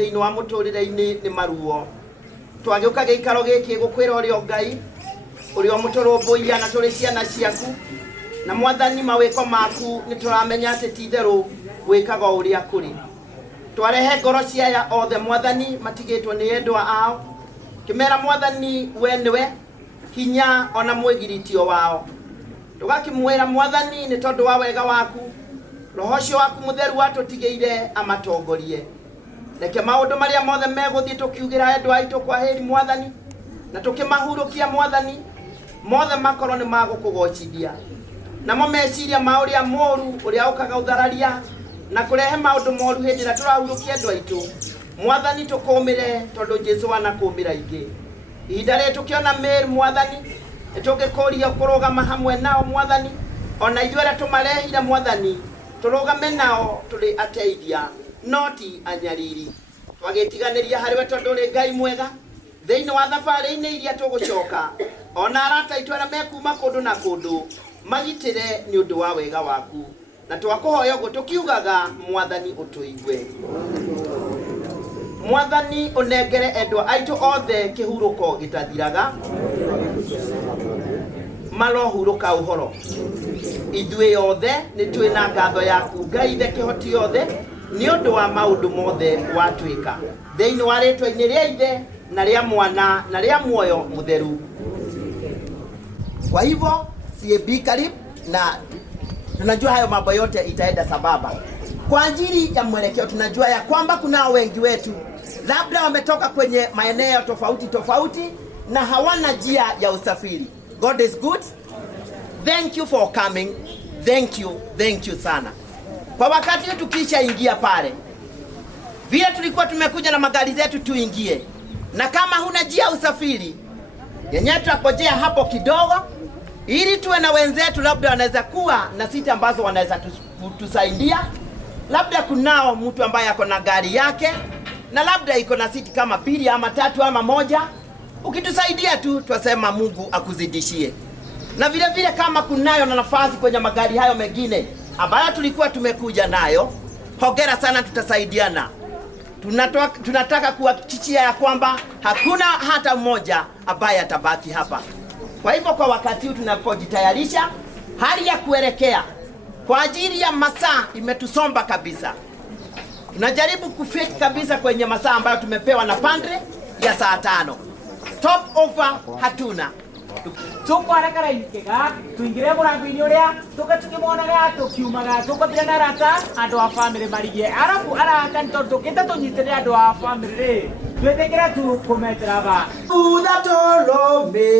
thiini wa muturire-ini ni maruo twagiuka giikaro giki gukwira urio Ngai urio muturumbuiya na turi ciana ciaku na Mwathani mawiko maku ni turamenya ati titheru wikaga uria kuri twarehe ngoro ciaya othe Mwathani matigitwo ni endwa ao kimera Mwathani we niwe hinya ona mwigiritio wao tugakimwira Mwathani ni tondu wa wega waku roho cio waku mutheru watutigeire amatongorie reke maundu maria mothe meguthii tukiugira endwa aitu kwa heri Mwathani na tukimahurukia Mwathani mothe makorwo ni magukugocithia namo meciria ma uria moru uria ukaga uthararia na kurehe maundu moru hindi na turahurukia endwa aitu Mwathani tukumire tondu Jesu anakumira ingi ihinda ri tukiona Mary Mwathani tugikuria kurugama hamwe nao Mwathani ona ithuere tumarehire Mwathani turugame nao turi ateithia noti anyariri twagitiganiria hariwe tondu ri Ngai mwega thiini wa thabari-ini iria tugucoka ona arata itwara mekuma kundu na kundu magitire ni undu wa wega waku na twakuhoya uguo tukiugaga Mwathani utuigue Mwathani unengere endwa aitu othe kihuruko gitathiraga marohuruka uhoro ithuĩ othe ni twina ngatho yaku Ngai the kihoti othe ni undu wa maundu mothe watwika thiini wa ritwa-ini ria Ithe na ria Mwana na ria Muoyo Mutheru. Kwa hivyo CAB karibu na tunajua hayo mambo yote itaenda sababa kwa ajili ya mwelekeo. Tunajua ya kwamba kuna wengi wetu labda wametoka kwenye maeneo tofauti tofauti na hawana njia ya usafiri. God is good. Thank you for coming. Thank you sana. Kwa wakati huu tukisha ingia pale vile tulikuwa tumekuja na magari zetu tuingie, na kama huna njia ya usafiri yenyewe tutakojea hapo kidogo ili tuwe na wenzetu labda wanaweza kuwa na siti ambazo wanaweza tusaidia. Labda kunao mtu ambaye ako na gari yake na labda iko na siti kama 2 ama 3 ama 1, ukitusaidia tu twasema Mungu akuzidishie. Na vile vile kama kunayo na nafasi kwenye magari hayo mengine ambayo tulikuwa tumekuja nayo, hongera sana, tutasaidiana. Tunataka kuhakikishia ya kwamba hakuna hata mmoja ambaye atabaki hapa. Kwa hivyo kwa wakati huu tunapojitayarisha hali ya kuelekea kwa ajili ya masaa imetusomba kabisa, tunajaribu kufika kabisa kwenye masaa ambayo tumepewa na pandre ya saa 5. Stop over hatuna. Tukwara raikega tuingire murango-ini uria tukimonaga tukiumaga tukathira na rata andu a family marigie arabu arata tondu kita tunyitire andu a family ri twetĩkĩre tu kumetera ba utha tũrũme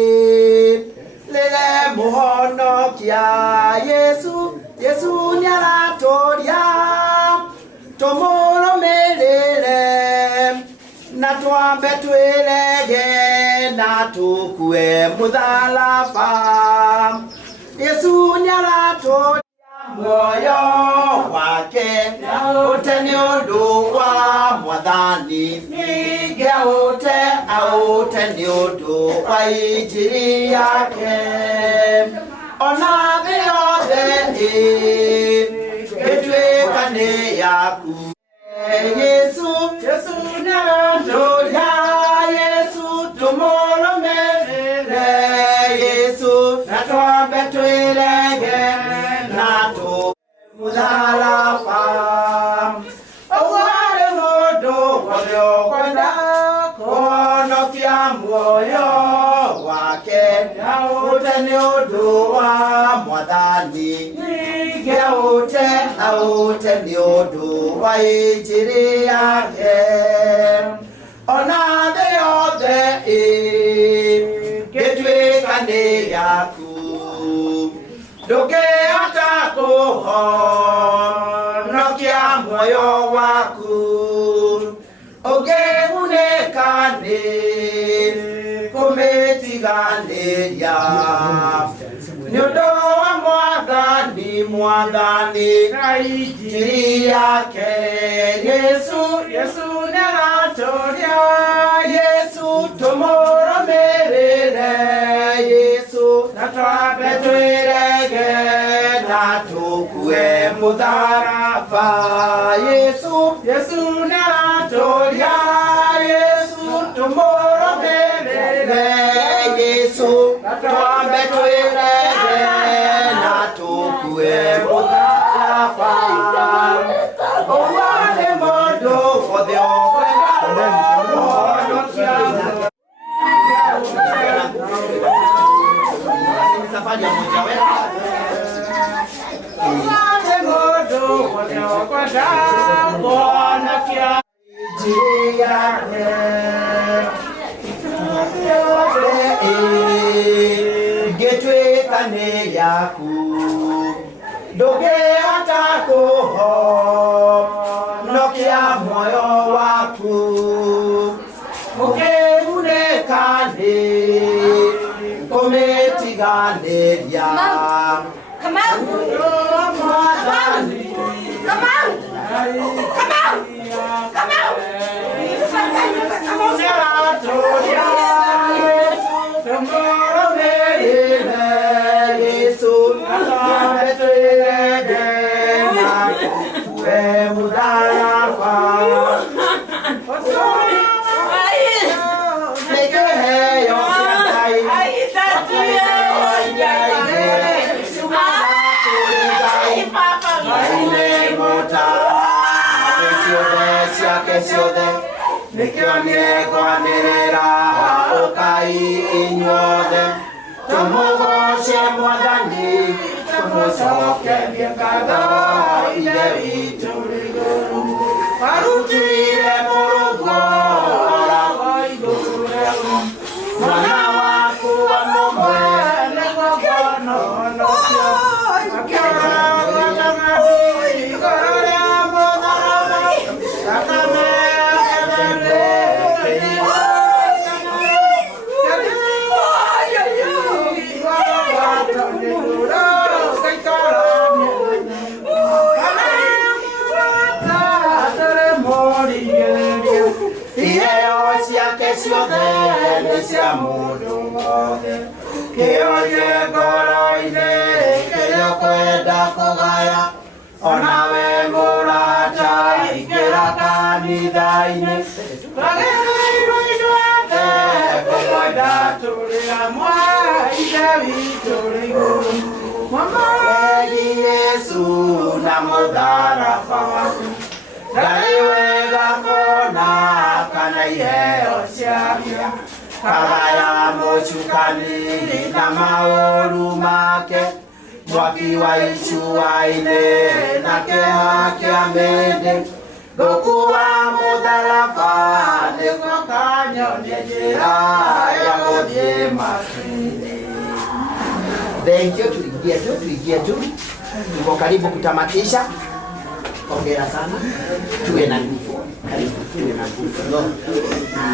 lele muhonokia Yesu nĩaratũria tũmũrũmĩrĩre na twambe twĩrege na tukue muthalaba. Yesu nĩaratũria muoyo wake ute ni undu wa Mwathani ningĩ aute ni undu wa injiri yake ona thĩ yothe ĩtuĩka nĩ yaku. Yesu nĩaratũria Yesu tũmũrũmĩrĩre Yesu na twambe twĩrege na muthalaba. Ũguo arĩ mũndũ wothe ũkwenda kũhonokia muoyo wake aute nĩ ũndũ wa Mwathani ningĩ aute nĩ ũndũ wa injiri yake ona thĩ yothe ĩngĩtuĩka nĩ yaku ndũngĩhota kũhonokia muoyo waku ũngĩgunĩka nĩ kũmĩtiganĩria nĩ ũndũ wa Mwathani na injiri yake. Yesu nĩaratũria Yesu tũmũrũmĩrĩre Yesu na twambe twĩrege na tukue muthalaba. Yesu nĩaratũria Getwe kane yaku doge atako nokia moyo waku mune kane kometi gane ya Come out! Come out! Come out! Come out! Nikionie kwanerera okai inyuothe tumugoce mwathani tumucokerie ngatho ithe witũ wĩ igũrũ warutire mũrũguo oragwo igũrũ rĩu mwana waku wa mũmwe nĩguo ngononokia akĩoraga igũrũ rĩa mũthamaki thakame ciothe nĩ cia mũndũ wothe kĩo gĩ ngoro-inĩ kĩrĩa kwenda kũgaya onawe mũrata ingĩra kanitha-inĩ twagĩrĩirwo ithuothe kũmwenda tũrĩ amwe ithe witũ ũrĩ igũrũ mwamwegi Yesu na mũtharaba waku ndarĩ wega kona kana iheo ciake kagaya mũcukani na maũru make mwaki wa icua-inĩ na kĩeha kĩa mĩndĩ ngũkua mũtharaba nĩguo kanyonie njĩra ya gũthiĩ matu-inĩ. Thank you, tuingie tu. Tuko karibu kutamatisha. Hongera sana. Tuwe na nguvu. Karibu tuwe na nguvu.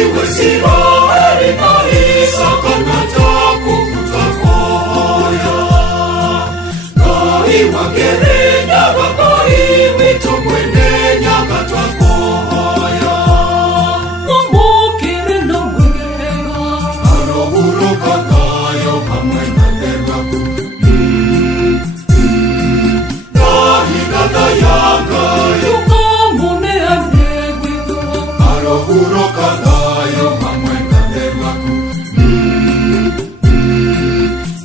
iwe Israeli na Isaka na Jakubu twakoya Ngai wakere nyaga Ngai witu mwene nyaga twakoya Mumukire no mwengenga Arohuruka Thayo hamwe na Theraku Nahiga Thayanga Yukamune anegwitho Arohuruka Thayo hamwe na Theraku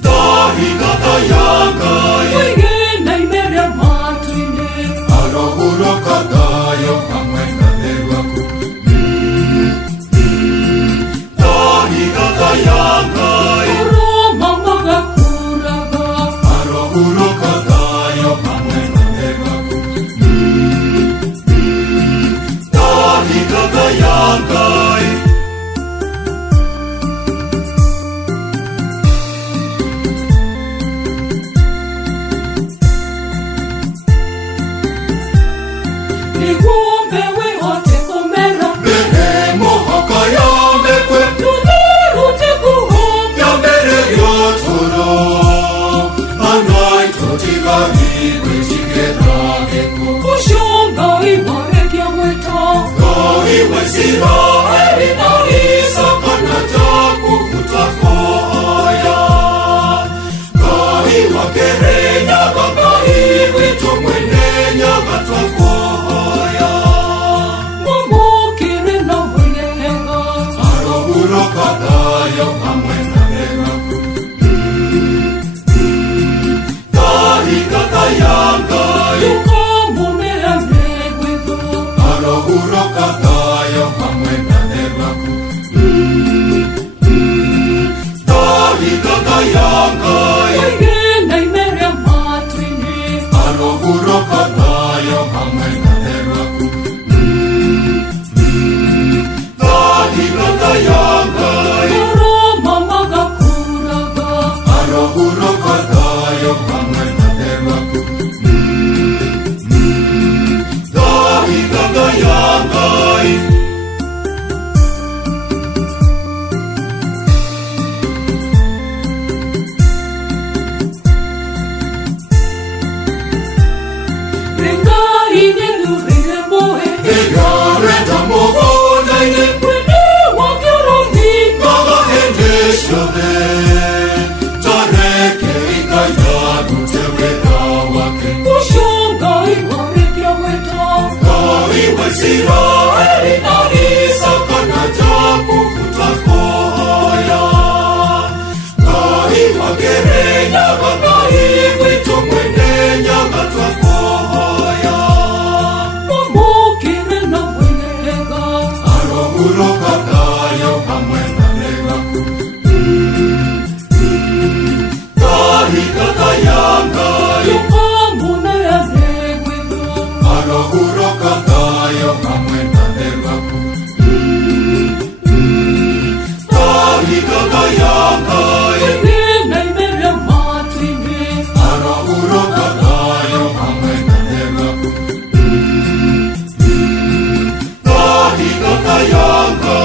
Nahiga Thayanga Mwigena imeria matuine Arohuruka Thayo hamwe na Theraku Nahiga Thayanga Uroma magakuraga Arohuruka Thayo hamwe na Theraku Nahiga Thayanga Nigumbe wihote kumera Behemo hakaya mekwe Tunirute kuhomba Yambere yotoro Anai totiga hiwe tigedageko Ushonga iwarekia weta Ngai wa Israeli na Isaka na Jakubu twakoya Ngai wakere nyaga Ngai witu mwene nyaga twakoya Mumukire no mwengenga Arohuruka Thayo hamwe na Theraku Nahiga Thayanga Yukamune anegwitho Arohuruka Thayo hamwe na Theraku Nahiga Thayanga Mwigena imeria matuine Arohuruka Thayo hamwe na Theraku Nahiga Thayanga Uroma magakuraga Arohuruka Thayo hamwe na Theraku Nahiga Thayanga Renga ine nurire moe Egareta mogodaine Kwene wakirohi Gaga endeshode Tareke ikayadu teweka wake Ushonga iwarekia weta Ngai wa Israeli na Isaka na Jakubu twakoya Ngai wakere nyaga Ngai witu mwene nyaga twakoya Mumukire no mwengenga Arohuruka Thayo hamwe na Theraku Nahiga Thayanga Yukamune anegwitho Arohuruka Thayo hamwe na Theraku Nahiga Thayanga Mwigena imeria matuine Arohuruka Thayo hamwe na Theraku Nahiga Thayanga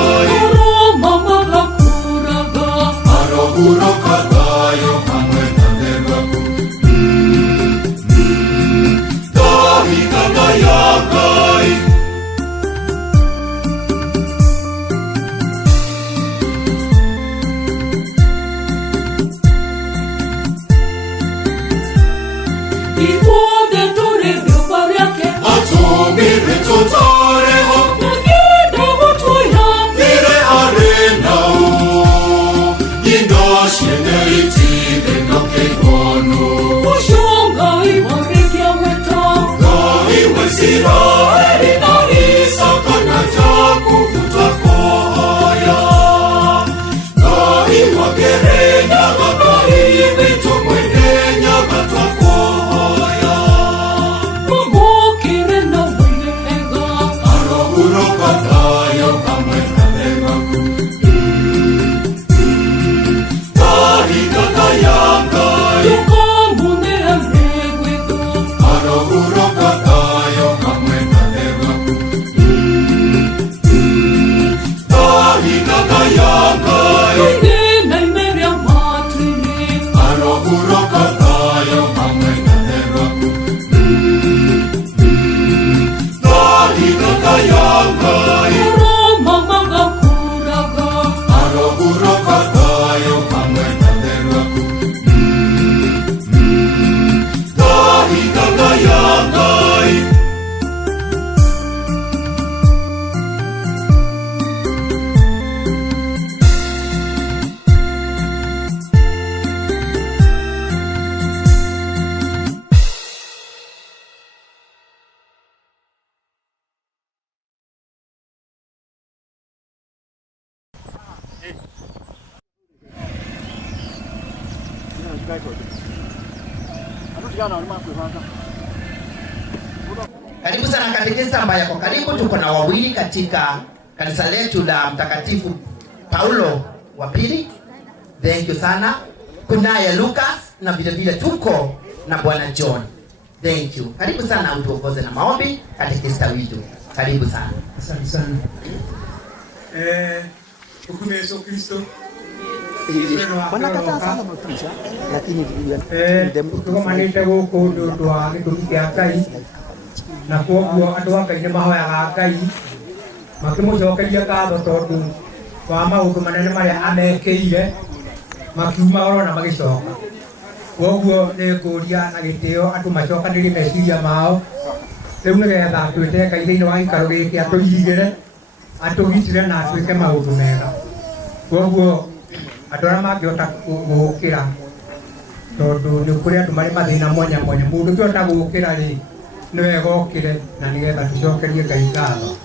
Karibu sana katekista ambaye yako karibu. Tuko na wawili katika kanisa letu la Mtakatifu Paulo wa Pili. Thank you sana. Kunaye Lucas na vile vile tuko na Bwana John. Thank you. Karibu sana utuongoze na maombi katekista wetu. Karibu sana. Asante sana. Hukumu ya Yesu Kristo. Wanakataa sana mafuta lakini tukomanite guku ndu wa gitumi kia Ngai na koguo andu a Ngai ni mahoyaga Ngai makimucokeria ngatho tondu wa maundu manene maria amekiire makiuma oro na magicoka koguo ni nguria na gitio andu macokanirie meciria mao riu nigetha twite Ngai thiini wa gikaro giki atuirigire atugitire na atwike maundu mega koguo andũ arĩa mangĩhota gũgũkĩra tondũ nĩ kũrĩ andũ marĩ mathĩna mwanya mwanya. Mũndũ ũngĩhota gũgũkĩra rĩ nĩ wega ũkĩre na nĩgetha tũcokerie Ngai ngatho.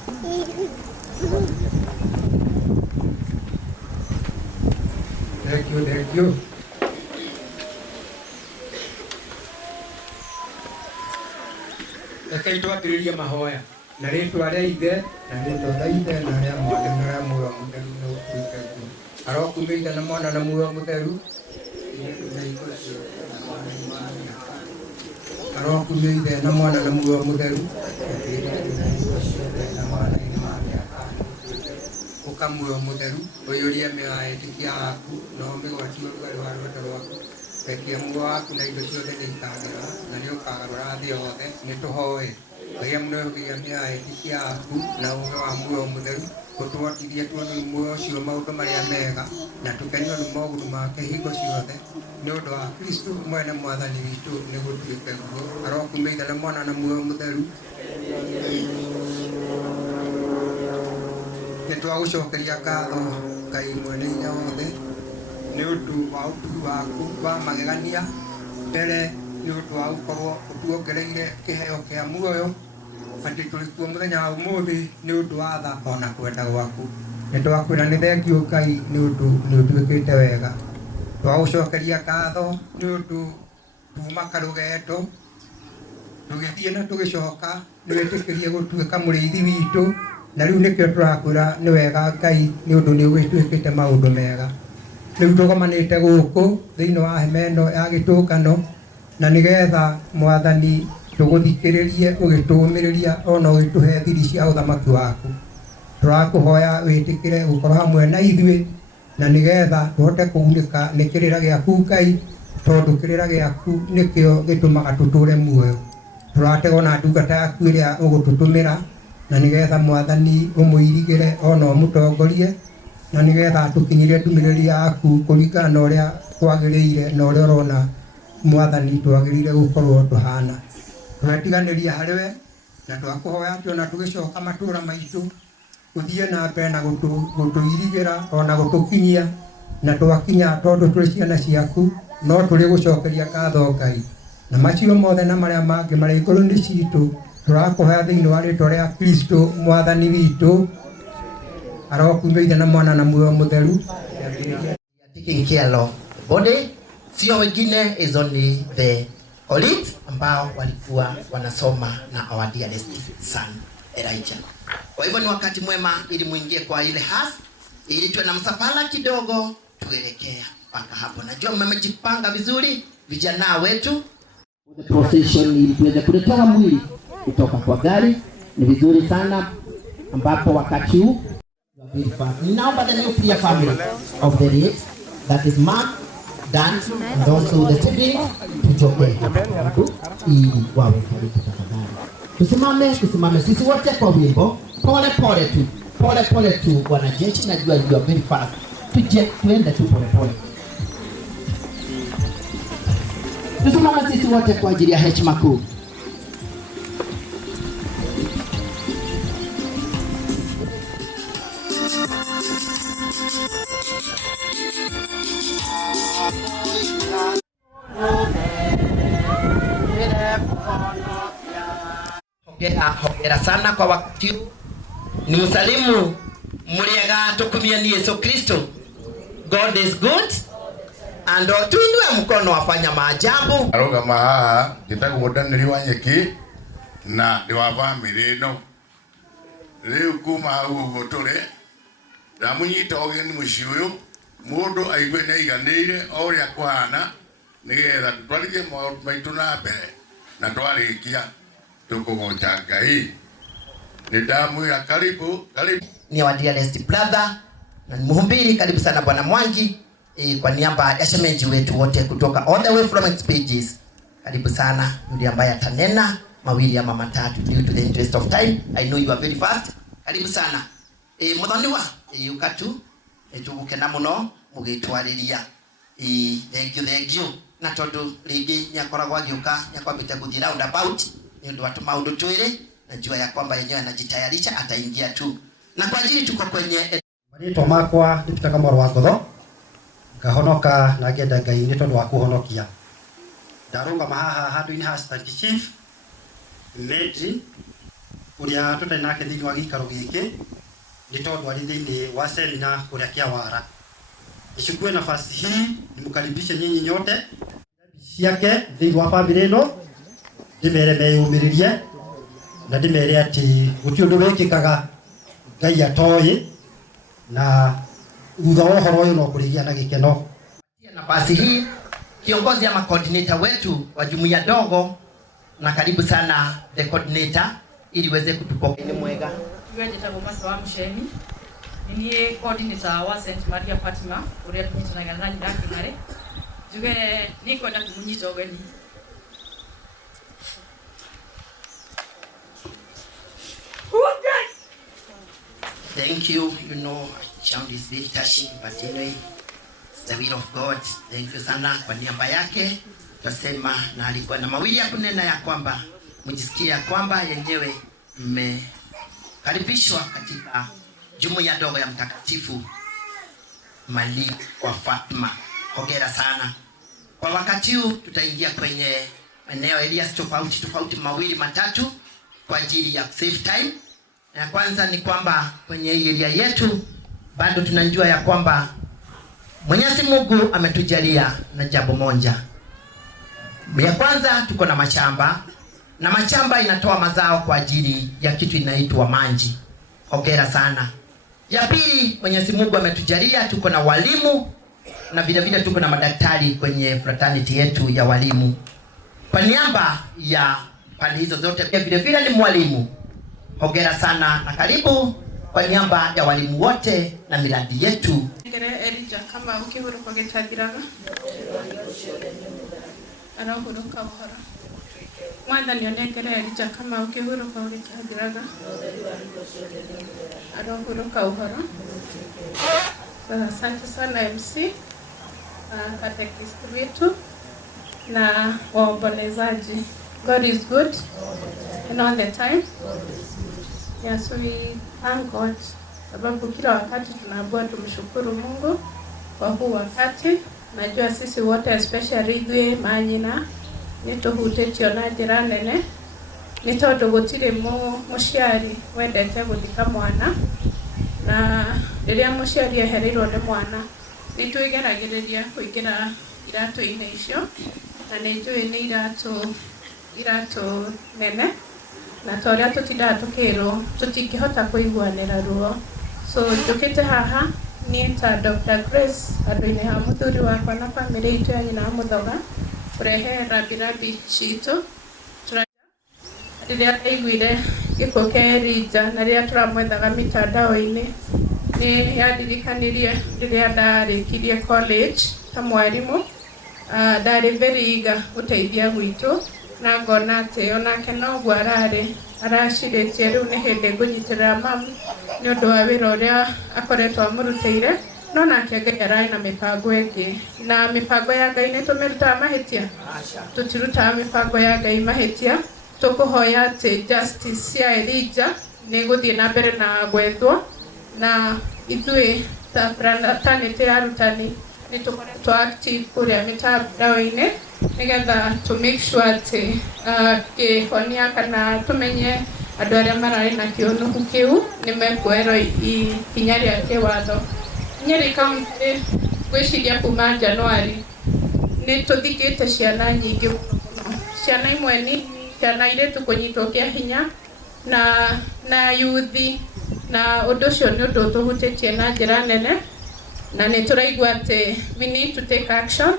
Thank you. Rekei twambĩrĩrie mahoya na rĩĩtwa rĩa Ithe na rĩĩtwa rĩa Ithe na rĩa Mwana na rĩa Muoyo Mũtheru na ũtuĩke guo. Arokumĩire na Mwana na Muoyo Mũtheru. Arokumĩire na Mwana na Muoyo Mũtheru. Ũka Muoyo Mũtheru ũiyũrie mĩoyo ya etĩkia aku na ũmĩgwatie ũrugarĩ wa rwendo rwaku. Rekia muoyo waku na indo ciothe nĩikagĩra na nĩũkagarũra thĩ yothe. Nĩtũhoe Ngai amũnogia mĩoyo ya etĩkia aku na ũũgĩ wa Muoyo Mũtheru gũtwotithie tuone muoyo ũcio maũndũ marĩa mega na tũkenio nĩ maũndũ make hingo ciothe nĩ ũndũ wa Kristo mwene mwathani witũ nĩ gũtuĩke guo. Arokumĩire na Mwana na Muoyo Mũtheru. Nĩtwagũcokeria ngatho Ngai mwene hinya wothe nĩ ũndũ wa ũtugi waku wa magegania mbere nĩ ũndũ wa gũkorwo ũtuongereire kĩheo kĩa muoyo atĩ tũrĩ kuo mũthenya wa ũmũthĩ nĩ ũndũ wa tha ona kwenda gwaku. Nĩtwakwĩra nĩ thengio Ngai nĩ ũndũ nĩũtuĩkĩte wega. Twagũcokeria ngatho nĩ ũndũ tuma karũgendo tũgĩthiĩ na tũgĩcoka nĩwĩtĩkĩrie gũtuĩka mũrĩithi witũ na rĩu nĩkĩo tũrakwĩra nĩ wega Ngai nĩ ũndũ nĩũgĩtuĩkĩte maũndũ mega. Rĩu tũgomanĩte gũkũ thĩinĩ wa hema ĩno ya gĩtũngano na nĩgetha Mwathani tũgũthikĩrĩrie ũgĩtũũmĩrĩria ona ũgĩtũhe thiri cia ũthamaki waku. Tũrakũhoya wĩtĩkĩre gũkorwo hamwe na ithuĩ na nĩgetha tũhote kũgunĩka nĩ kĩrĩra gĩaku Ngai tondũ kĩrĩra gĩaku nĩkĩo gĩtũmaga tũtũũre muoyo. Tũratega ona ndungata yaku ĩrĩa ũgũtũtũmĩra na nĩgetha Mwathani ũmũirigĩre ona ũmũtongorie na nĩgetha tũkinyĩre ndũmĩrĩri yaku kũringana na ũrĩa kwagĩrĩire na ũrĩa ũrona Mwathani twagĩrĩire gũkorwo tũhana. Twetiganĩria harĩwe na twakũhoya atĩ ona tũgĩcoka matũũra maitũ gũthiĩ na mbere na gũtũirigĩra ona gũtũkinyia na twakinya tondũ tũrĩ ciana ciaku no tũrĩ gũcokeria ngatho Ngai na macio mothe na marĩa mangĩ marĩ igũrũ-inĩ citũ tũrakũhoya thĩinĩ wa rĩĩtwa rĩa Kristo Mwathani witũ. Arokumĩire na Mwana na Muoyo Mũtheru. Taking care of the body. Sio wengine is only the colleagues ambao walikuwa wanasoma na our dearest son Elijah. Kwa hivyo ni wakati mwema ili muingie kwa ile hasi ili tuwe na msafara kidogo tuelekea mpaka hapo. Najua mmejipanga vizuri vijana wetu. The procession ili tuweze kuletewa mwili kutoka kwa gari ni vizuri sana ambapo wakati huu ninaomba the nuclear family of the late that is Mark, Dan and also the siblings tutoke ili wawe karibu tafadhali. Tusimame sisi wote kwa wimbo pole pole tu wanajeshi, najua you are very fast. Tuende tu pole pole. Tusimame sisi wote kwa ajili ya heshima kuu. Hongera sana kwa wakati. Ni msalimu mliega tukumia ni Yesu Kristo. God is good. And tuinue mkono wafanya maajabu. Aroga maha gitago Daniel Wanyeki na ndi wa family no. Riu kuma hau gotore ndamunyita ogeni muci uyu mundu aigwe ne iganire oria kwana nigetha twarige maitu na mbere na twarikia tukugocha Ngai. Nidamwira karibu ni wa dearest brother na mhubiri. Karibu sana Bwana Mwangi, kwa niaba ya shemeji wetu wote kutoka all the way from its pages. Karibu sana, ndiye ambaye atanena mawili ama matatu due to the interest of time. I know you are very fast. Karibu sana muthoniwa ukatu tugukena muno mugitwariria thank you na tondu ringi nyakoragwa agiuka nyakwambite kuthii round about ni undu watu maundu twiri. Najua ya kwamba yenyewe anajitayarisha ataingia tu. Na kwa ajili tuko kwenye marĩtwa makwa ndĩpitaga moro wa ngotho ngahonoka na ngenda Ngai nĩ tondũ wa kũhonokia. Ndarũngama haha handũ-inĩ ha Stand Chief Medri ũrĩa tũtarĩ nake thĩinĩ wa gĩikaro gĩkĩ nĩ tondũ arĩ thĩinĩ wa semina kũrĩa Kĩawara. Nichukue nafasi hii nimkaribishe nyinyi nyote ciake thĩinĩ wa family ĩno, ndĩmere meyũmĩrĩrie na ndĩmere atĩ gũtirĩ ũndũ wĩkĩkaga Ngai atoĩ na thutha wa ũhoro ũyũ no kũrĩgĩa na gĩkeno. Nafasi hii kiongozi ama coordinator wetu wa jumuiya ndogo, na karibu sana the coordinator ili uweze kutupokea. Ni mwega Njĩtagwo Masa wa Muchemi, ni coordinator wa St Maria Fatima ũrĩa tũnyitanaga na njĩra Kĩng'arĩ. Njuge nĩ kwenda kũmũnyita ũgeni. Thank you. You know, sound is very touching, but anyway, it's the will of God. Thank you sana kwa niaba yake. Tutasema na alikuwa na mawili ya kunena ya kwamba mjisikia kwamba yenyewe mmekaribishwa katika jumuiya ndogo ya Mtakatifu Maria wa Fatima. Hongera sana. Kwa wakati huu tutaingia kwenye eneo Elias tofauti mawili matatu kwa ajili ya save time. Ya kwanza ni kwamba kwenye hii area yetu bado tunajua ya kwamba Mwenyezi Mungu ametujalia na jambo moja. Ya kwanza tuko na mashamba, na mashamba inatoa mazao kwa ajili ya kitu inaitwa manji. Hongera sana. Ya pili, Mwenyezi Mungu ametujalia tuko na walimu na vile vile tuko na madaktari kwenye fraternity yetu ya walimu. Kwa niaba ya pande hizo zote vile vile ni mwalimu. Hongera sana na karibu kwa niaba ya walimu wote na miradi yetu. Elija kama ukihuru kwa getathiraga arahuruka uhora mwanda nionekere Elija kama ukihuru kwa getathiraga arahuruka uhora. Asante sana MC katekista wetu na waombolezaji. God is good and all the time. Yes, we thank God sababu kila wakati tunaambiwa tumshukuru Mungu kwa huu wakati. Najua sisi wote especially ithuĩ manyina nĩtũhutĩtio na njĩra nene nĩ tondũ gũtirĩ mũciari wendete gũthika mwana, na rĩrĩa mũciari ehereirwo nĩ mwana nĩtwĩgeragĩrĩria kũingĩra iratũ-inĩ icio, na nĩnjũĩ nĩ iratũ nene na toria tutindaga tukirwo tutingihota kuiguanira ruo. So njukite haha ni ta Dr. Grace andu-ini ha muthuri wakwa na family itu ya nyina Muthoga kurehe rabirabi citu rĩrĩa aiguire gĩkuũ kĩa Elija na rĩrĩa tũramwethaga mitandao-inĩ nĩ yandirikanirie rĩrĩa ndarĩkirie college ta mwarimũ. Ndarĩ very eager gũteithia gwitũ na ngona atĩ onake noguo aracirĩtie rĩu nĩ hĩndĩ ngũnyitĩrĩra mamu nĩ ũndũ wa wĩra ũrĩa akoretwo amũrutĩire, no nake Ngai ararĩ na mĩbango ĩngĩ, na mĩbango ya Ngai nĩ tũmĩrutaga mahĩtia? Tũtirutaga mĩbango ya Ngai mahĩtia. Tũkũhoya atĩ justice ya Elija nĩ gũthiĩ na mbere na gwethwo, na ithuĩ ta fraternity ya arutani nĩ tũkoretwo active kũrĩa mĩtandao-inĩ nĩgetha to make sure atĩ kĩhonia kana tũmenye andũ arĩa mararĩ na kĩũnũhu kĩu nĩ mekuoerwo ikinya rĩa kĩwatho. Nyeri County gwĩciria kuma Januari nĩ tũthikĩte ciana nyingĩ mũno. Ciana imwe nini, ciana irĩtu kũnyitwo kĩa hinya na yuthi, na ũndũ ũcio nĩ ũndũ tũhutĩtie na njĩra nene, na nĩ tũraigua atĩ we need to take action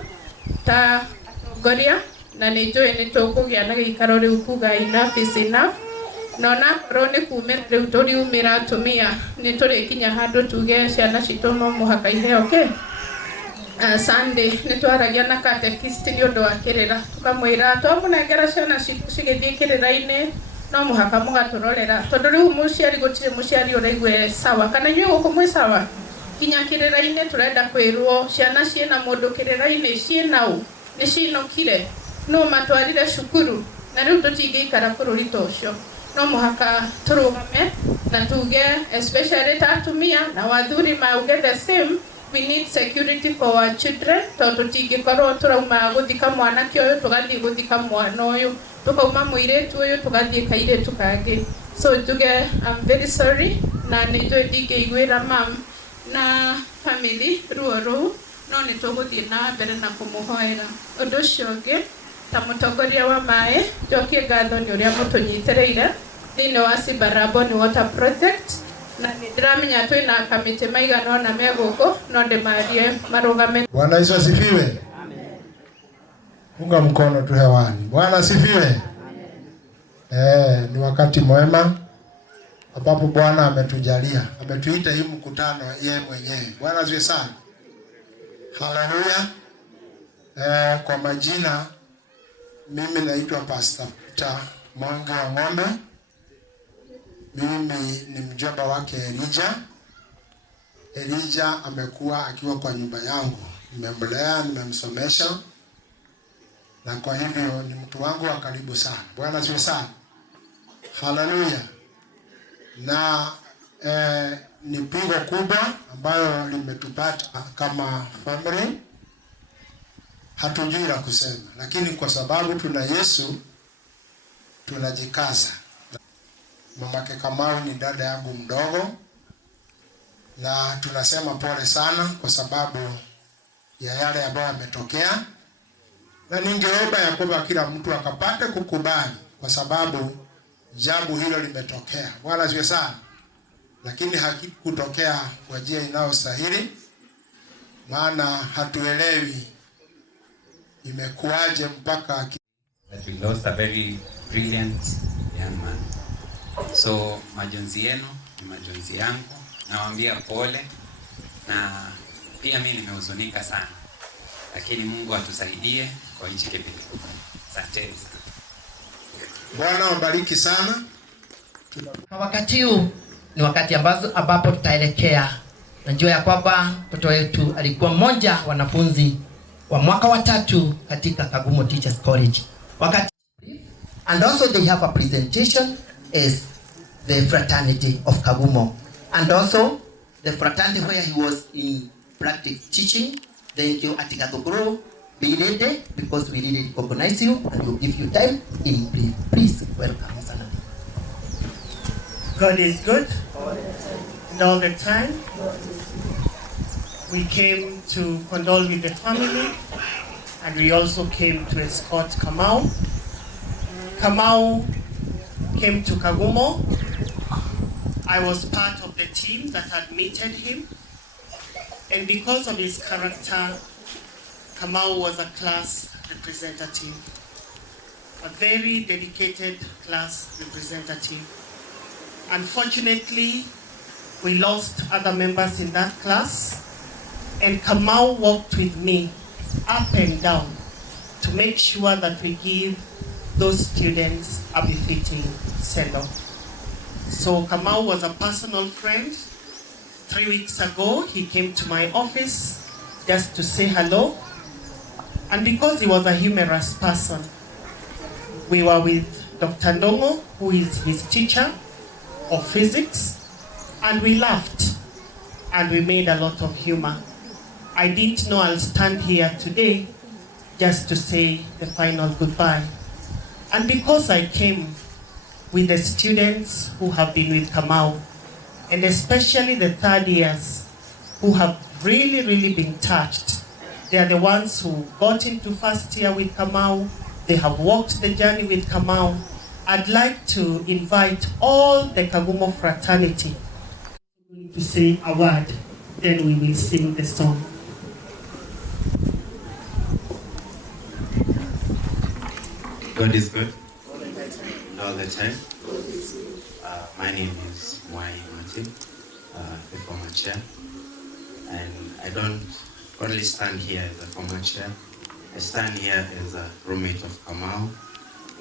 ta atongoria, na nĩ njũĩ nĩ tũkũgĩa na gĩikaro rĩu kuga enough is enough. Na onakorwo nĩ kumĩra rĩu tũriumĩra atumia nĩ tũrĩkinya handũ tuge ciana citũ no mũhaka iheo Sunday nĩ twaragia na catechist nĩ ũndũ wa kĩrĩra, tũkamwĩra twamũnengera ciana citũ cigĩthiĩ kĩrĩra-inĩ no mũhaka mũgatũrorera, tondũ rĩu mũciari gũtirĩ mũciari ũraigua sawa, kana inyuĩ gũkũ mwĩ sawa. Kinya kĩrĩra-inĩ tũrenda kwĩrwo ciana ciĩna mũndũ kĩrĩra-inĩ ciĩnaũ, nĩ cinũkire, no matwarire cukuru, na rĩu tũtingĩikara bũrũri ta ũcio. No mũhaka tũrũgame na tuge, especially ta atumia na wathuri mauge the same. We need security for our children, tondũ tũtingĩkorwo tũrauma gũthika mwanake ũyũ tũgathiĩ gũthika mwana ũyũ, tũkauma mũirĩtu ũyũ tũgathiĩ kairĩtu kangĩ. So tuge I'm very sorry, na nĩ njũĩ ndingĩiguĩra mam na family ruo rũu, no nĩ tũgũthiĩ na mbere na kũmũhoera. Ũndũ ũcio ũngĩ, ta mũtongoria wa maĩ, njokie ngatho nĩ ũrĩa mũtũnyitĩrĩire thĩinĩ wa Sibaraboni Water Project, na nĩ ndĩramenya twĩna kamĩtĩ maigana ona me gũkũ, no ndĩmarie marũgame. Bwana Yesu asifiwe. Punga mkono tu hewani. Bwana asifiwe. Ni wakati mwema ambapo Bwana ametujalia, ametuita hii mkutano yeye mwenyewe. Bwana asifiwe sana. Haleluya. Kwa majina mimi naitwa Pastor Peter Mwangi wa Ng'ombe. Mimi ni mjomba wake Elijah. Elijah amekuwa akiwa kwa nyumba yangu. Nimemlea, nimemsomesha. Na kwa hivyo ni mtu wangu wa karibu sana. Bwana asifiwe sana. Haleluya. Na ni pigo kubwa ambayo limetupata kama family. Hatujui la kusema, lakini kwa sababu tuna Yesu tunajikaza. Mamake Kamau ni dada yangu mdogo, na tunasema pole sana kwa sababu ya yale ambayo yametokea, na ningeomba ya kwamba kila mtu akapate kukubali kwa sababu jambo hilo limetokea. Bwana asifiwe sana. Lakini hakikutokea kwa njia inayostahili, maana hatuelewi imekuaje mpaka that we lost a very brilliant young man. So majonzi yenu ni majonzi yangu, nawaambia pole, na pia mimi nimehuzunika sana, lakini Mungu atusaidie kwa hichi kipindi. Asante. Bwana wabariki sana. Wakati huu ni wakati ambapo tutaelekea. Najua ya kwamba mtoto wetu alikuwa mmoja wanafunzi wa mwaka wa 3 katika Kagumo Teachers College. And also they have a presentation as the fraternity of Kagumo, and also the fraternity where he was in practice teaching. Thank you, Atikatokoro. Be ready, because we really recognize you and we'll give you time in brief. Please welcome Sana. God is good, and all the time. We came to condole with the family, and we also came to escort Kamau. Kamau came to Kagumo. I was part of the team that admitted him, and because of his character, Kamau was a class representative, a very dedicated class representative. Unfortunately, we lost other members in that class, and Kamau walked with me up and down to make sure that we give those students a befitting send-off. So Kamau was a personal friend. 3 weeks ago, he came to my office just to say hello. And because he was a humorous person, we were with Dr. Ndongo, who is his teacher of physics, and we laughed and we made a lot of humor. I didn't know I'll stand here today just to say the final goodbye. And because I came with the students who have been with Kamau, and especially the third years who have really been touched. They are the ones who got into first year with Kamau. They have walked the journey with Kamau. I'd like to invite all the Kagumo fraternity to say a word, then we will sing the song. God is good all the time. My name is Mwai Martin, the former chair, and I don't only stand here as a former chair. I stand here as a roommate of Kamau.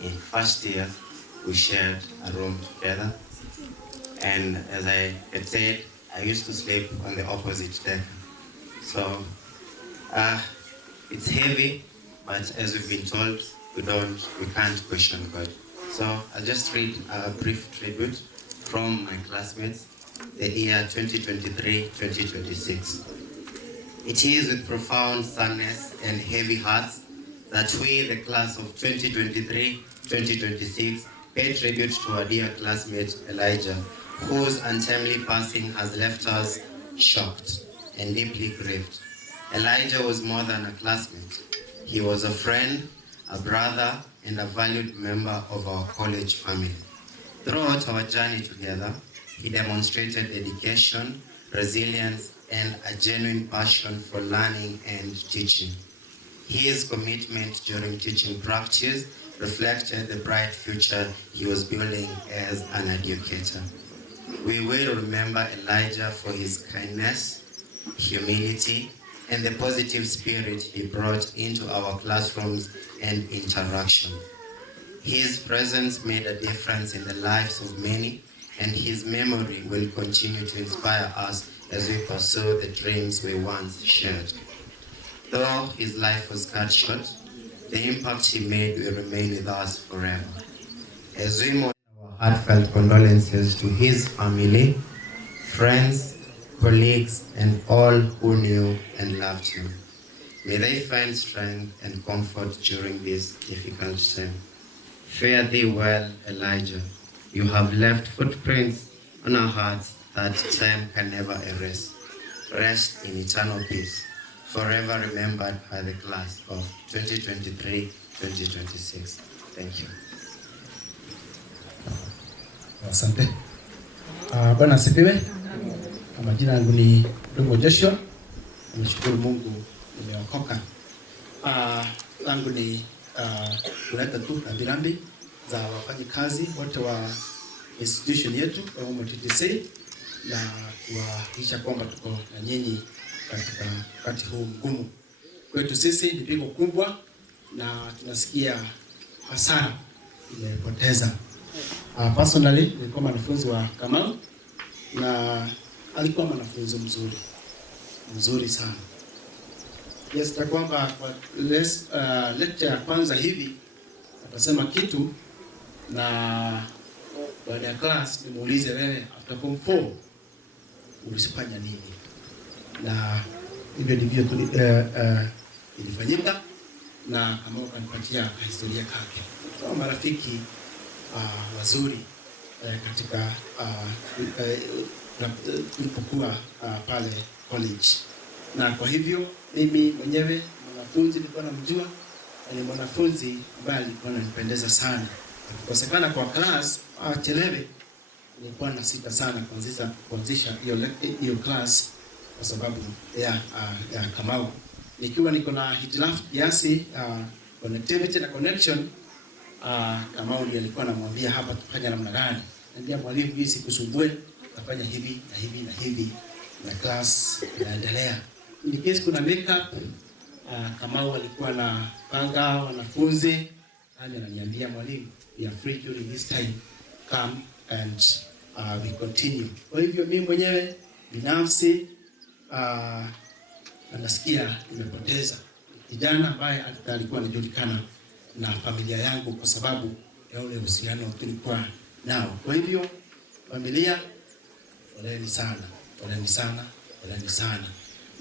In first year, we shared a room together, and as I had said, I used to sleep on the opposite deck. So it's heavy, but as we've been told, we can't question God. So I'll just read a brief tribute from my classmates, the year 2023-2026. It is with profound sadness and heavy hearts that we, the class of 2023-2026, pay tribute to our dear classmate Elijah, whose untimely passing has left us shocked and deeply grieved. Elijah was more than a classmate. He was a friend, a brother, and a valued member of our college family. Throughout our journey together, he demonstrated dedication, resilience, and a genuine passion for learning and teaching. His commitment during teaching practice reflected the bright future he was building as an educator. We will remember Elijah for his kindness, humility, and the positive spirit he brought into our classrooms and interaction. His presence made a difference in the lives of many, and his memory will continue to inspire us as we pursue the dreams we once shared. Though his life was cut short, the impact he made will remain with us forever. As we mourn our heartfelt condolences to his family, friends, colleagues, and all who knew and loved him, may they find strength and comfort during this difficult time. Fare thee well, Elijah. You have left footprints on our hearts that time can never erase. Rest in eternal peace, forever remembered by the class of 2023-2026. Thank you. Asante. Bwana asifiwe. Majina yangu ni Ndugu Joshua. Nashukuru Mungu nimeokoka. Langu ni kuleta tu rambirambi za wafanyikazi wote wa institution yetu ya TTC na kuhakikisha kwamba tuko na nyinyi katika wakati huu mgumu. Kwetu sisi ni pigo kubwa na tunasikia hasara imepoteza. Personally nilikuwa mwanafunzi wa Kamau na alikuwa mwanafunzi mzuri sana. Yes, ta kwamba kwa lecture ya kwanza hivi atasema kitu na baada ya class nimuulize wewe after form 4 ulifanya nini, na hivyo ndivyo ilifanyika na kama ukanipatia historia kake kwa marafiki wazuri katika tulipokuwa pale college. Na kwa hivyo mimi mwenyewe mwanafunzi nilikuwa namjua, ni mwanafunzi ambaye alikuwa ananipendeza sana. Kukosekana kwa class chelewe, nilikuwa na sita sana kuanzisha hiyo class kwa sababu ya Kamau. Nikiwa niko na hitilafu kiasi connectivity na connection, Kamau ndiye alikuwa anamwambia hapa tufanye namna gani. Ndio mwalimu, hii sikusumbue, tafanya hivi na hivi na hivi na class inaendelea. In case kuna makeup, Kamau alikuwa na panga wanafunzi, ananiambia mwalimu, we are free during this time, come and we continue. Kwa hivyo mimi mwenyewe binafsi nasikia nimepoteza kijana ambaye alikuwa anajulikana na familia yangu kwa sababu ya ule uhusiano tulikuwa nao. Kwa hivyo familia, poleni sana,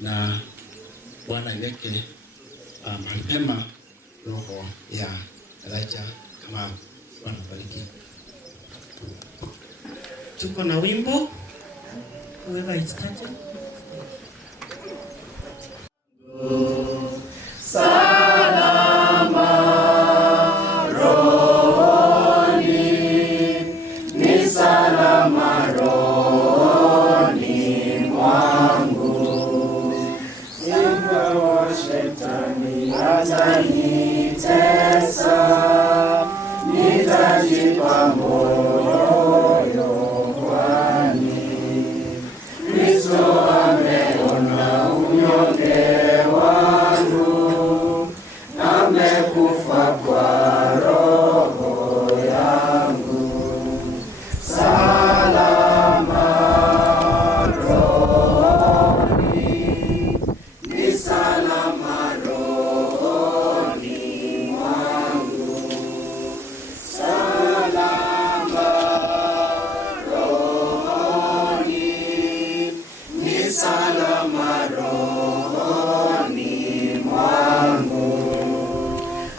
na Bwana iweke mahali pema roho ya Elijah Kamau. Bwana bariki. Tuko na wimbo whoever is starting. watanitesa, nitajipa moyo, kwani Kristo ameona unyonge wangu, amekufa kwa roho yangu. Salama rohoni, ni salama rohoni mwangu. Salama rohoni, ni salama rohoni mwangu.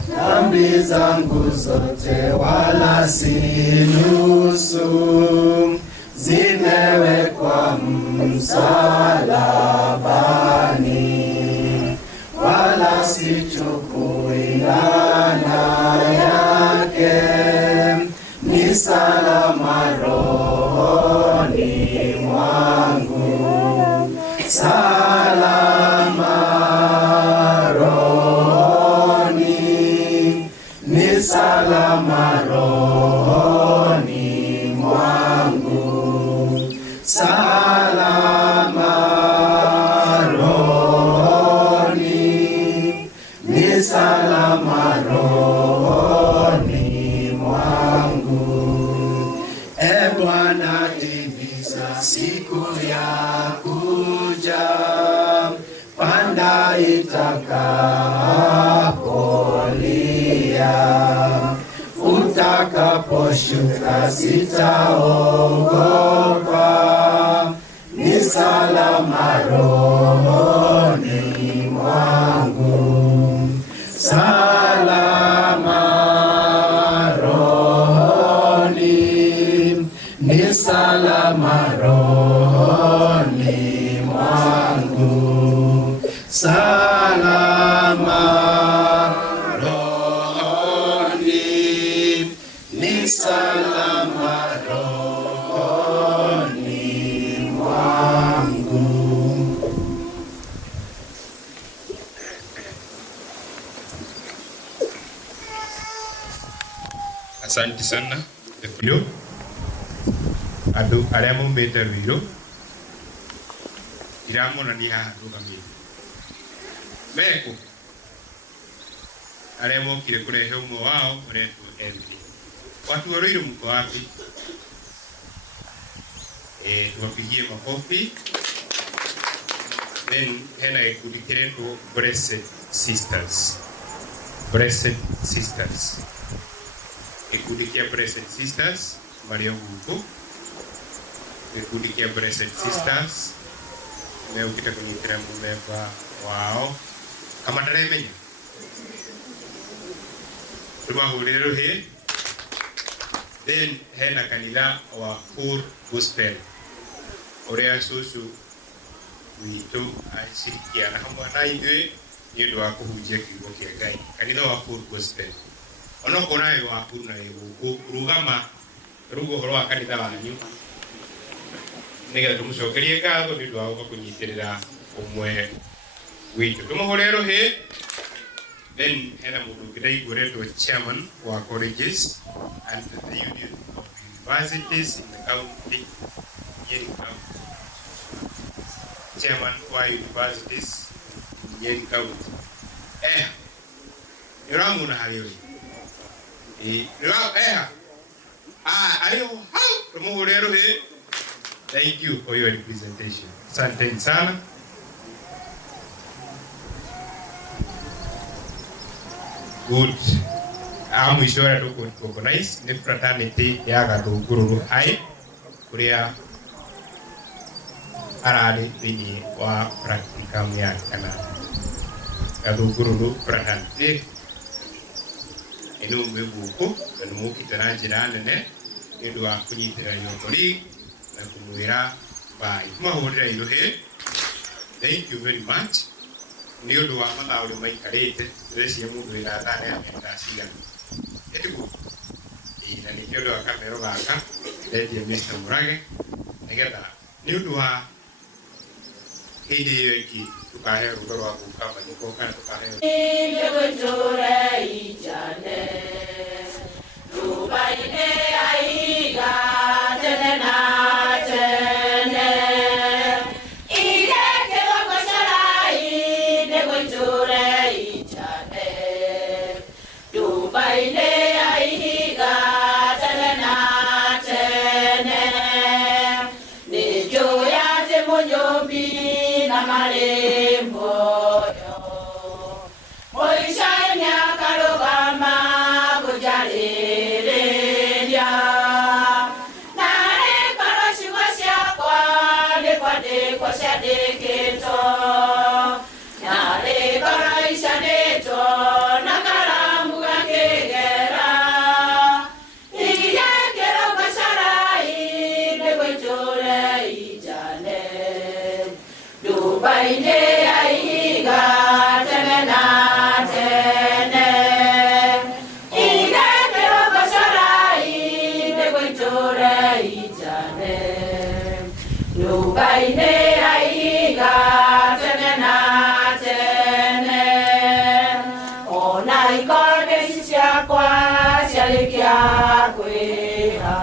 Dhambi zangu zote wala si nusu, zimewekwa msalabani, wala sichukui laana yake, ni salama rohoni mwangu. Salama rohoni, ni salama rohoni mwangu. Salama rohoni, ni salama rohoni mwangu. E Bwana, timiza siku ya kuja, panda itakapolia. Utakaposhuka sitaogopa, ni salama rohoni mwangu. Salama rohoni, ni salama rohoni mwangu. Salama rohoni, ni salama rohoni mwangu. Asante sana Efio andu aria maumite Ruiru iramona ni haha ndugamire meko aria mokire kurehe umwe wao uretwo Emily. Watu wa Ruiru mko wapi? Tuwapigie makofi. Then hena gikundi kiretwo Blessed Sisters. Blessed Sisters. Gikundi kia Blessed Sisters Maria Guku. Gikundi kia Blessed Sisters meukite kunyitira mumemba wao kama ndaremenya tubahurire ruhi. Then hena kanitha wa Full Gospel uria cucu witu acirikiana hamwe na ithuĩ nĩ ũndũ wa kũhunjia kiugo kĩa Ngai. Kanitha wa Full Gospel onokorwo nawe waku na gũkũ rugama ruga ũhoro wa kanitha wanyu nĩgetha tũmũcokerie ngatho nĩ ũndũ wa gũka kũnyitĩrĩra ũmwe witũ. Tũmũhũre rũhĩ. Then hena mũndũ ũngĩ ndaiguĩretwo chairman wa colleges and the union of universities in the county. Nyeri County. Chairman wa universities in Nyeri County. Niramuna haliyo. Ayo, tumuhũre rũhĩ. Thank you for your representation. Asante sana. Good. Mwisho ya recognize ni fraternity ya Gathungururu High kuria arari thĩinĩ wa practicum ya kana Gathungururu fraternity. Ino mweguko na mukite na njĩra nene nĩ ũndũ wa kũnyitĩrĩra yokori na kũmwĩra bye. Mahũrĩra iruhĩ. Thank you very much. Nĩ ũndũ wa mathaa ũrĩa maikarĩte tũreciria mũndũ wĩna thaa ya mĩaka cigana. Ĩtiguo. Na nĩkĩo ũndũ wa kamero gaka ndetie Mr. Murage nĩgetha nĩ ũndũ wa hindi wengi tukahe rutho rwa guka manyiko kana tukahe Ile gutore ijane Rubaine aiga tene na tene Ile kero sarai ne gutore ijane Rubaine aiga tene na tene Ni joya te monyobi na marembo Moishanya karogama kujarereria Nare karoshiwasha kwa shadeketo Nare karaishadeto nakaramu kakegera Iye kero kasharai negwetore ijane Dubaine aiga Baine aiga tene na tene Ona ikone sisia kwa sialikia kweha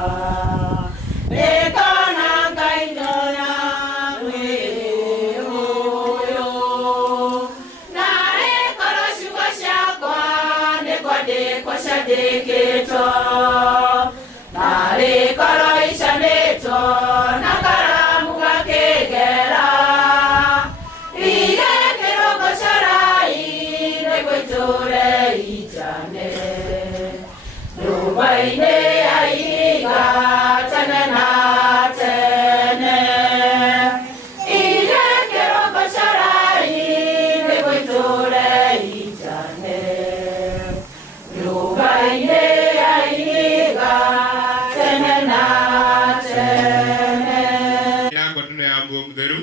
Nekana kainona wehoyo Nare koroshi kwa shakwa nekwade kwa shadeketo Nare koroisha neto nakara Baine aiga tene na tene Ile kero basharai ne goitore ijane Baine aiga tene na tene Yango tune ambu mtheru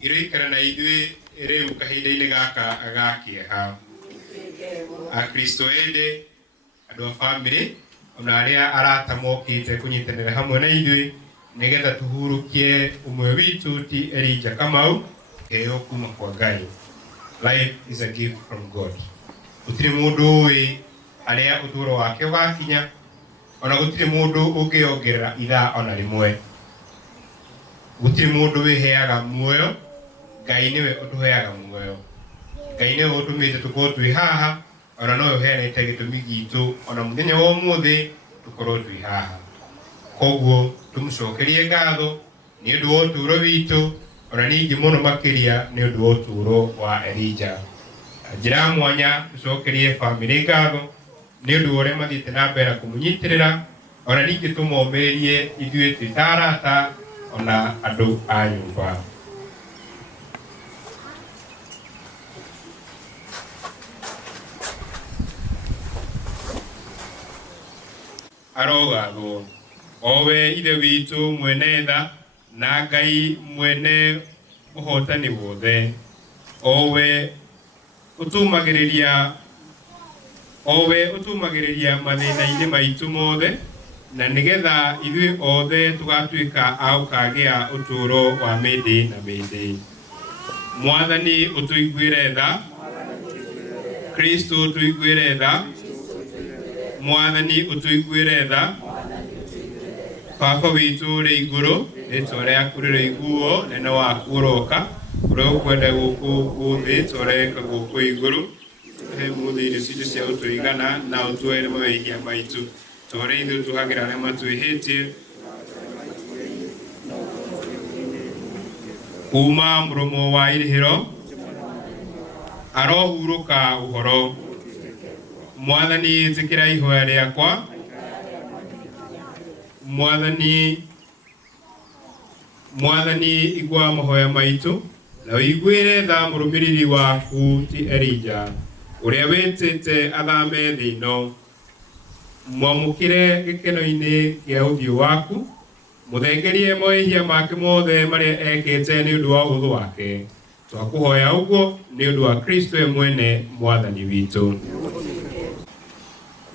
irekara na idwe reu kahinda-ini gaka agakieha Akristo ende andu a family ona aria arata mokite kunyitanira hamwe na ithui nigetha tuhurukie umwe witu ti Elijah Kamau heo kuma kwa Ngai. Life is a gift from God. Gutire mundu wi aria uturo wake wakinya ona gutire mundu ungiongerera ithaa ona rimwe. Gutire mundu wiheaga muoyo, Ngai niwe utuheaga muoyo. Ngai niwe utumite tukorwo twi haha ona no uheanite gitumi gitu ona muthenya wa umuthi tukorwo twi haha. Koguo tumucokerie ngatho ni undu wa uturo witu ona ningi muno makiria ni undu wa uturo wa Elijah. Njira mwanya tucokerie family ngatho ni undu uria mathiite na mbere kumunyitirira ona ningi tumomerie ithuĩ twi ta arata ona andu a nyumba. Arogathwo owe ithe witu mwene tha na Ngai mwene uhotani wothe owe utumagiriria mathina-ini maitu mothe na nigetha ithuĩ othe tugatuĩka a gũkagĩa ũtũũro wa mĩndĩ na mĩndĩ. Mwathani ũtũiguĩre tha, Kristo ũtũiguĩre tha, Mwathani ũtũiguĩre tha. Baba witũ ũrĩ igũrũ, rĩĩtwa rĩaku rĩroiguo, nene waku ũroka, ũrĩa ũkwenda gũkũ thĩ tũreka gũkũ igũrũ. Tũhe mũthĩ irio citũ cia gũtũigana na ũtuoere mawĩhia maitũ. Tũrĩa ithuĩ tũhagĩra arĩa matwĩhĩtie. Kuma mũromo wa irĩhĩro arohurũka ũhoro. Mwathani ĩtĩkĩra ihoya rĩakwa. Mwathani igua mahoya maitũ na ũiguĩre tha mũrũmĩrĩri waku ti Elijah ũrĩa wĩtĩte athame thĩ ĩno. Mwamũkĩre gĩkeno-inĩ gĩa ũthiũ waku, mũthengerie mawĩhia make mothe marĩa ekĩte nĩ ũndũ wa ũhũthũ wake. Twakũhoya ũguo nĩ ũndũ wa Kristo we mwene Mwathani witũ.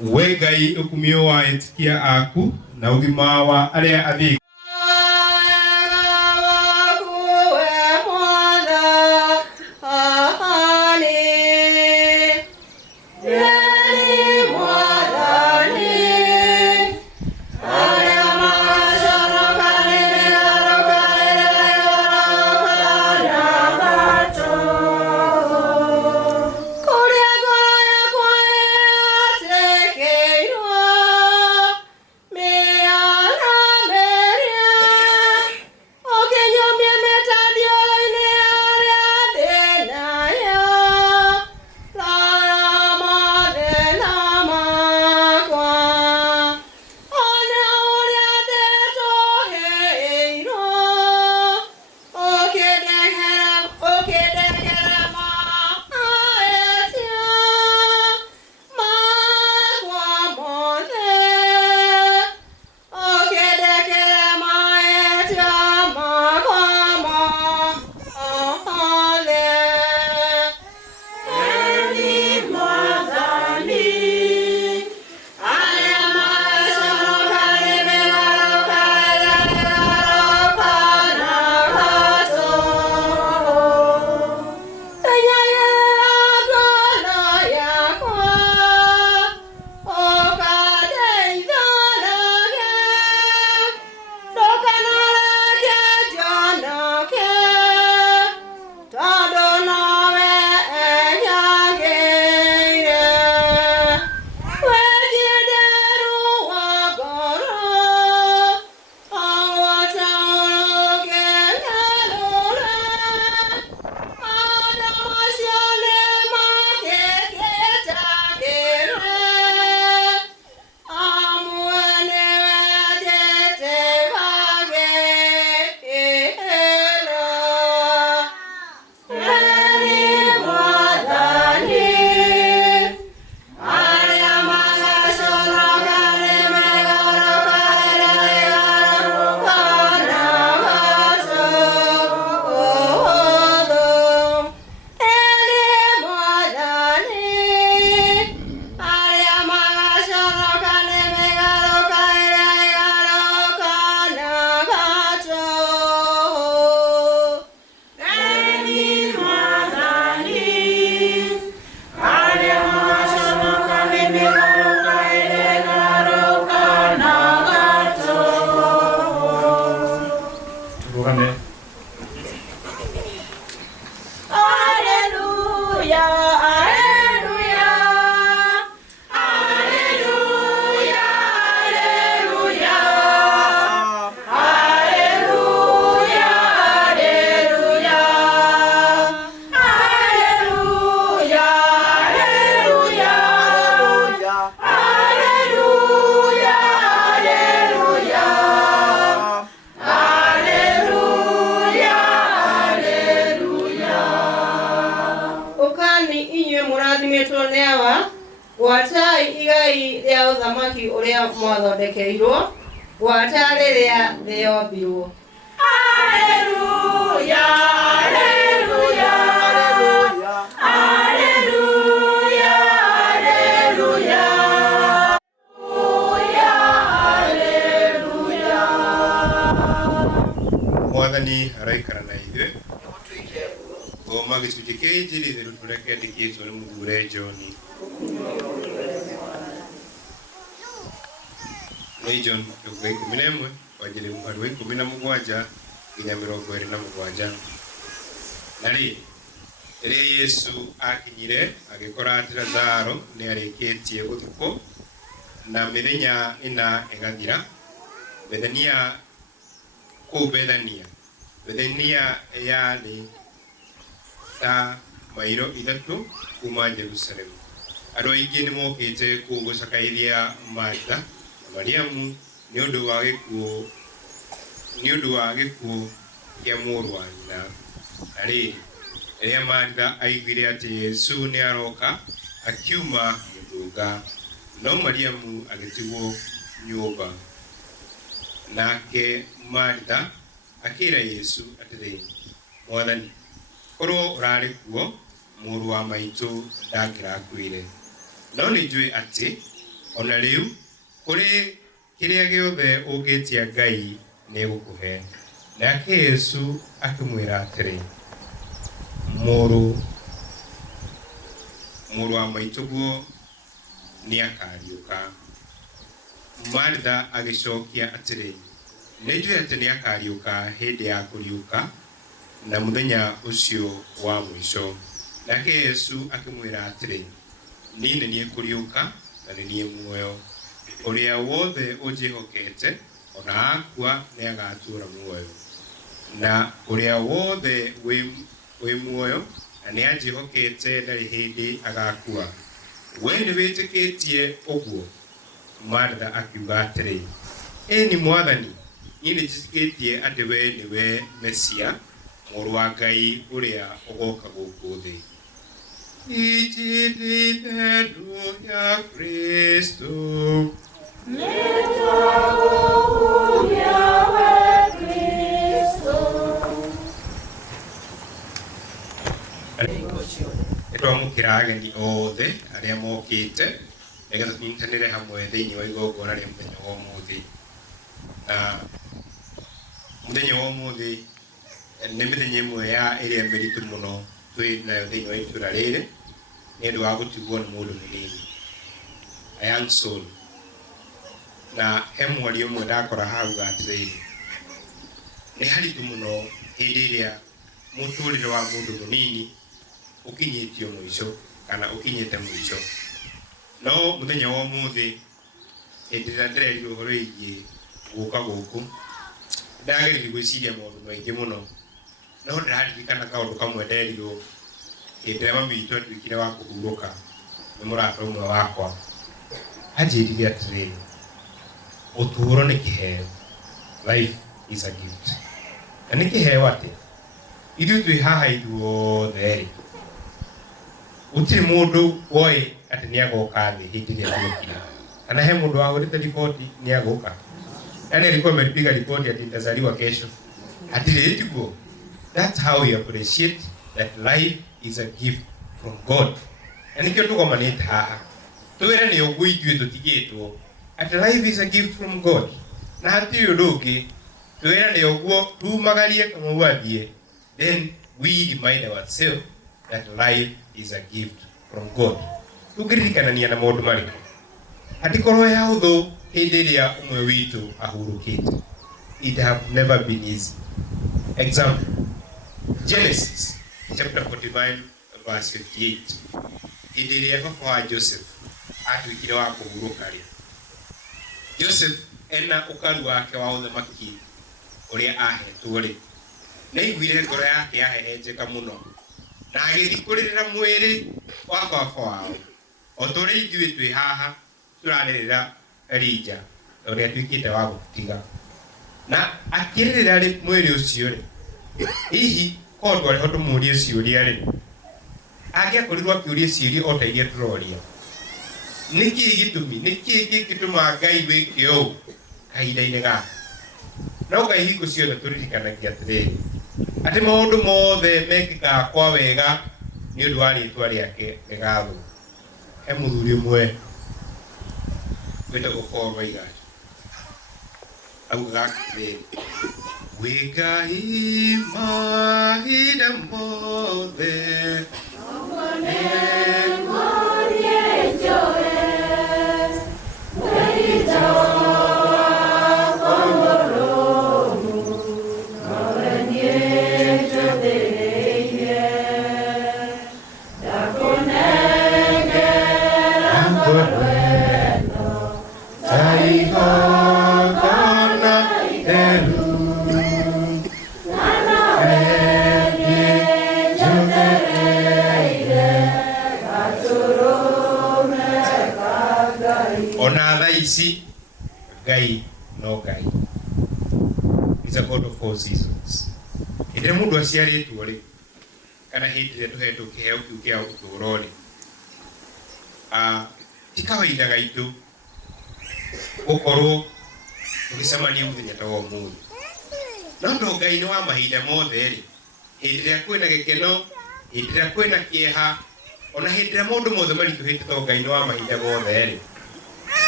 We Ngai ũkumio wa etĩkia aku na ũgima wa arĩa athĩĩ. Mwathani inyuĩ mũrathimitwo nĩ awa, gwatai igai rĩa ũthamaki ũrĩa mwathondekeirwo, gwata rĩrĩa thĩ yombirwo. Alleluia, alleluia, alleluia, alleluia, alleluia. Mwathani araikara na ithuĩ goma gĩcunjĩ kĩa injili theru kĩrĩa kĩandĩkĩtwo nĩ mũthure John. Nĩ John 11 kwanjĩrĩria mũhari wa 17 nginya 27. Na rĩrĩ, rĩrĩa Yesu akinyire agĩkora atĩ Lazaro nĩ arĩkĩtie gũthikwo na mĩthenya 4 ĩgathira. Bethania yarĩ ta mairo 3 kuma Jerusalemu. Andũ aingĩ nĩ mokĩte kũu gũcakaithia Martha na Mariamu nĩ ũndũ wa gĩkuũ kĩa mũrũ wa nyina. Na rĩrĩ, rĩrĩa Martha aiguire atĩ Yesu nĩ aroka, akiuma mũthũnga, no Mariamu agĩtigwo nyũmba. Nake Martha akĩĩra Yesu atĩrĩ, Mwathani, korwo ũrarĩ kuo, mũrũ wa maitũ ndangĩrakuire. No nĩ njũĩ atĩ ona rĩu kũrĩ kĩrĩa gĩothe ũngĩtia Ngai nĩ egũkũhe. Nake Yesu akĩmwĩra atĩrĩ, mũrũ wa maitũguo nĩ akariũka. Martha agĩcokia atĩrĩ, nĩ njũĩ atĩ nĩ akariũka hĩndĩ ya kũriũka na mũthenya ũcio wa mũico. Nake Yesu akĩmwĩra atĩrĩ, niĩ nĩ niĩ kũriũka na nĩ niĩ muoyo. Ũrĩa wothe ũnjĩhokete ona akua nĩ agatũũra muoyo. Na ũrĩa wothe wĩ muoyo na nĩ anjĩhokete ndarĩ hĩndĩ agakua. We nĩ wĩtĩkĩtie ũguo? Martha akiuga atĩrĩ, ĩni Mwathani, niĩ nĩ njĩtĩkĩtie atĩ we nĩwe Mesia, mũrũ wa Ngai ũrĩa ũgoka gũkũ thĩ. Injili theru ya Kristo. Twamũkĩra ageni othe arĩa mokĩte nĩgetha tũnyitanĩre hamwe thĩinĩ wa igongona rĩa mũthenya wa ũmũthĩ. Na mũthenya wa ũmũthĩ nĩ mĩthenya ĩmwe ya ĩrĩa mĩritũ mũno twĩ nayo thĩinĩ wa itũũra rĩrĩ nĩ ũndũ wa gũtigwo nĩ mũndũ mũnini, a young soul. Na he mwaria ũmwe ndakora hau atĩrĩrĩ, nĩ haritũ mũno hĩndĩ ĩrĩa mũtũũrĩre wa mũndũ mũnini ũkinyĩtio mũico kana ũkinyĩte mũico. No mũthenya wa ũmũthĩ hĩndĩ ĩrĩa ndĩrerirwo ũhoro wĩgiĩ gũka gũkũ, ndageririe gwĩciria maũndũ maingĩ mũno, no ndĩraririkana kaũndũ kamwe nderirwo hĩndĩ ĩrĩa mami witũ atuĩkire wa kũhurũka nĩ mũrata ũmwe wakwa. Anjĩrire atĩrĩrĩ, ũtũũro nĩ kĩheo, life is a gift. Na nĩ kĩheo atĩ ithuĩ twĩ haha ithuothe rĩ, gũtirĩ mũndũ woĩ atĩ nĩ agoka thĩ hĩndĩ ĩrĩa agũkinya, kana he mũndũ wagũrĩte riboti nĩ agoka. Yaani alikuwa amepiga ripoti ati nitazaliwa kesho. Ati tiguo. That's how we appreciate that life is a gift from God. And ikyo tuko manita haha. Tuwera ni ogui ithuĩ tũtigĩtwo. At life is a gift from God. Na hati ũndũ tuwera ni oguo tumagarie kama wathie. Then we remind ourselves that life is a gift from God. Tũngĩririkanania na maũndũ marĩkũ? Hati korwo ya ũthũ hĩndĩ ĩrĩa ũmwe witũ ahurũkĩte. It have never been easy. Example, Genesis chapter 49 verse 58. Hĩndĩ ĩrĩa baba wa Joseph atuĩkire wa kũhurũka rĩ, Joseph ena ũkaru wake wa ũthamaki ũrĩa ahetwo rĩ, nĩ aiguire ngoro yake yahehenjeka mũno na agĩthiĩ kũrĩrĩra mwĩrĩ wa baba wao. O ta ũrĩa ithuĩ twĩ haha tũrarĩrĩra Elijah ũrĩa atuĩkĩte wa gũtiga, na akĩrĩrĩra mwĩrĩ ũcio rĩ, hihi korwo arĩ ho tũmũrie ciũria rĩ, angĩakorirwo akĩũria ciũria o ta iria tũroria. Nĩkĩ gĩtũma Ngai wĩke ũũ kahinda-inĩ gaka? No Ngai hingo ciothe tũririkanagia atĩrĩrĩ, atĩ maũndũ mothe mekĩkaga kwa wega nĩ ũndũ wa rĩĩtwa rĩake rĩgathwo. He mũthuri ũmwe wĩtagwo Paul Waigati augaga atĩrĩrĩ, wĩ Ngai mahinda mothe Ngai no Ngai. He's a God of all seasons. Ĩrĩa mũndũ aciarĩtwo rĩ, kana hĩndĩ ĩrĩa tũhetwo kĩheo kĩu kĩa ũtũũro rĩ, ti kawaida gaitũ gũkorwo tũgĩcemania mũthenya ta wa ũmũthĩ. No tondũ Ngai nĩ wa mahinda mothe rĩ, hĩndĩ ĩrĩa kwĩna gĩkeno, hĩndĩ ĩrĩa kwĩna kĩeha, ona hĩndĩ ĩrĩa maũndũ mothe maritũhĩte tondũ Ngai nĩ wa mahinda mothe rĩ,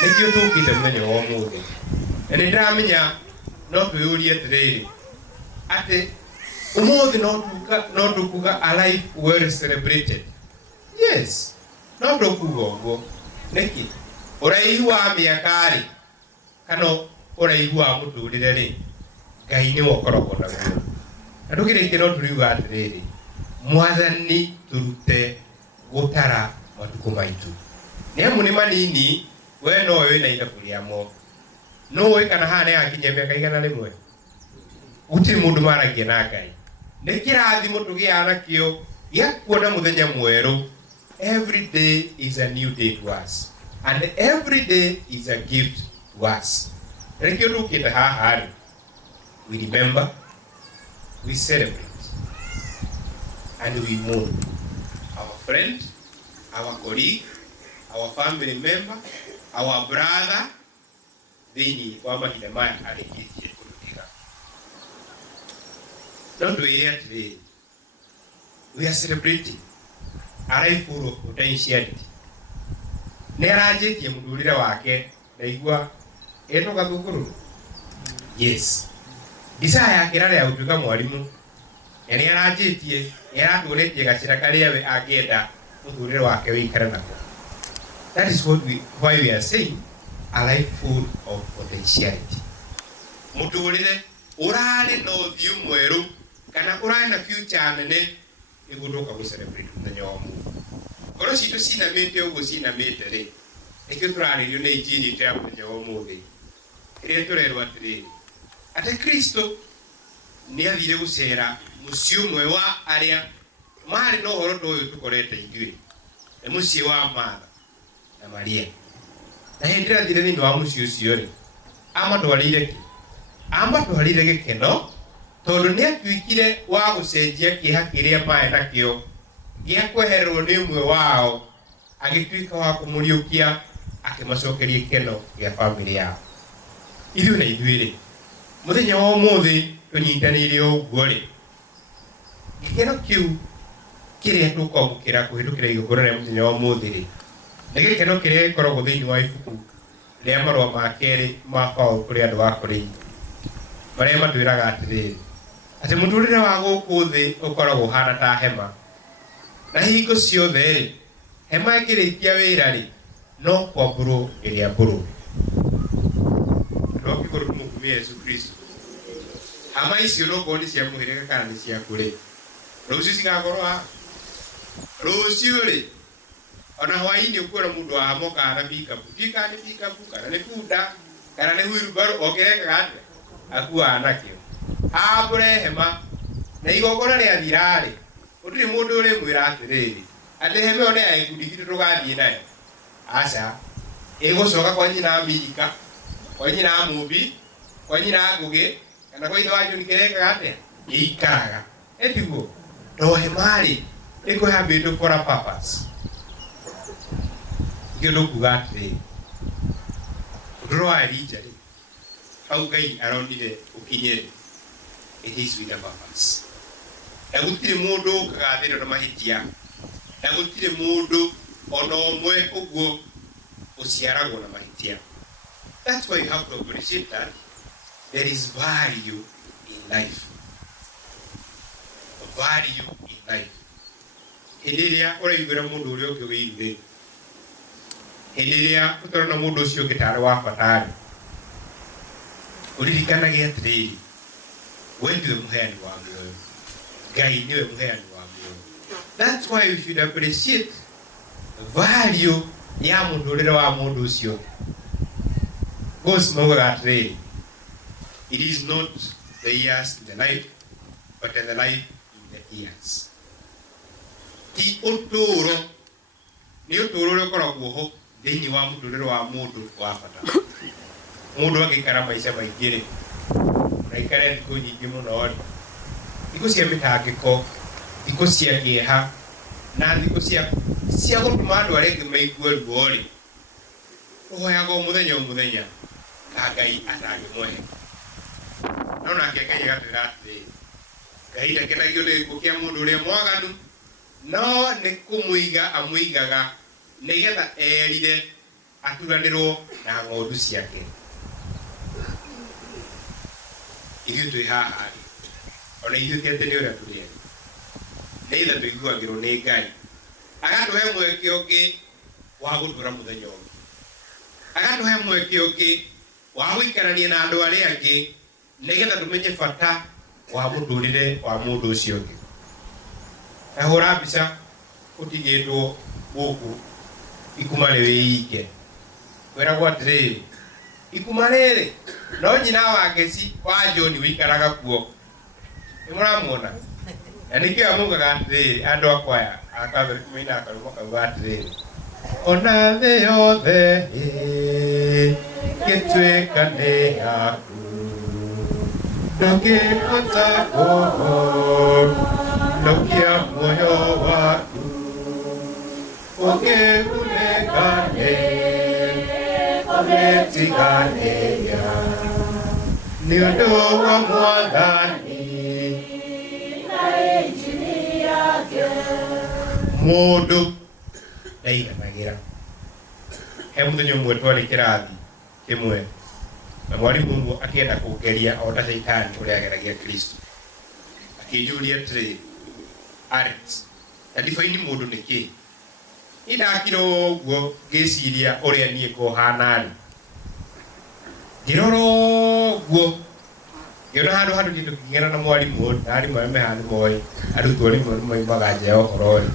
nĩkĩo tũkĩte mũthenya wa ũmũthĩ. Na nĩ ndamenya no twĩyũrie atĩrĩrĩ, atĩ ũmũthĩ no tũkuga a life well celebrated. Yes, no tũkuga ũguo. Nĩkĩ? Ũraihu wa mĩaka rĩ, kana ũraihu wa mũtũrĩre rĩ, Ngai nĩwe ũkoragwo naguo. Na tũkĩrĩkia no tũriuga atĩrĩrĩ, Mwathani tũrute gũtara matukũ maitũ. Nĩ amu nĩ manini, we no wĩ na ithabu rĩamo. No ũĩ kana haha nĩ hakinyia mĩaka igana rĩmwe? Gũtirĩ mũndũ maragia na Ngai. Nĩ kĩrathimo tũgĩaga nakĩo gĩa kuona mũthenya mwerũ. Every day is a new day to us. And every day is a gift to us. Rekio tũkĩte haha rĩ, we remember, we celebrate, and we mourn our friend, our colleague, our family member, our brother, thĩinĩ wa mahinda maya arĩkĩtie kũrũtiga. No twĩre atĩrĩrĩ, we are celebrating a life full of potentiality. Nĩ aranjĩtie mũtũrĩre wake, ndaigua etwo gathũngũrũ. Yes, desire yake rarĩ ya gũtuĩka mwarimũ. Na nĩ aranjĩtie, nĩ aratũrĩtie gacĩra karĩa we angĩenda mũtũrĩre wake wĩikare nako. That is why we are saying a life full of potentiality. Mũtũrĩre ũrarĩ na ũthiũ mwerũ, kana ũrarĩ na future nene, nĩguo tũka gũcelebrate mũthenya wa ũmũthĩ. Ngoro citũ cinamĩte ũguo cinamĩte rĩ, nĩkĩo tũrarĩrio nĩ injili ya mũthenya wa ũmũthĩ, ĩrĩa tũrerwo atĩrĩrĩ, atĩ Kristo nĩ athire gũcera mũciĩ ũmwe wa arĩa marĩ na ũhoro ta ũyũ tũkorete ithuĩ, nĩ mũciĩ wa Martha na Maria. Na hĩndĩ ĩrĩa athire thĩinĩ wa mũciĩ ũcio rĩ, amatwarĩire gĩkeno, tondũ nĩ atuĩkire wa gũcenjia kĩeha kĩrĩa maarĩ nakĩo gĩa kwehererwo nĩ ũmwe wao, agĩtuĩka wa kũmũriũkia, akĩmacokeria gĩkeno gĩa bamĩrĩ yao. Ithuĩ na ithuĩ rĩ, mũthenya wa ũmũthĩ tũnyitanĩire ũguo rĩ, gĩkeno kĩu kĩrĩa tũkwamũkĩra kũhĩtũkĩra igongona rĩa mũthenya wa ũmũthĩ rĩ, nĩ gĩkeno kĩrĩa gĩkoragwo thĩinĩ wa ibuku rĩa marũa ma kerĩ ma Paul kũrĩ andũ a Korintho, marĩa matwĩraga atĩrĩrĩ, atĩ mũtũrĩre wa gũkũ thĩ ũkoragwo ũhana ta hema, na hingo ciothe rĩ, hema ĩkĩrĩkia wĩra rĩ, no kwambũrwo ĩrĩambũrwo. No kĩgũrũ tũmũkumia Yesu Kristo. Hama icio no korwo nĩ cia mũhĩrĩga kana nĩ ciaku rĩ, rũciũ cigakorwo haha. Rũciũ rĩ, ona hwaĩ-inĩ ũkuona mũndũ wa hama kana na pikapu, tika nĩ pikapu kana nĩ bunda kana nĩ wheelbarrow, okerekaga atĩa akuaga nakĩo. Ambũre hema, na igongona rĩathira rĩ, gũtirĩ mũndũ ũrĩmwĩra atĩrĩrĩ, atĩ hema ĩyo nĩ ya gĩkundi gitũ tũgathiĩ nayo. Aca, ĩgũcoka kwa nyina Milika, kwa nyina Mũmbi, kwa nyina Ngũgĩ, kana kwa ithe wa John kĩrekaga atĩa, ĩikaraga. Ĩtiguo, to hema rĩ, iko habito for a purpose gelo kugate roa rijari au gai arondire ukinyere. It is with a purpose. Ndagutire mundu kagathira na mahitia, ndagutire mundu ono omwe uguo uciaragwo na mahitia. That's why you have to appreciate that there is value in life. Value in life. Hediria uraigura mundu urio kyogeire. Hediria utorona mundu ucio gitaro wa fatari. Uririkanagia atiriri, we ndiwe muheani wa mioyo, Ngai niwe muheani wa mioyo. That's why you should appreciate value ya mundurire wa mundu ucio. Ghost maugaga atiriri, it is not the years in the life, but the life in the years. Ti uturo ni uturo uri ukoragwo ho thiini wa mundurire wa mundu wa bata. Mundu agikara maisha maingĩ naikare thikũ nyingĩ mũno, thikũ cia mĩtangĩko, thikũ cia kĩeha na thikũ cia gũtũma andũ arĩa angĩ maigue ruo rĩ, ũhoyaga o mũthenya o mũthenya ta Ngai atangĩmũhe. No nake Ngai agatwĩra atĩrĩrĩ, Ngai ndakenagio nĩ gĩkuũ kĩa mũndũ ũrĩa mwaganu, no nĩ kũmũiga amũigaga nĩgetha erire aturanĩrwo na ng'ondu ciake. Ithuĩ twĩ haha ona ithuĩ ti atĩ nĩ ũrĩa tũrĩ nĩ ithe tũiguagĩrwo nĩ Ngai agatũhe mweke ũngĩ wa gũtũra mũthenya ũngĩ, agatũhe mweke ũngĩ wa gũikarania na andũ arĩa angĩ nĩgetha tũmenye bata wa mũtũrĩre wa mũndũ ũcio ũngĩ. Ahũra mbica ũtigĩtwo gũkũ ikuma rĩ wĩike, kwĩragwo atĩrĩrĩ, ikuma rĩrĩ no nyina wa Ngeci wa John wĩikaraga kuo. Nĩmũramuona? Na nĩkĩo amaugaga atĩrĩrĩ, andũ akwa aya akambere kũmaina akarũma kauga atĩrĩrĩ, ona thĩ yothe gĩtuĩka nĩ yaku, ndũngĩhota kũhonokia muoyo waku, ũngĩgunĩka nĩ kũmĩtiganĩria nĩ ũndũ wa Mwathani na injini yake. Mũndũ ndaiganagĩra. He mũthenya ũmwe twarĩ kĩrathi kĩmwe na mwarimũ ũmwe akĩenda kũngeria o ta Shaitani ũrĩa ageragia Kristo, akĩnjũria atĩrĩrĩ, Alex, ta ndibaini mũndũ nĩ kĩĩ? Niĩ ndakira ũguo ngĩciria ũrĩa niĩ ngũhana-rĩ, ngĩrora ũguo ngĩona handũ tũkĩgera na mwarimũ ũyũ na arimũ arĩa me haha nĩmoĩ arutwo rĩmwe nĩmoimaga nja ya ũhoro ũyũ.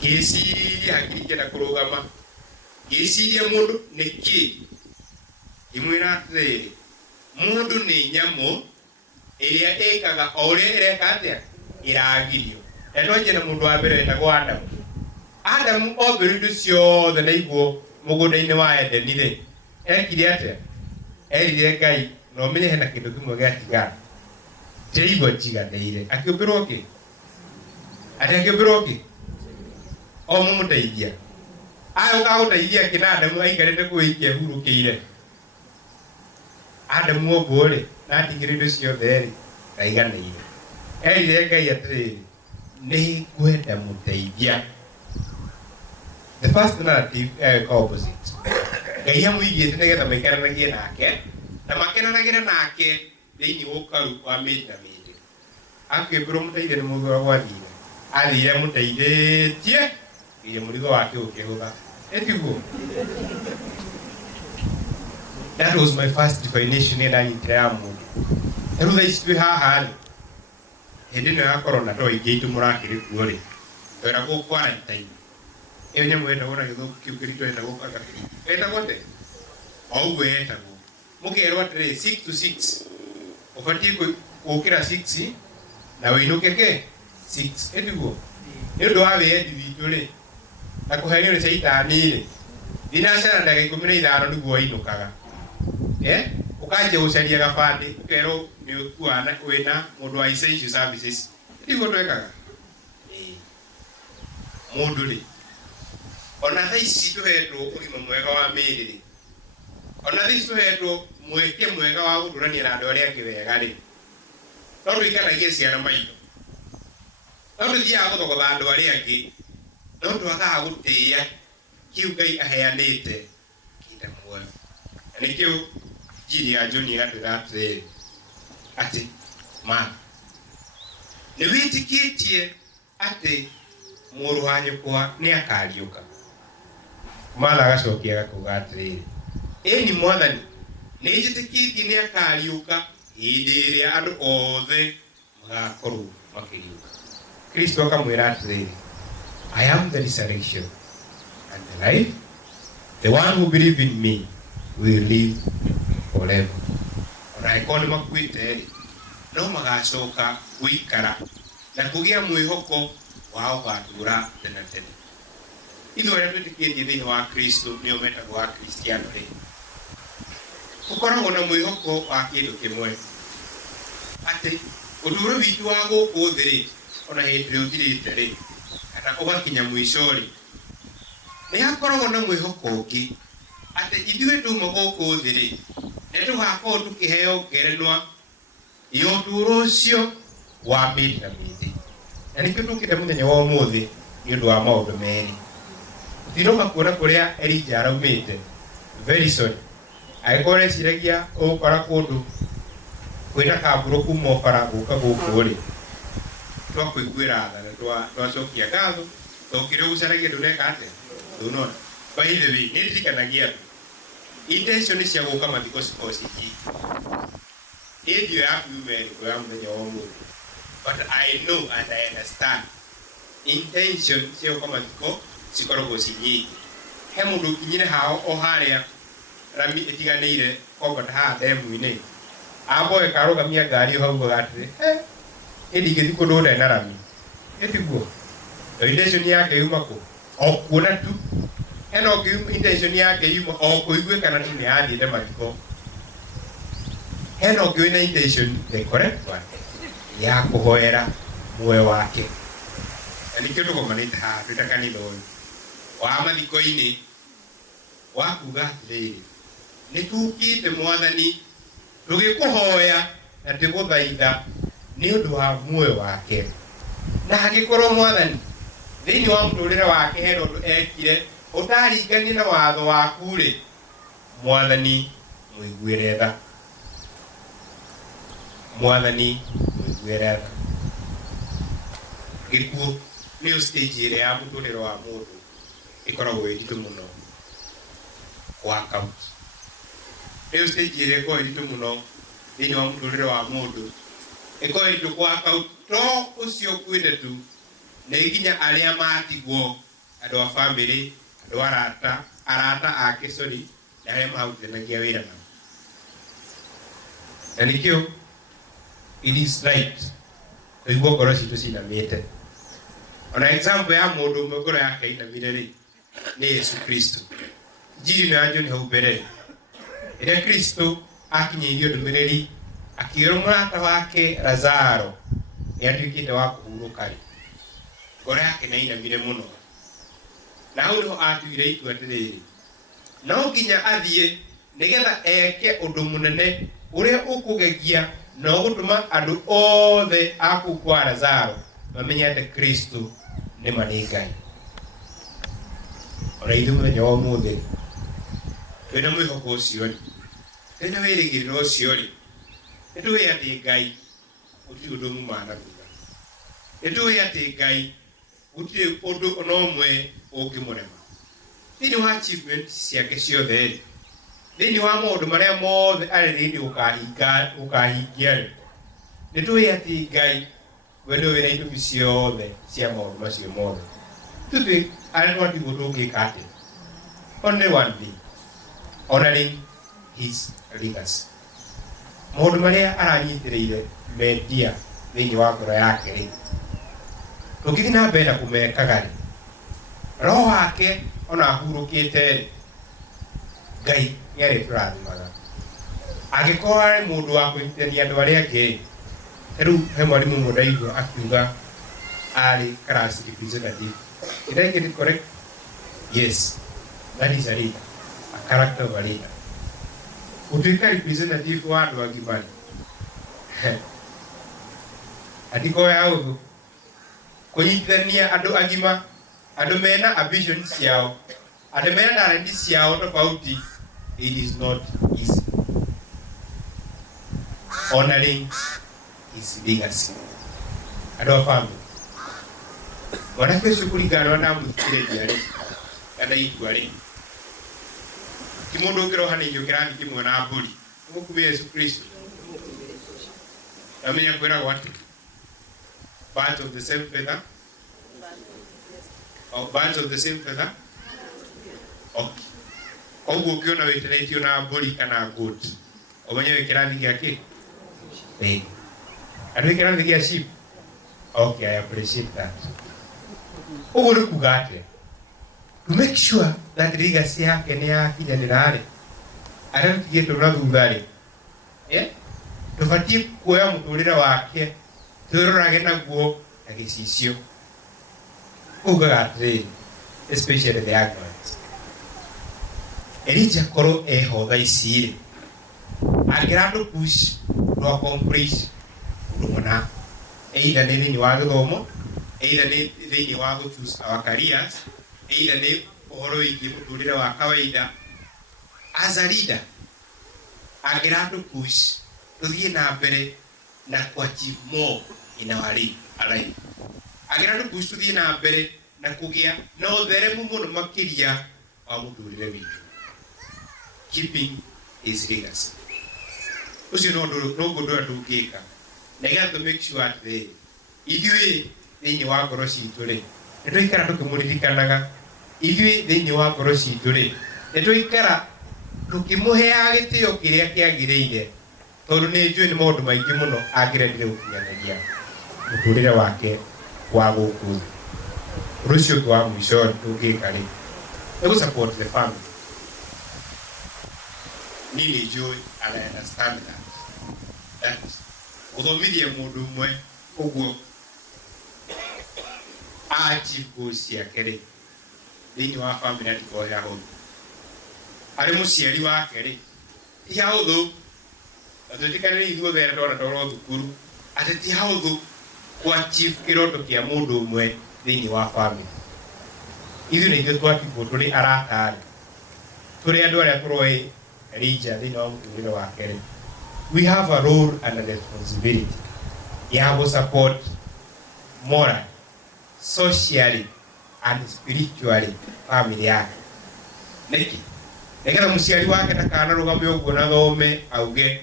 Ngĩciria hakiri ikĩenda kũrũgama, ngĩciria mũndũ nĩ kĩĩ? Ngĩmwĩra atĩrĩrĩ, mũndũ nĩ nyamũ ĩrĩa ĩkaga o ũrĩa ĩreka atĩa, ĩragirio. Na twanjie na mũndũ wa mbere wetagwo Adamu. Adamu ombĩrwo indo ciothe na iguo mũgũnda-inĩ wa Edeni-rĩ, ekire atĩa? Erire Ngai, na ũmenye hena kĩndũ kĩmwe gĩatigara, ndĩraigua njiganĩire. Akĩũmbĩrwo kĩ? Atĩ akĩũmbĩrwo kĩ? O mũmũteithia. Agĩũka gũteithia kĩ na Adamu aikarĩte kũu wiki ehurũkĩire. Adamu ũguo-rĩ, na atigĩrwo indo ciothe-rĩ, ndaiganĩire. Erire Ngai atĩrĩrĩ, nĩ ngwenda mũteithia. The first narrative opposite. Ngai amũigĩte nĩgetha maikaranagie nake na makenanagĩre nake thĩinĩ wa ũkaru wa mĩndĩ na mĩndĩ. Akĩũmbĩrwo mũteithia nĩ mũthuri wa nyina, athire mũteithĩtie nginya mũrigo wake ũkĩhũtha. Etiguo. That was my first definition ĩrĩa ndanyitire ya mũndũ. Rĩu thaa ici twĩ haha-rĩ, hĩndĩ ĩno ya corona to aingĩ aitũ mũrakĩrĩ kuo-rĩ, tweragwo quarantine. Ĩyo nyamũ yetagwo na gĩthũngũ kĩu kĩritũ yetagwo etagwo atĩa? O ũguo yetagwo. Mũkerwo atĩrĩ 6 to 6 ũbatiĩ gũkĩra 6 na wĩinũke kĩ 6. Etiguo. Nĩ ũndũ wa wĩyendi witũ-rĩ na kũhenio nĩ Shaitani-rĩ, thinacara ndagĩka 15 nĩguo wainũkaga. Ũkanjia gũcaria gabandĩ ũkerwo nĩ ũkuana wĩna mũndũ wa essential services. Etiguo twekaga. mundu ri ona thaici tuhetwo ugima mwega wa miri ri ona thaici tuhetwo mweke mwega wa gudurania na andu aria angi wega ri no twikanagia ciana maitho no tuthiaga guthogotha andu aria angi no twagaga gutia kiu Ngai aheanite kinda muoyo nikio jiri ya Joni atwira ati ma ni witikitie ati muru wa nyukwa ni akariuka mala agacokia gakuga atiri eni mwathani ni njitikitie ni akariuka hindi iria andu othe magakorwo makiriuka. Kristo akamwira atiri I am the resurrection and the life. The one who believes in me will live forever. Ona ikondi makuite no magacoka guikara na kugia mwihoko wao gatura tena tena. Ithu aria twitikirie thiini wa Kristo ni ometagwo wa Kristiano ri tukoragwo na mwihoko wa kindu kimwe ati uturo witu wa guku thiri ona hindi uthirite ri kana ugakinya mwisho ri ni hakoragwo na mwihoko ungi ati ithuĩ tuma guku thiri ni tugakorwo tukiheo ngerenwa ya uturo ucio wa mĩndĩ na mĩndĩ. Na nikio tukite muthenya wa umuthi ni undu wa maundu meri tutiroma kuona kuria Elijah araumite very soon aikore ciragia ukora kundu kwina kamburu kuma bara guka guku ri twakuiguira tha na twacokia ngatho tukire ucaragia ndureka ate ndunona by the way ni tikanagia intention cia guka mathiko cikoci ndio yaku meri kwa muthenya wa umuthi. But I know and I understand intention cia guka mathiko cikoragwo cinyingi. He mundu kinyire hao o haria rami itiganeire kombata ha demu-ini amboe karugamia ngari hau gatire indi ngithi kundu ndena rami etiguo intention yake yuma ku o kuona tu eno intention yake yuma o kuigwe kana ni athire mathiko eno kwina intention the correct one ya kuhoera muoyo wake. Ani kitu kwa manita ha tutakani loni wa mathiko-ini wakuga atiriri nitukite mwathani tugikuhoya na tuguthaitha ni undu wa muoyo wake na agikorwo mwathani thiini wa muturire wake hena undu ekire utaringanie na watho waku ri mwathani muiguire tha mwathani muiguire tha gikuo ni stage ire ya muturire wa mundu ikoragwo iritu muno work out. Hiyo stage ile kwa iritu muno thiini wa muturire wa mundu iko iritu work out to ucio kwite tu na ikinya aria matigwo andu a family andu arata ake sorry na aria mahutithanagia wira nao. Na nikio it is right tuigwo ngoro citu cinamite. Ona example ya mundu umwe ngoro yake inamire ri ni Yesu Kristo. Jiri na Joni hau mbere ire Kristo akinyirio ndumiriri akira murata wake Lazaro yatuikite wa kuhuruka ri ngoro yake na inamire muno na hau niho atuire itua atiriri no nginya athie nigetha eke undu munene uria ukugegia no gutuma andu othe aku kwa Lazaro mamenyete Kristo ni manigai. Ora ithu muthenya wa umuthi twina mwihoko ucio twina wirigiriro ucio ri nitui ati Ngai uti undu mumana thuga nitui ati Ngai uti undu ono umwe ungimurema thiini wa achievement ciake ciothe thiini wa maundu maria mothe ari rindi ukahingia ri nitui ati Ngai wendo wina itumi ciothe cia maundu macio mothe tuti aria twatigwo tungika ati only one thing honoring his legacy. Maundu maria aranyitiriire mendia thiini wa ngoro yake ri tukithi na mbere kumekaga ri roho wake ona ahurukite ri Ngai niari turathimaga agikorwo ari mundu wa kuitithania andu aria angi. Riu he mwarimu mundaigua akiuga ari class representative Did I get it correct? Yes. That is a leader. A character of a leader. Utuika representative wa andu agima. Atiko yao kunyitithania andu agima, andu mena ambitions yao, andu mena talents yao tofauti. It is not easy. Honoring his legacy. Andu a family. Mwanake shukurigana na muthikire diare kana itware. Kimundu ngiro hani nyukirani kimwe na mburi. Mukume Yesu Kristo. Amenya kwera watu. Birds of the same feather. Or birds of the same feather. Okay. Ogu ukiona weteretio na mburi kana goat. Omenya wekirani giake. Eh. Adu wekirani gia sheep. Okay, I appreciate that. Ogu nikugate. To make sure that legacy yake ni yakinyanira aratugie turathutha tubatie kuoya muturire wake twirorage naguo na gicicio ugaga atiri especially the young ones. Elijah koro eho tha ici angirando push to accomplish rumona either ni thini wa githomo, either ni thini wa go choose our careers, either ni uhoro wingi muturire wa kawaida. As a leader angirando push tuthie na mbere na achieve more in our life. Angirando push tuthie na mbere na kugia na utheremu muno makiria wa muturire witu, keeping his legacy. Ucio no ngundu atungika negetha to make sure that ithui thini wa ngoro citu ri nitwikara tukimuririkanaga, ithui thini wa ngoro citu ri nitwikara tukimuhea gitio kiria kiagiriire, tondu ni njui ni maundu maingi muno angirendire gukinyanagia muturire wake wa guku. Rucio twa mwisho tungika ri ni gu support the family. Nini njui and I understand that uthomithie mundu umwe uguo achieve goals ciake ri thini wa family atikohera home ari muciari wake ri ti hauthu atutikane ithuo thera twona toro thukuru ati ti hauthu ku achieve kiroto kia mundu umwe thini wa family. Ithu ni ithuo twakibwo turi aratari turi andu aria turoi Elijah thini wa muturire wake ri. We have a role and a responsibility. You have to support morally, socially, and spiritually family yake. Neki nekera muciari wake takana rugame uguo na thome auge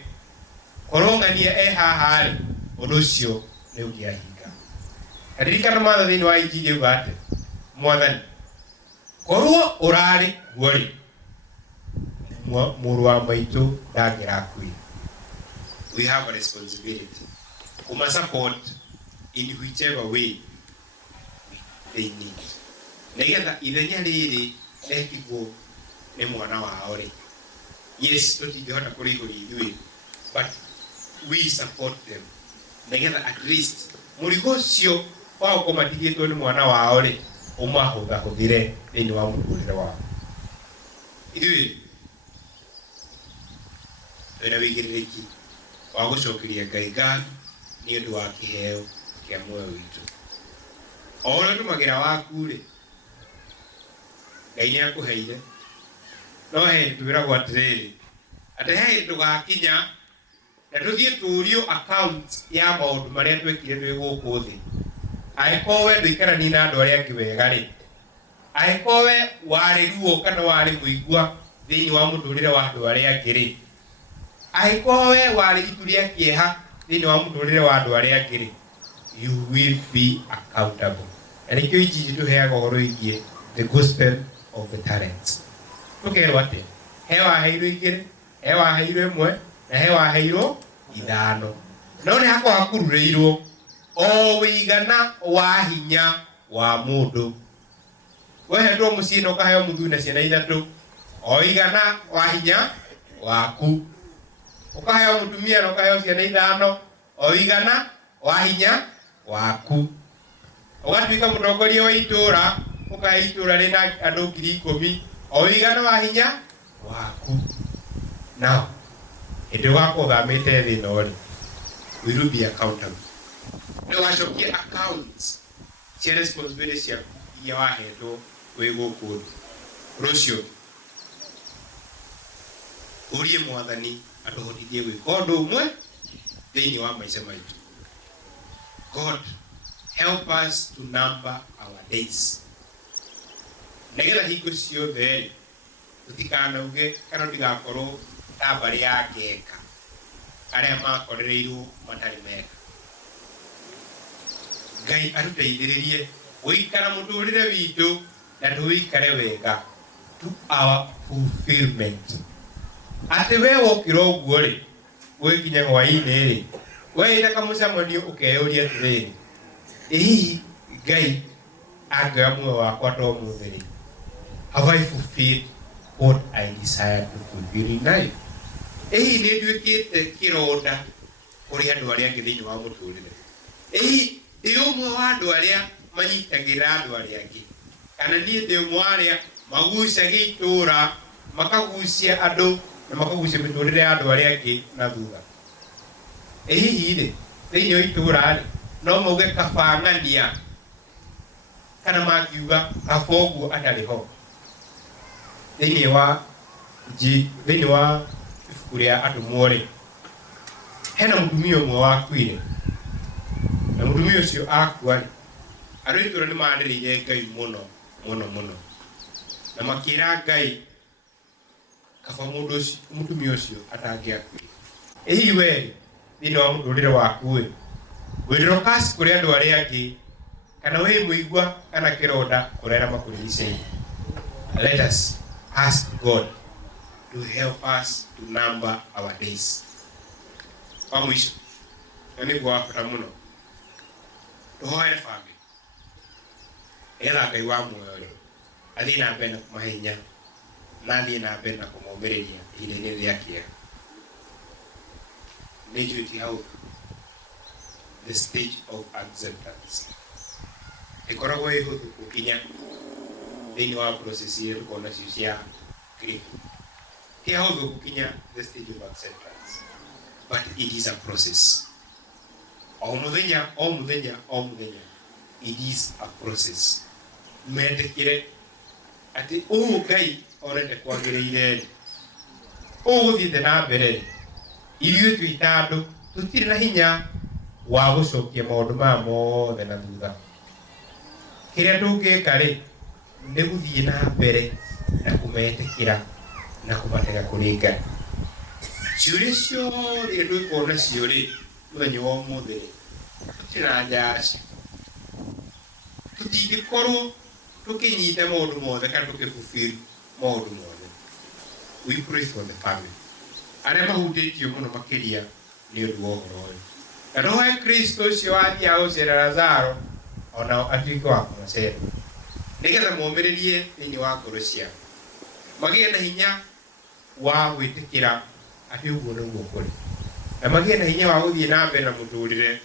korongania haha ri undu ucio ni ugiahinga. Adirikana matha thini wa injili ugate mwathani korwo urari guori muru wa maitu ndagira kui. We have a responsibility. We must support in whichever way they need. Negetha ithenya riri rekigwo ni mwana wao ri. Yes, tutingihota kuriguri ithui, but we support them. Negetha at least murigo ucio wa ukomatigitwo ni mwana wao ri umahutha huthire thini wa muturire wao. Ithui twina wigiririki wa gucokeria Ngai ngatho ni undu wa kiheo kia muoyo witu. Ora tumagira waku ri Ngai ni akuheire no he twiragwo atiriri ati he tugakinya na tuthie turio account ya maundu maria twekire twi guku thi. Aikowe nduikarani na andu aria angi wega ri, aikowe wari ruo kana wari muigua thini wa muturire wa andu aria angi ri, aikowe wari ituria kieha thini wa muturire wa andu aria angi ri, you will be accountable. And ikyo injili tuheaga uhoro igie the gospel of the talents. Tukerwo ati hewa heirwo igiri, hewa heirwo imwe na hewa heirwo ithano. No ni hako hakurureirwo o wigana wa hinya wa mundu. Wehetwo mucii na ukaheo muthui na ciana ithatu, o igana wa hinya waku. Ukaheo mutumia na ukaheo ciana ithano, o igana wa hinya waku. Ugatuika mutongoria wa itura tukahe itura rina andu 10,000 o igana wa hinya waku. Now, hindi wako thamite thi no ri, we will be accountable. No washokie accounts cia responsibility cia iria wahetwo wi guku rucio. Urie Mwathani atuhotithie gwika undu umwe thiini wa maica maitu. God, help us to number our days. Negetha hingo ciothe tutikanauge kana tigakorwo ta mbari ya ngeka aria makorereirwo matari mega. Ngai aruteithĩrĩrie gũikara mũtũrĩre witũ na tũikare wega to our fulfillment. Atĩ we wokĩra ũguo rĩ, gwĩkinya hwaĩ-inĩ rĩ, we ĩna kamũcemanio ũkeyũria atĩrĩrĩ, hihi Ngai angĩoya muoyo wakwa ta ũmũthĩ rĩ, have I fulfilled what I desire to fulfill in life? Hihi nĩ nduĩkĩte kĩronda kũrĩ andũ arĩa angĩ thĩinĩ wa mũtũrĩre? Hihi ndĩ ũmwe wa andũ arĩa manyitagĩrĩra andũ arĩa angĩ? Kana niĩ ndĩ ũmwe wa arĩa magucagia itũũra, makagucia andũ na makagucia mĩtũrĩre ya andũ arĩa angĩ na thutha? Hihi rĩ, thĩinĩ wa itũũra rĩ, no mauge kaba ng'ania kana mangiuga kaba ũguo atarĩ ho? Thĩinĩ wa ibuku rĩa Atũmwo rĩ, hena mũtumia ũmwe wakuire, na mũtumia ũcio akua rĩ, andũ a itũũra nĩ manĩrĩire Ngai mũno mũno mũno, na makĩra Ngai kaba mũtumia ũcio atangĩakuire. Hihi we thĩinĩ wa mũtũrĩre waku rĩ, wĩ focus kũrĩ andũ arĩa angĩ kana wĩ mũigua kana kĩronda kũrĩa makũrigicĩirie? Let us ask God to help us to number our days. Kwa mwisho, na nĩguo wa bata mũno, tũhoere family etha Ngai wa muoyo rĩ athiĩ na mbere na kũmahe hinya na athiĩ na mbere na kũmomĩrĩria ihinda-inĩ rĩa kĩeha. Nĩ njũĩ hau the stage of acceptance ĩkoragwo ĩ hũthũ gũkinya thĩinĩ wa process iria tũkoragwo nacio cia grief. Ti hũthũ gũkinya the stage of acceptance, but it is a process. O mũthenya o mũthenya o mũthenya, it is a process. Metĩkĩre atĩ ũũ Ngai orete kwagĩrĩire, ũgũthiĩte na mbere, ithuĩ twĩ ta andũ tũtirĩ na hinya wa gũcokia maũndũ maya mothe na thutha. Kĩrĩa tũngĩka rĩ, nĩ gũthiĩ na mbere na kũmetĩkĩra na kũmatega kũrĩ Ngai. Ciũria ciothe twĩkorwo nacio rĩ, mũthenya wa ũmũthĩ rĩ, tũtirĩ na njaci. Tũtingĩkorwo tũkĩnyita maũndũ mothe kana tũkĩfulfill maũndũ mothe. We pray for the family arĩa mahutĩtio mũno makĩria nĩ ũndũ wa ũhoro ũyũ. Na tũhoe Kristo ũcio wathiĩ agũcera Lazaro onao atuĩke wa kũmacera, nĩgetha momĩrĩrie thĩinĩ wa ngoro ciao, magĩe na hinya wa gwĩtĩkĩra atĩ ũguo nĩguo kũrĩ, na magĩe na hinya wa gũthiĩ na mbere na mũtũrĩre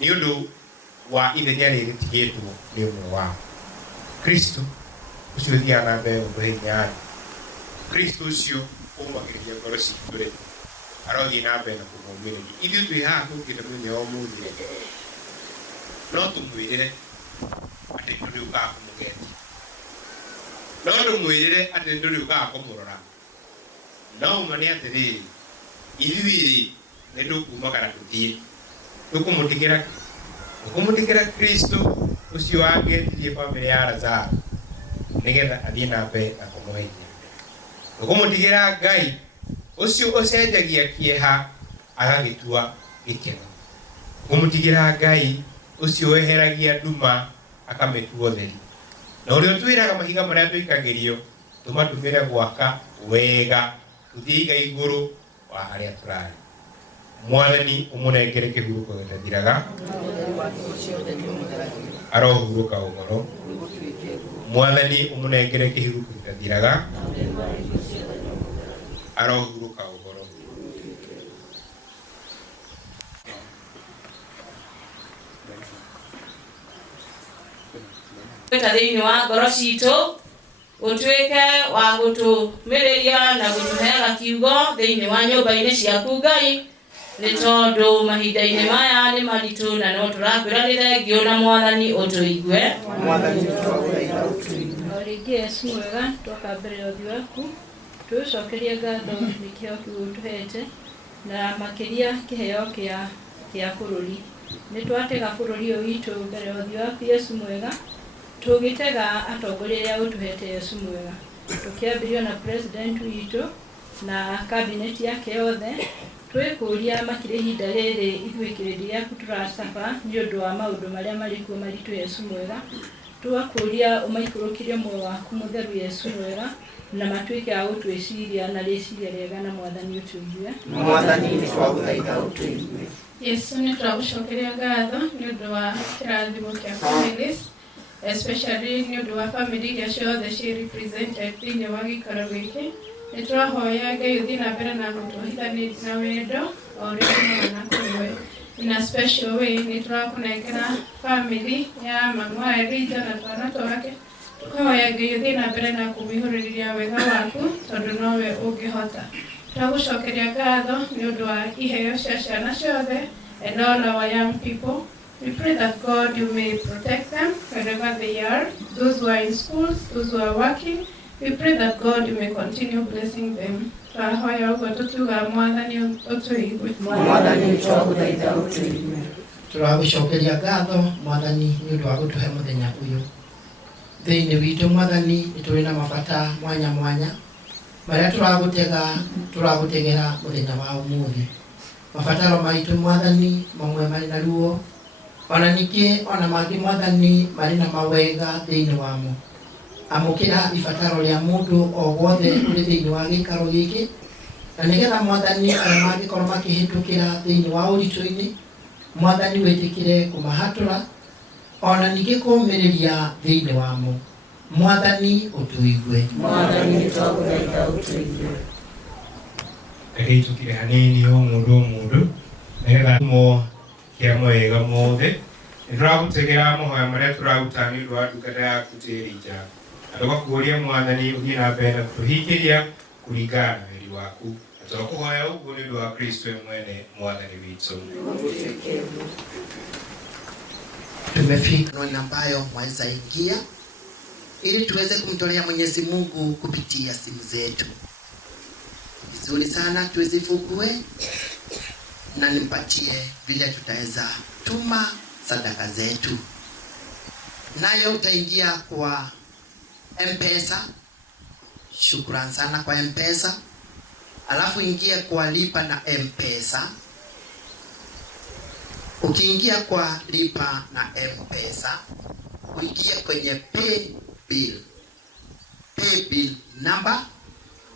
nĩ ũndũ wa ithenya rĩrĩ rĩtigĩtwo nĩ ũmwe wao. Kristo ũcio ũthiaga na mbere gũtũhe hinya, Kristo ũcio ũmagĩrĩria ngoro citũ rĩ, arothiĩ na mbere na kũmomĩrĩria. Ithuĩ twĩ haha tũkĩte mũthenya wa ũmũthĩ, no tũmwĩrĩre atĩ ndũrĩũkaga kũmũgetia, no tũmwĩrĩre atĩ ndũrĩũkaga kũmũrora. No ũma nĩ atĩrĩrĩ, ithuĩ nĩ tũkumagara tũthiĩ, tũkũmũtigĩra Kristo ũcio wangetirie bamĩrĩ ya Lazaro nĩgetha athiĩ na mbere na kũmũhe hinya. Tũkũmũtigĩra Ngai ũcio ũcenjagia kĩeha agagĩtua gĩkeno. Tũkũmũtigĩra Ngai ũcio weheragia nduma akamĩtua ũtheri, na ũrĩa ũtwĩraga mahiga marĩa tũikagĩrio tũmatũmĩre gwaka wega, tũthiĩ iga igũrũ wa harĩa tũrarĩ. Mwathani ũmũnengere kĩhurũko gĩtathiraga, arohurũka ũhoro. Mwathani ũmũnengere kĩhurũko gĩtathiraga, arohurũka ũhoro. thĩinĩ wa ngoro citũ ũtuĩke wa gũtũmĩrĩria na gũtũheaga kiugo thĩinĩ wa nyũmba-inĩ ciaku Ngai, nĩ tondũ mahinda-inĩ maya nĩ maritũ na no tũrakwĩra nĩ thengio na Mwathani ũtũigue. O rĩngĩ Yesu mwega, twoka mbere ya ũthiũ waku twĩcokerie ngatho nĩ kĩheo kĩu ũtũhete, na makĩria kĩheo kĩa bũrũri. Nĩ twatega bũrũri ũyũ witũ mbere ya ũthiũ waku Yesu mwega, tũgĩtega atongoria arĩa ũtũhete Yesu mwega, tũkĩambĩrĩria na president witũ na cabinet yake yothe, twĩkũria makĩria ihinda rĩrĩ ithuĩ kĩrĩndĩ gĩaku tũracaba nĩ ũndũ wa maũndũ marĩa marĩ kuo maritũ Yesu mwega, twakũria ũmaikũrũkĩrie muoyo waku mũtheru Yesu mwega, na matuĩke a gũtwĩciria na rĩciria rĩega, na Mwathani ũtũigue. Mwathani nĩ twagũthaitha ũtũigue. Yesu nĩ twagũcokeria ngatho nĩ ũndũ wa kĩrathimo kĩa families, especially nĩ ũndũ wa family iria ciothe ci represented thĩinĩ wa gĩikaro gĩkĩ. Nĩ twahoya Ngai ũthiĩ na mbere na gũtũhithania na wendo o rĩmwe na kũrĩwe. In a special way nĩ tũrakũnengera family ya mama Elijah na twana twake, tũkahoya Ngai ũthiĩ na mbere na kũmĩihũrĩria wega waku tondũ nowe ũngĩhota. Twagũcokeria ngatho nĩ ũndũ wa iheo cia ciana ciothe and all our young people. We pray that God, you may protect them wherever they are, those who are in schools, those who are working. We pray that God, you may continue blessing them. Twahoya ũguo tũkiuga Mwathani ũtũigue. Mwathani twagũthaitha ũtũigue. Tũragũcokeria ngatho Mwathani nĩ ũndũ wa gũtũhe mũthenya ũyũ. Thĩinĩ witũ Mwathani nĩ tũrĩ na mabata mwanya mwanya marĩa tũragũtegera mũthenya wa ũmũthĩ. Mabataro maitũ Mwathani mamwe marĩ na ruo, ona ningĩ ona mangĩ Mwathani marĩ na mawega thĩinĩ wamo. Amũkĩra ibataro rĩa mũndũ o wothe ũrĩ thĩinĩ wa gĩikaro gĩkĩ, na nĩgetha Mwathani arĩa mangĩkorwo makĩhĩtũkĩra thĩinĩ wa ũritũ-inĩ, Mwathani wĩtĩkĩre kũmahatũra ona ningĩ kũmĩrĩria thĩinĩ wamo. Mwathani ũtũigue. Mwathani nĩ twagũthaitha ũtũigue. Reke tũkire hanini o mũndũ nĩgetha mo kĩa mwega mothe. Nĩ tũragũtegera mahoya marĩa tũraruta nĩ ũndũ wa ndungata yaku Elijah, na tũgakũũria Mwathani ũthiĩ na mbere na kũtũhingĩria kũringana na wendi waku, na tũrakũhoya ũguo nĩ ũndũ wa Kristo mwene Mwathani witũ. Tumefika ambayo mwaweza ingia ili tuweze kumtolea Mwenyezi Mungu kupitia simu zetu. Vizuri sana tuzifungue na nimpatie vile tutaweza tuma sadaka zetu. Nayo utaingia kwa M-Pesa. Shukrani sana kwa M-Pesa. Alafu ingia kwa lipa na M-Pesa. Ukiingia kwa lipa na M-Pesa, uingie kwenye pay bill. Pay bill number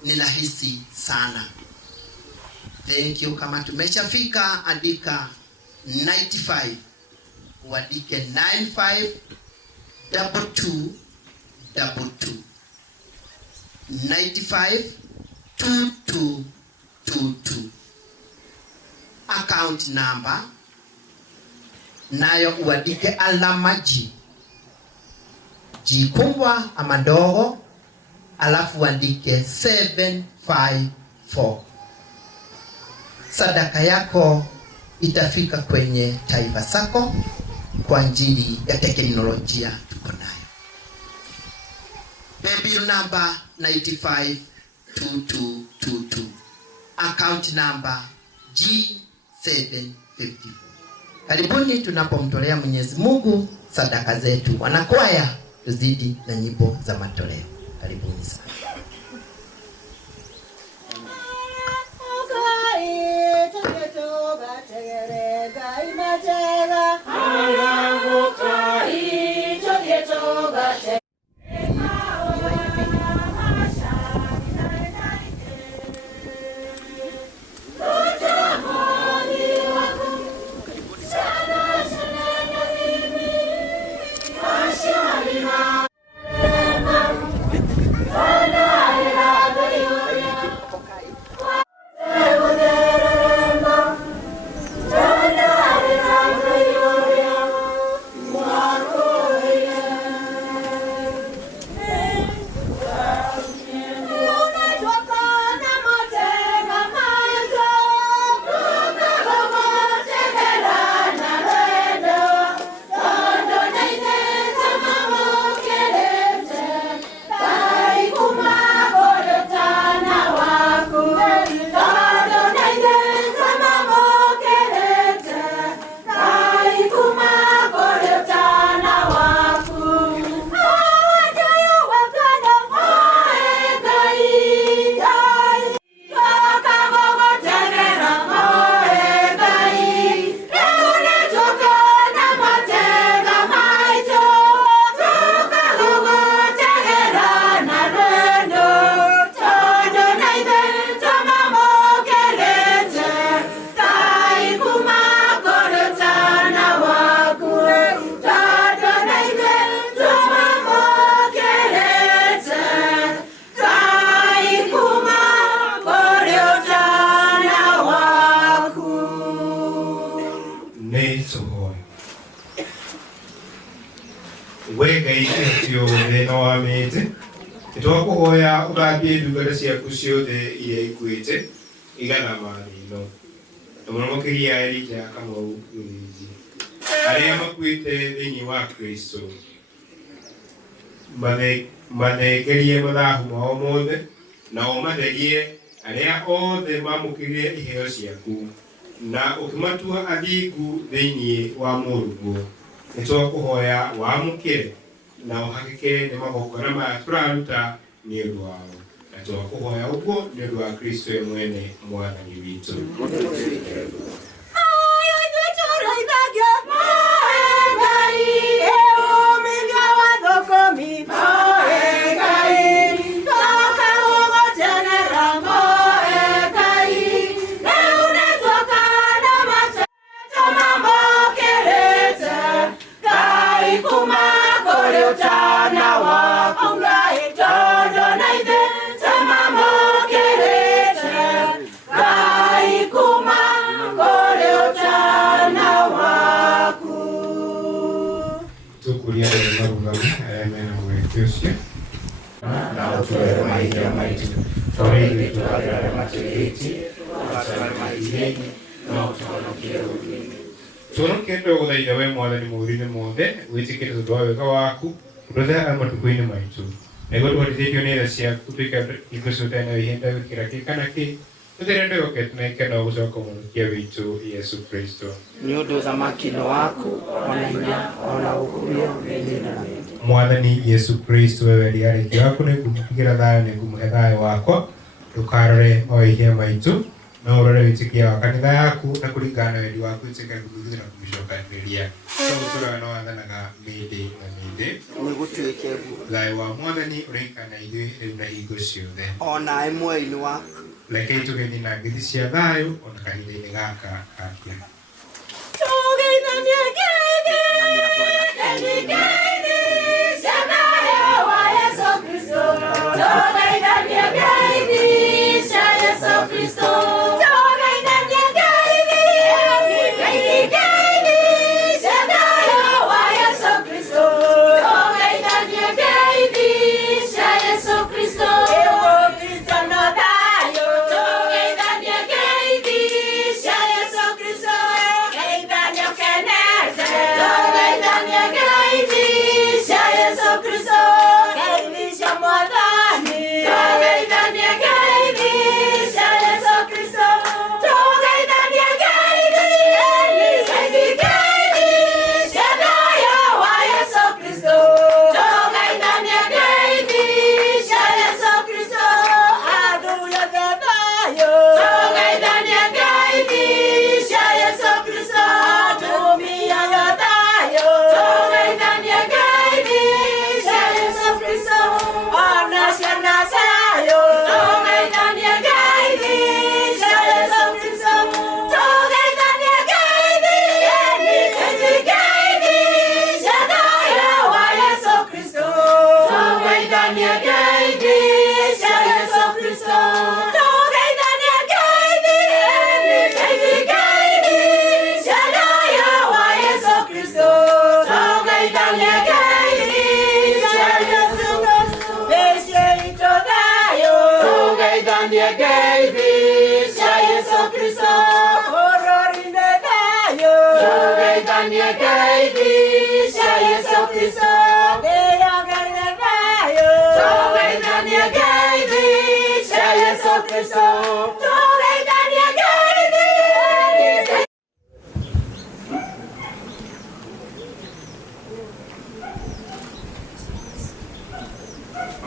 ni rahisi sana. Thank you. Kama tumeshafika, andika 95, uandike 952222 952222. Account number nayo uandike alama G kubwa ama ndogo, alafu uandike 754. Sadaka yako itafika kwenye Taifa Sacco kwa ajili ya teknolojia tuko nayo. Bill number 952222. Account number G754. Karibuni tunapomtolea Mwenyezi Mungu sadaka zetu. Wanakwaya tuzidi na nyimbo za matoleo. Karibuni sana. Marco mamete twakuhoya uthambie ndungata ciaku ciothe iria ikuĩte igana marino na mũno makĩria Elijah Kamau Gĩthĩnji arĩa makuĩte thĩinĩ wa Kristo mathegerie mathahu mao mothe nao matherie arĩa othe mamũkĩrire iheo ciaku na ũkĩmatua athingu thĩinĩ wa mũrungu nĩtwakũhoya wamũkĩre na ũhakĩke nĩ magongona maya tũraruta nĩ ũndũ wao na twakũhoya ũguo nĩ ũndũ wa Kristo we mwene mwathani witũ. Tũnokende gũthaitha we mwathani maũndũ-inĩ mothe wĩtĩkĩre tondũ wa wega waku ũtũthe matukũ-inĩ maitũ nĩguo tũhotithĩtio nĩ tha ciaku tũikare hingo ciothe na ihinda gũkĩra kĩ kana kĩ tũthere ndĩyokete na ikeno gũcoka mũhonokia witũ Yesu Kristo nĩ ũndũ ũthamaki-inĩ waku ona hinya ona ũkũria Mwathani Yesu Kristo wewe rĩarĩki waku nĩngũmũtigĩra thayũ nĩngũmũhe thayũ wakwa ndũkarore mawĩhia maitũ no ũrore wĩtĩkia wa kanitha yaku na kũringana na wendi waku wĩtĩkia kũmũthigĩra na kũmĩcokanĩrĩria tũgũtũra no wathanaga mĩndĩ na mĩndĩ nĩgũtuĩke guo thayũ wa Mwathani ũrĩikara na ithuĩ rĩu na hingo ciothe ona muoyo-inĩ waku rekei tũgethi na ngeithi cia thayũ ona kahinda-inĩ gaka kapya.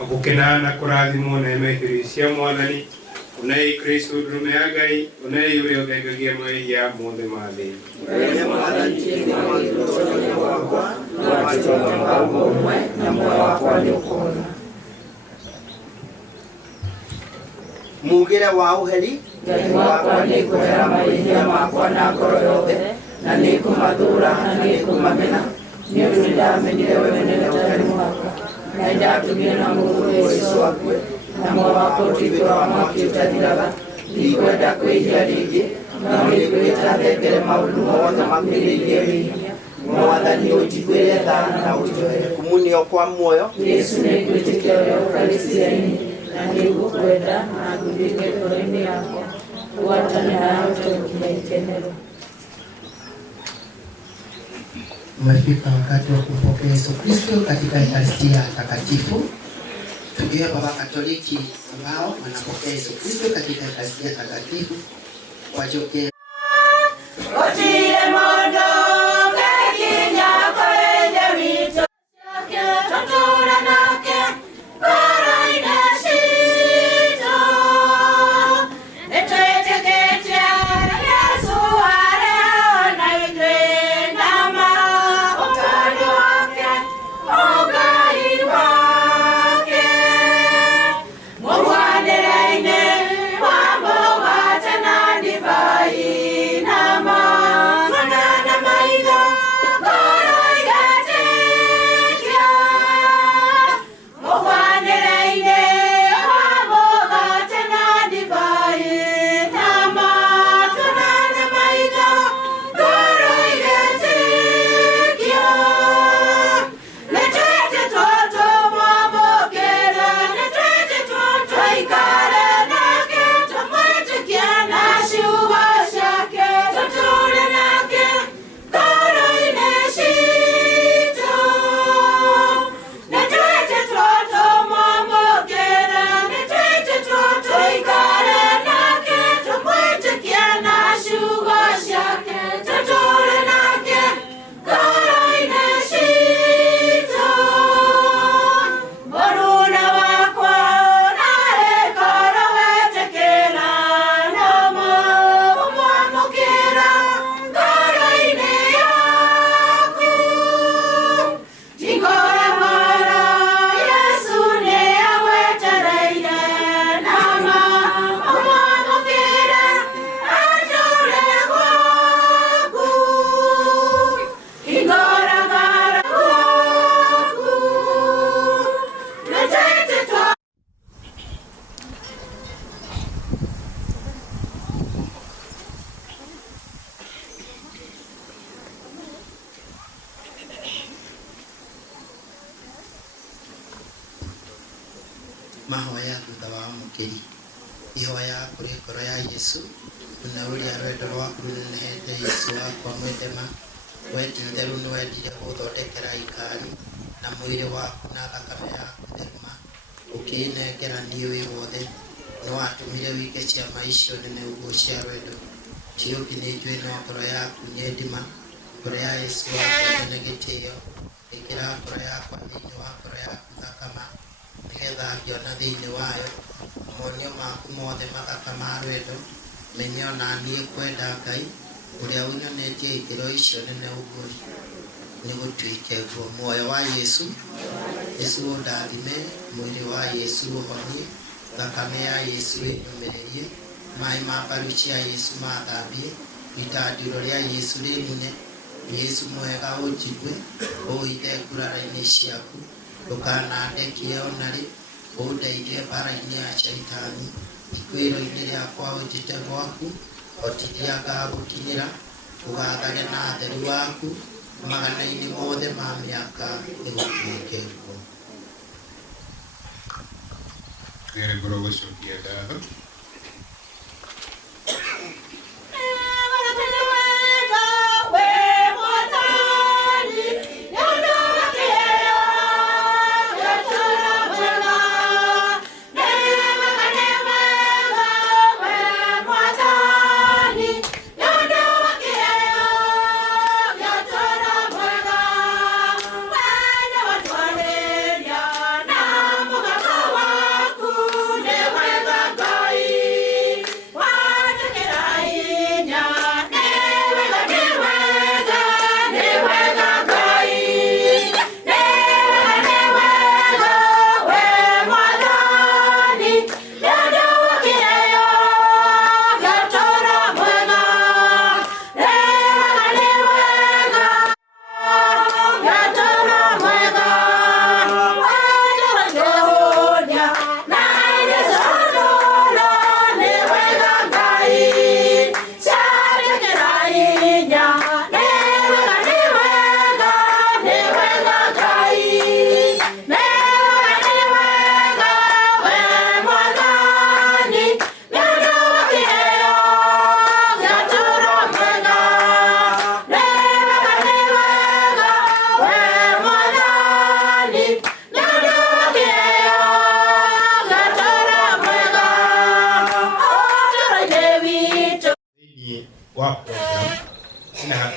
Gũkenana kũrathimwo na meheri cia Mwathani unai Kristo ndume ya Ngai unai ũrĩa ũthengagia mehia mothe ma thĩ mugĩre wa ũheri Ngai wakwa nĩngũhera mahĩtia makwa na ngoro yothe na nĩngũmathũra na nĩngũmamena nĩ ũndũ nĩndamenyire we mũnene ũtari wakwa na nĩndatumire na mũrũ Jesũ akue na muoyo wakwa ũtuĩke wa mwaki ũtathiraga ndikwenda kwĩhia rĩngĩ no nĩngwĩta thengere maũndũ mothe makuhĩrĩirie wĩhia Mwathani ũnjiguĩre tha na ũnjoere. Kumunio kwa muoyo. Yesu nĩngwĩtĩkia ũrĩa Ũkaristiainĩ na nĩngũkwenda na ngũthike ngoro-inĩ yakwa gwatanĩra yote nginya ikenero. Umefika wakati wa kumpokea Yesu Kristo katika Ekaristia Takatifu. Tujue Baba Katoliki ambao wanapokea Yesu Kristo katika Ekaristia Takatifu wajoke Otile mondo kekinya koreje wito Tatura nake karaine shito Neteteketia Yesu areo na igwe nama Ukali wake, ukai wake Mwanereine wambo watana divai nama Twanana maiga koro igatekia Mwanereine wambo watana divai nama Twanana maiga koro igatekia Netete toto mwamokera Netete toto ikare nake Tumwete kiana shiuwa shake Tuture nake koro ineshito Netete toto mwamokera Netete toto ikare nake Tumwete kiana shiuwa shake Tuture nake koro ineshito Moruna wakwa nare koro wetekera Namo umwamukira koro ine yaku Tingora mara Yesu ne awetereire Nama umwamukira atule gwaku Tingora mara gwaku Netete to mahoya thutha wa mũkĩri. Ihoya kũrĩ ngoro ya Yesu na ũrĩa rwendo rwaku rũnenehete Yesu wakwa mwendema wendi itherũ nĩ wendire gũthondekera ikari na mwĩrĩ waku na thakame yaku therima ũkĩnengera niĩ wĩ wothe nĩ watũmire wike ciama icio nene ũguo cia rwendo ciũki nĩ njũĩ no ngoro yaku nĩ ndima ngoro ya Yesu wakwa nene gĩtĩo ĩkĩra ngoro yakwa thĩinĩ wa ngoro yaku thakama nĩgetha ngĩona thĩinĩ wayo monio maku mothe mathaka ma rwendo menye ona niĩ kwenda Ngai ũrĩa ũnyonetie ikĩro icio nene ũguo nĩ gũtuĩke guo muoyo wa Yesu Yesu ũndathime mwĩrĩ wa Yesu ũhonie thakame ya Yesu ĩnyũmĩrĩrie maĩ ma mbaru cia Yesu mathambie itandiro rĩa Yesu rĩnine Yesu mwega ũnjigue ũite ngurara-inĩ ciaku ndũkanandekie ona rĩ ũndeithie mbara-inĩ ya shaitani ikuĩro-inĩ rĩakwa ũnjĩte gwaku otiria ngagũkinyĩra ũgathage na theru waku magana-inĩ mothe ma mĩaka ĩgũtuĩke guo. Ngere ngoro gũcokia ngatho. Guy.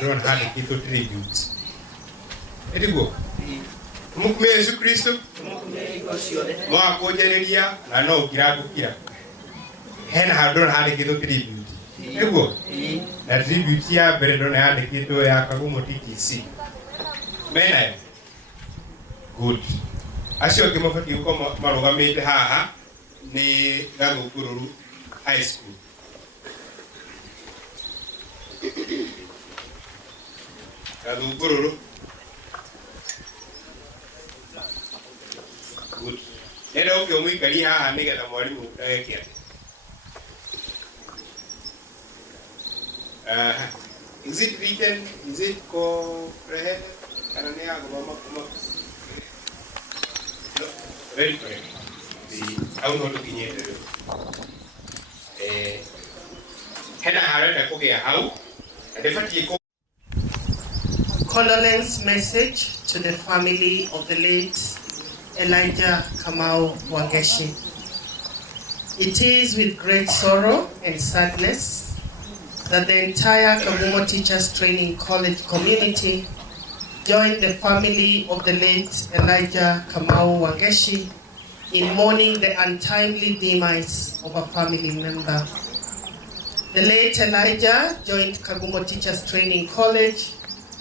ndona handikitwo tribute etiguo tumukumia Yesu Kristo mwakunjaniria na no kiragukira hena handå ndona handikitwo tribute etiguo na tribute ya mbere ndona yandikitwo ya Kagumo TTC menayo good acio angä mabatie gå marugamä te haha nä Gathungururu High School Gathungururu good nenda å kä å må ikaria haha nä getha mwarimå ndageke is it written, is it comprehended kana nä ya gå thoma kuma very correct. Au no tukinyete hena harenda kugia hau ndefati ko condolence message to the family of the late Elijah Kamau Wangeshi. It is with great sorrow and sadness that the entire Kagumo Teachers Training College community joined the family of the late Elijah Kamau Wangeshi in mourning the untimely demise of a family member. The late Elijah joined Kagumo Teachers Training College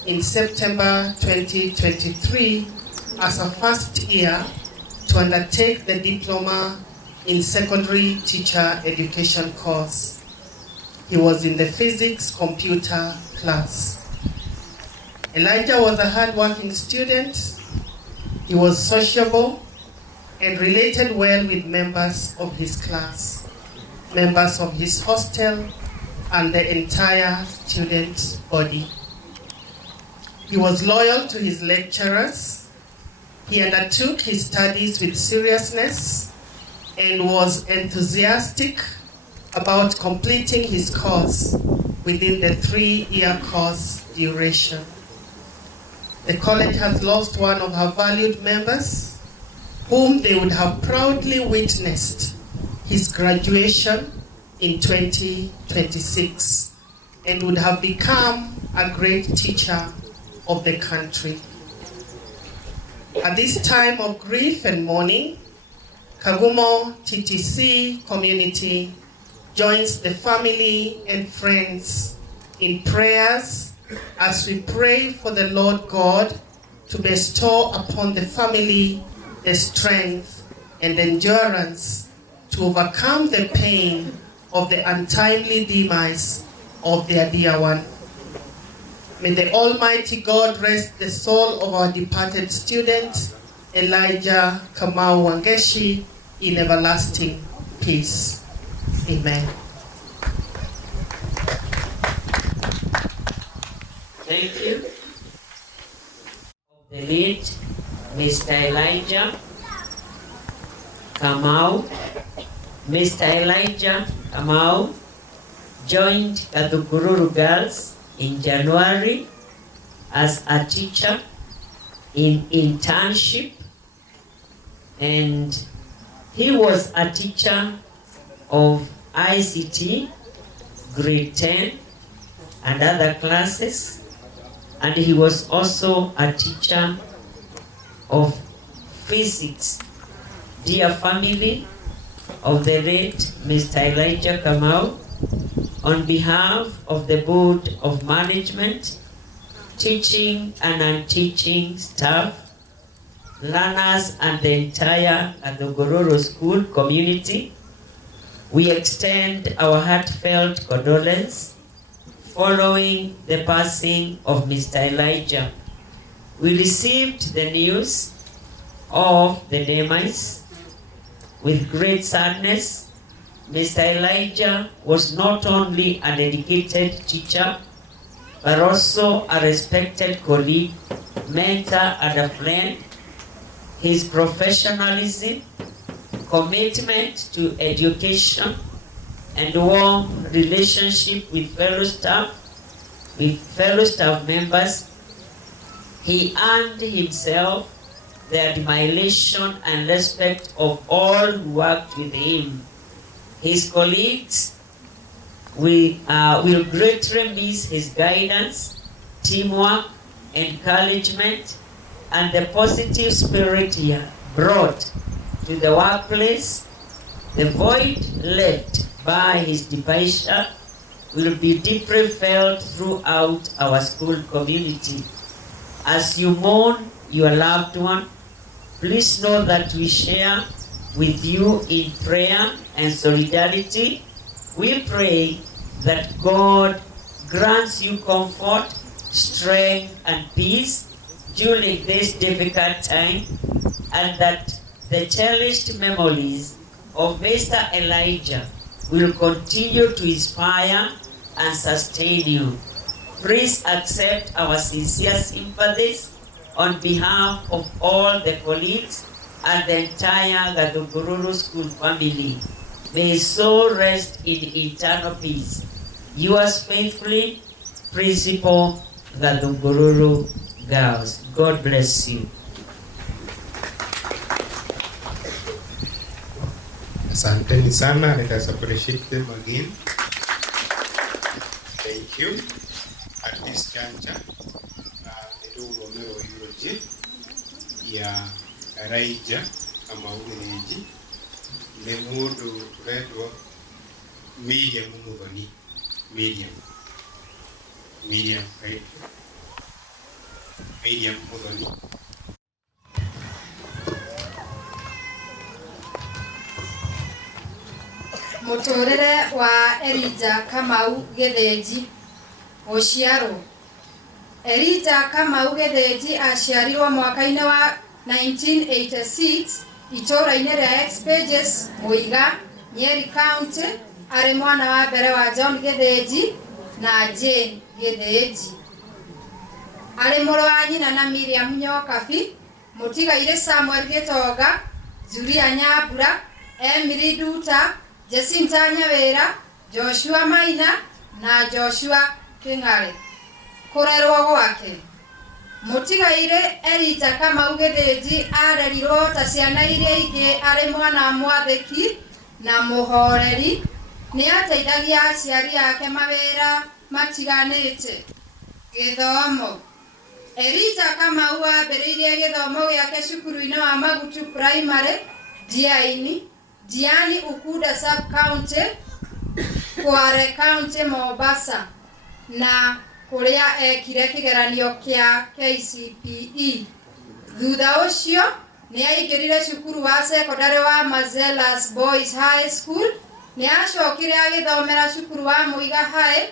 in September 2023 as a first year to undertake the Diploma in Secondary Teacher Education course. He was in the Physics Computer class. Elijah was a hard-working student. He was sociable and related well with members of his class, members of his hostel, and the entire student body. He was loyal to his lecturers. He undertook his studies with seriousness and was enthusiastic about completing his course within the 3-year course duration. The college has lost one of her valued members, whom they would have proudly witnessed his graduation in 2026 and would have become a great teacher of the country. At this time of grief and mourning, Kagumo TTC community joins the family and friends in prayers as we pray for the Lord God to bestow upon the family the strength and endurance to overcome the pain of the untimely demise of their dear one. May the Almighty God rest the soul of our departed student, Elijah Kamau Wangeshi, in everlasting peace. Amen. Thank you. The late Mr. Elijah Kamau. Mr. Elijah Kamau joined Gathungururu Girls in January as a teacher in internship, and he was a teacher of ICT, grade 10 and other classes, and he was also a teacher of physics. Dear family of the late Mr. Elijah Kamau, on behalf of the Board of Management, teaching and unteaching staff, learners, and the entire Gathungururu school community, we extend our heartfelt condolence following the passing of Mr. Elijah. We received the news of the demise with great sadness. Mr. Elijah was not only a dedicated teacher, but also a respected colleague, mentor, and a friend. His professionalism, commitment to education, and warm relationship with fellow staff members, he earned himself the admiration and respect of all who worked with him. His colleagues will greatly miss his guidance teamwork, encouragement, and the positive spirit he brought to the workplace. The void left by his departure will be deeply felt throughout our school community. As you mourn your loved one, please know that we share with you in prayer and solidarity. We pray that God grants you comfort, strength, and peace during this difficult time, and that the cherished memories of Mr. Elijah will continue to inspire and sustain you. Please accept our sincere sympathies on behalf of all the colleagues and the entire Gathungururu School family. May his soul rest in eternal peace. Yours faithfully, Principal Gathungururu Girls. God bless you. Asanteni sana. Let us appreciate them again. Thank you. At this juncture, ndio Romero Eulogy ya Raija kama uleji ne mundu turetwo Miriam Muthoni. Miriam, right? Miriam Muthoni. Muturire wa Elijah Kamau Githinji Ociaro. Elijah Kamau Githinji aciarirwo mwaka-inĩ wa 1986 itũũra-inĩ rĩa Expages, Muiga, Nyeri County. Arĩ mwana wa mbere wa John Githinji na Jane Githinji. Arĩ mũrũ wa nyina na Miriam Nyokabi, mũtigairĩ Samuel Gitonga, Julia Nyambura, Emily Nduta, Jacinta Nyawĩra, Joshua Maina na Joshua Kĩng'are. Kũrerwo gwake. Mũtigairĩ Elijah Kamau Githinji arerirwo ta ciana iria ingĩ arĩ mwana mwathĩki na mũhoreri. Nĩ ateithagia aciari ake mawĩra matiganĩte. Gĩthomo. Elijah Kamau ambĩrĩirie gĩthomo gĩake cukuru-inĩ wa Magutu Primary, Diani Ukunda Sub-County, Kware County, Mombasa, na kũrĩa ekire kĩgeranio kĩa KCPE. Thutha ũcio nĩ aingĩrire cukuru wa secondary wa Mazelas Boys High School. Nĩ acokire agĩthomera cukuru wa Muiga High,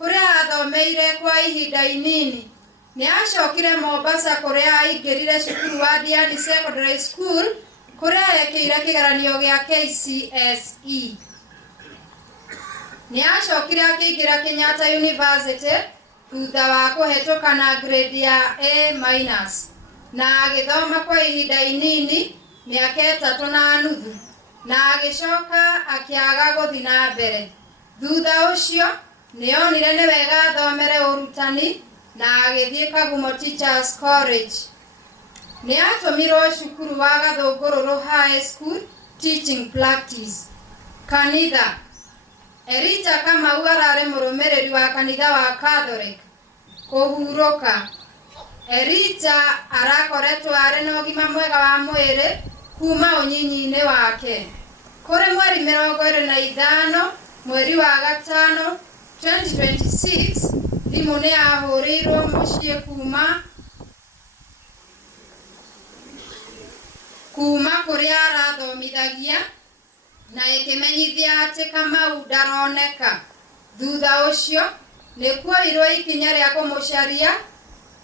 kũrĩa athomeire kwa ihinda inini. Nĩ acokire Mombasa, kũrĩa aingĩrire cukuru wa Diani Secondary School, kũrĩa ekire kĩgeranio gĩa KCSE. Nĩ acokire akĩingĩra Kenyatta University thutha wa kũhetũka na grade ya A- na agĩthoma kwa ihinda inini mĩaka 3.5 na agĩcoka akĩaga gũthiĩ na mbere. Thutha ũcio nĩ onire nĩ wega athomere ũrutani na agĩthiĩ Kagumo Teachers College. Nĩ atũmirwo cukuru wa Gathũngũrũrũ High School teaching practice. Kanitha. Elijah Kamau ararĩ mũrũmĩrĩri wa kanitha wa Catholic. Kũhurũka. Elijah arakoretwo arĩ na ũgima mwega wa mwĩrĩ kuma ũnyinyi-inĩ wake. Kũrĩ mweri 25 mweri wa gatano 2026 thimũ nĩ yahũrĩirwo mũciĩ kuma kũrĩa arathomithagia na ĩkĩmenyithia atĩ Kamau ndaroneka. Thutha ũcio nĩ kuoirwo ikinya rĩa kũmũcaria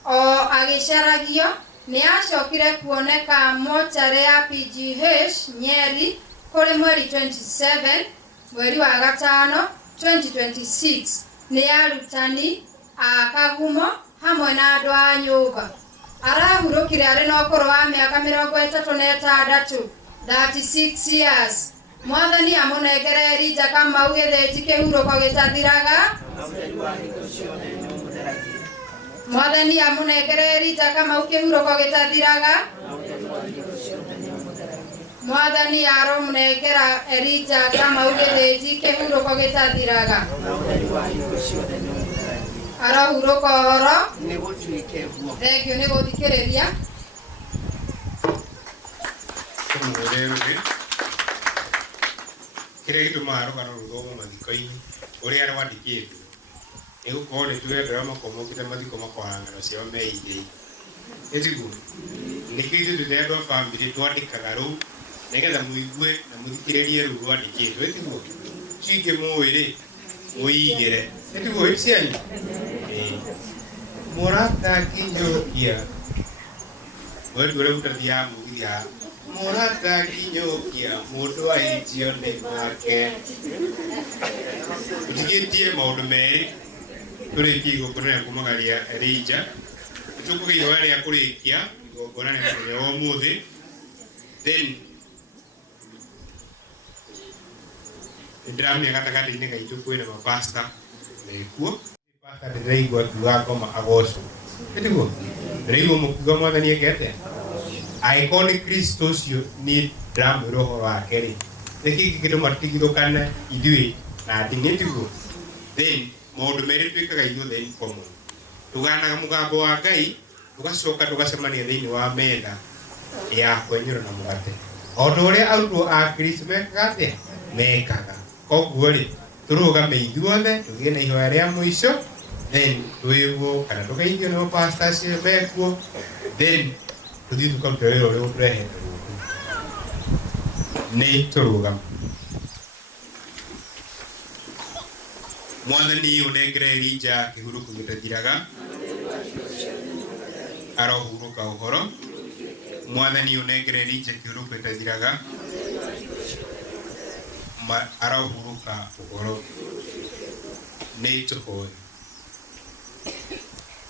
o agĩcaragio. Nĩ acokire kuoneka mocarĩ ya PGH Nyeri kũrĩ mweri 27 mweri wa gatano 2026 nĩ arutani a Kagumo hamwe na andũ a nyũmba. Arahurũkire arĩ na ũkũrũ wa mĩaka 36, 36 years. Mwathani amũnengere Elijah Kamau Githinji kĩhurũko gĩtathiraga. Mwathani amũnengere Elijah Kamau kĩhurũko gĩtathiraga. Mwathani aromũnengera Elijah Kamau Githinji kĩhurũko gĩtathiraga. Arahurũka ũhoro nĩ gũtuĩke guo. Thengio nĩ gũthikĩrĩria. Kĩrĩa gĩtũmaga rũgano rũthomwo mathiko-inĩ ũrĩa rwandĩkĩtwo nĩ gũkorwo nĩ twendera makomokĩte mathiko makwara ng'ano ciao meithĩi. Ĩtiguo nĩkĩo ithuĩ tũrĩ andũ a bamĩrĩ twandĩkaga rũu nĩgetha mũigue na mũthikĩrĩrie rũu rwandĩkĩtwo. Ĩtiguo icio ingĩ mũĩ-rĩ mũigĩre. Ĩtiguo cianyu mũrata kinyũkia wetu ũrĩa ũtathiaga mũgithia mũrata kinyũkia mũndũ ahĩtio nĩ make. Tũtigĩtie maũndũ merĩ tũrĩkie igongona rĩa kumagaria Elijah. Tũkũgĩa ihoya rĩa kũrĩkia igongona rĩa mũthenya wa ũmũthĩ, then ndĩramenya gatagatĩ-inĩ gaitũ kwĩna mapasta mekuo. Pasta ndĩraigua akiuga ngoma agocwo. Ĩtiguo ndĩraigua mũkiuga Mwathani ekete angĩkorwo nĩ Kristo ũcio niĩ ndĩramwĩra ũhoro wake-rĩ, nĩkĩ kĩngĩtũma tũtigithũkane ithuĩ na nding'i. Ĩtiguo then maũndũ merĩ twĩkaga ithuothe in common. Tũganaga mũgambo wa Ngai tũgacoka tũgacemania thĩinĩ wa metha ya kwenyũra na mũgate, o ta ũrĩa arutwo a Kristo mekaga atĩa mekaga. Koguo-rĩ tũrũgame ithuothe tũgĩe na ihoya rĩa mũico, then twĩguo kana tũgeithio nĩ pasta acio mekuo, then tũthiĩ tũkaruta wĩra ũrĩa ũtũrehete gũkũ. Nĩ tũrũgame. Mwathani ũnengere Elijah kĩhurũko gĩtathiraga, arohurũka ũhoro. Mwathani ũnengere Elijah kĩhurũko gĩtathiraga, arohurũka ũhoro. Nĩ tũhoe.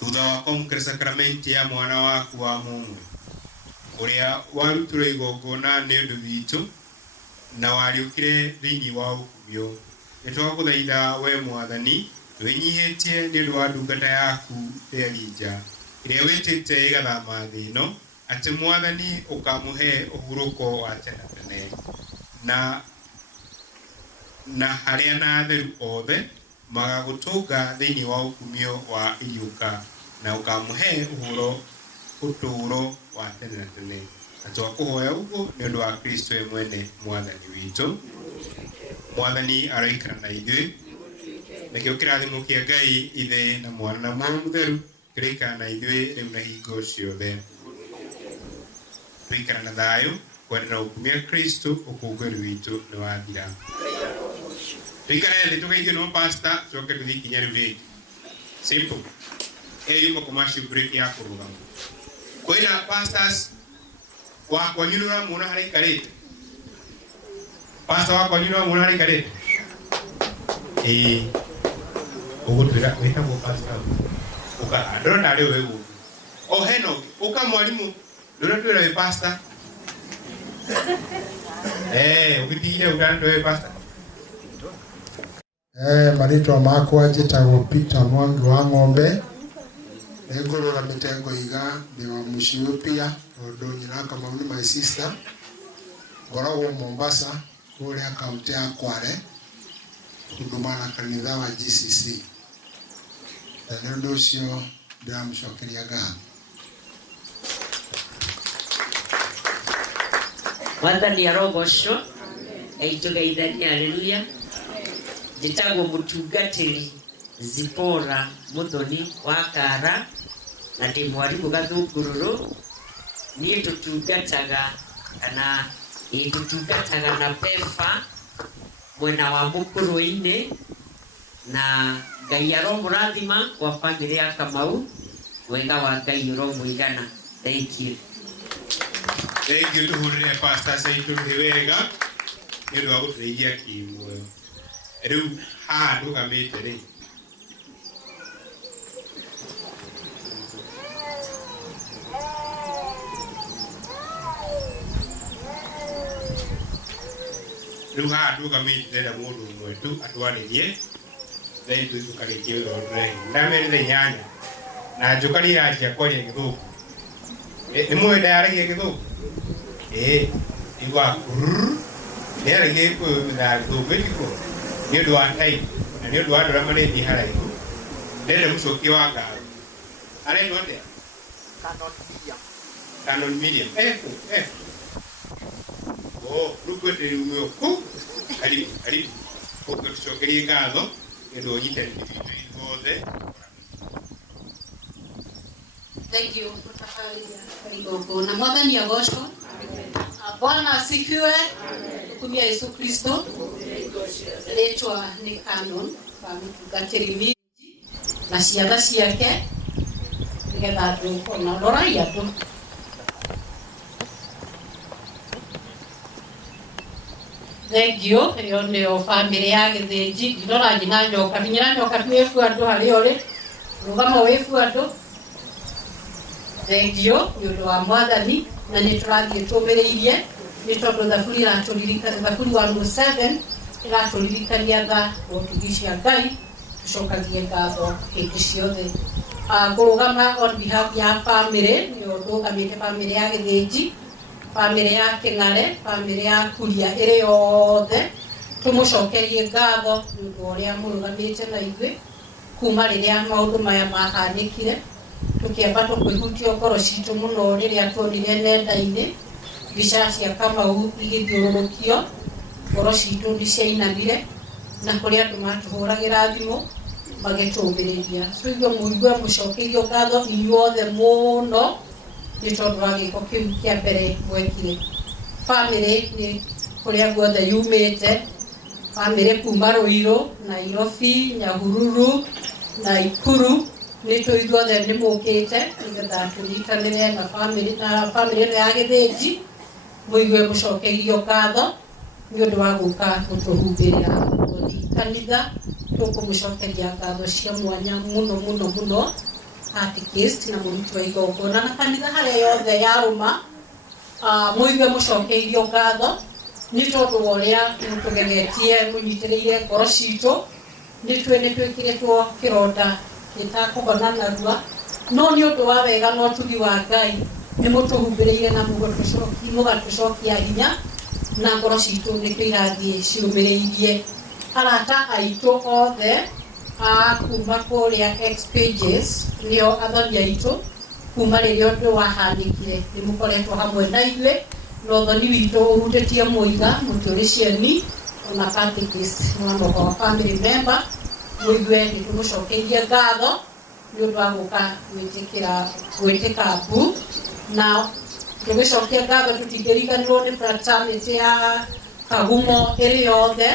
Thutha wa kwamũkĩra sakramenti ya mwana waku wa mũmwe ũrĩa warutirwo igongona nĩ ũndũ witũ na wariũkire thĩinĩ wa ũkumio, nĩtwagũthaitha we Mwathani twĩnyihĩtie nĩ ũndũ wa ndungata yaku Elijah ĩrĩa wĩtĩte ĩgathama thĩ ĩno, atĩ Mwathani ũkamũhe ũhurũko wa tene tene na harĩa na atheru othe magagũtũnga thĩinĩ wa ũkumio wa iriũka, na ũkamũhe ũtũũro wa tene na tene. Na twakũhoya ũguo nĩ ũndũ wa Kristo we mwene Mwathani witũ. Mwathani aroikara na ithuĩ, nakĩo kĩrathimo kĩa Ngai Ithe na Mwana na Muoyo Mũtheru kĩroikara na ithuĩ rĩu na hingo ciothe. Tũikara na thayũ kwenda na ũkumia Kristo ũkũngũĩri witũ nĩ wathira. Tũikare thĩ tũgeithio nĩ pasta coke tũthiĩ ikinya rĩu rĩngĩ. Simple. Yuma commercial break ya kũrũgama. Kwĩna pastors wakwa nyuno mũna harĩ ikarĩte. Pastor wakwa nyuno mũna harĩ ikarĩte. Ũgũtwĩra wĩtagwo pastor. Ndĩrona arĩ we ũguo. O hena ũngĩ. Ũka mwarimũ. Ndĩrona wĩ pastor. Ũgĩtigire ũganda wĩ pastor. Marĩtwa makwa njĩtagwo Peter Mwangi wa Ng'ombe. Nĩngũrũgamĩte ngoiga ndĩ wa mũciĩ pia, tondũ nyina Kamau nĩ my sister. Ngoragwo Mombasa kũrĩa kaunti ya Kwale, huduma na kanitha wa GCC. Na nĩ ũndũ ũcio ndĩramũcokeria ngatho. Mwathani arogocwo, aitũgeithania, haleluya. Njĩtagwo mũtungatĩri Zipora Muthoni wa Kara, na ndĩ mwarimũ Gathũngũrũrũ. Niĩ tũtungataga na PEPFAR mwena wa Mũkũrũ-inĩ, na Ngai aromũrathima kwa bamĩrĩ ya Kamau, wega wa Ngai ũromũigana. Thank you. Thank you tũhũrĩre pastors aitũ wega nĩ ũndũ wa gũtũteithia kĩmuoyo. Rĩu haha ndũgamĩte-rĩ, ndĩrenda mũndũ ũmwe tu atwarĩrie, then tũkarĩkie wĩra ũrĩa tũrehe. Ndamerire inyanya na njoka nĩ iranjia kwaria Gĩthũngũ. Nĩ mũĩ ndayaragia Gĩthũngũ? Igua nĩ aragia Gĩkũyũ na Gĩthũngũ. Ĩtiguo nĩ ũndũ wa time na nĩ ũndũ wa andũ arĩa marathiĩ haraihu, ndere mucokia wa ngaro arendwo ndia Canon Medium rukwete rumwe ku karibu tucokerie ngatho ndu unyitanire ithuothe. Thank you. Karibu na mwathani agocwo. Bwana asifiwe. Kumia Yesu Kristo. Letwa ni Canon Pamutungatiri mingi na ciatha ciake nigetha andu ona rorai andu. Thank you. Iyo ndio family ya Githinji. Ndora nyina nyoka binyira nyoka twefu andu hari ore. Rugama wefu andu. Thank you. Ndio wa mwathani na nĩ tũrathiĩ tũmĩrĩirie nĩ tondũ thaburi iratũririkania thaburi wa 7 iratũririkania tha ũtugi cia Ngai tũcokagie ngatho hĩndĩ ciothe. Kũrũgama on behalf ya family nĩ ũrũgamĩte family ya Githinji, family ya Kĩng'are, family ya Kuria ĩrĩ yothe tũmũcokerie ngatho nĩ ũndũ ũrĩa mũrũgamĩte na ithuĩ kuma rĩrĩa maũndũ maya mahanĩkire tukiamba tukwihutio ngoro citũ mũno rĩrĩa tuonire nenda-inĩ mbica cia Kamau igĩthiũrũrũkio, ngoro citũ nĩciainamire na kũrĩ andũ matũhũragĩra thimũ magĩtũũmĩrĩria. Tũigua mũigua mũcokeirio ngatho inyuothe mũno nĩ tondũ wa gĩko kĩu kĩa mbere mwekire. Family nĩ kũrĩa guothe yumĩte, family kuma Ruiru, Nairobi, Nyahururu, Naikuru nĩ tũithuothe nĩ mũkĩte nĩgetha tũnyitanĩre na family ĩno ya Githinji mũigue mũcokeirio ngatho nĩ ũndũ wa gũka gũtũhumbĩrĩra gũthiĩ kanitha. Tũkũmũcokeria ngatho cia mwanya mũno mũno mũno catechist na mũruti wa igongona na kanitha harĩa yothe yarũma. Mũigue mũcokeirio ngatho nĩ tondũ wa ũrĩa mũtũgegetie mũnyitĩrĩire ngoro citũ. Nĩ twĩkĩrĩtwo kĩronda gĩtakũhona narua no nĩ ũndũ wa wega na ũtugi wa Ngai nĩ mũtũhumbĩrĩire na mũgatũcokia hinya na ngoro citũ nĩkĩo irathiĩ ciũmĩrĩirie. Arata aitũ othe kuma kũrĩa X pages nĩo athoni aitũ kuma rĩrĩa ũndũ wahanĩkire nĩ mũkoretwo hamwe na ithuĩ na ũthoni witũ ũrutĩtie mũiga mũtũrĩciani ona catechist na wa family member. Mũigue nĩ tũmũcokeirie ngatho nĩ ũndũ wa gũka gwĩtĩka mbu na tũgĩcokia ngatho tũtingĩriganĩrwo nĩ fraternity ya Kagumo ĩrĩ yothe.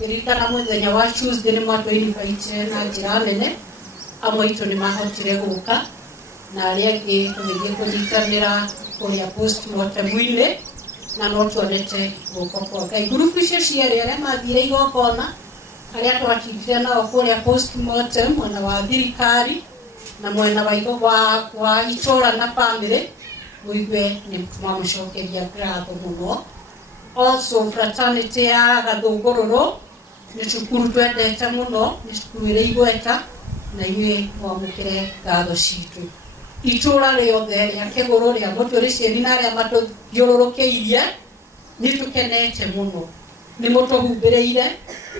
Ririkana mũthenya wa Tuesday nĩ mwatũ-invite na njĩra nene, amwe aitũ nĩ mahotire gũka na arĩa angĩ tũgĩthiĩ kũnyitanĩra kũrĩa postmortem-inĩ na no tuonete guoko kwa Ngai. Ngurubu icio cierĩ arĩa mathire igongona, arĩa twatindire nao kũrĩa postmortem mwena wa thirikari na mwena wa itũra na family, mũigue nĩ mwamũcokeria ngatho mũno. Also fraternity ya Gathũngũrũrũ nĩ cukuru twendete mũno, nĩ cukuru ĩrĩ igweta na inyuĩ mwamũkĩre ngatho citũ. Itũra rĩothe rĩa Kĩgũrũ rĩa Mũtũrĩcieni na arĩa matũthiũrũrũkĩirie nĩ tũkenete mũno, nĩ mũtũhumbĩrĩire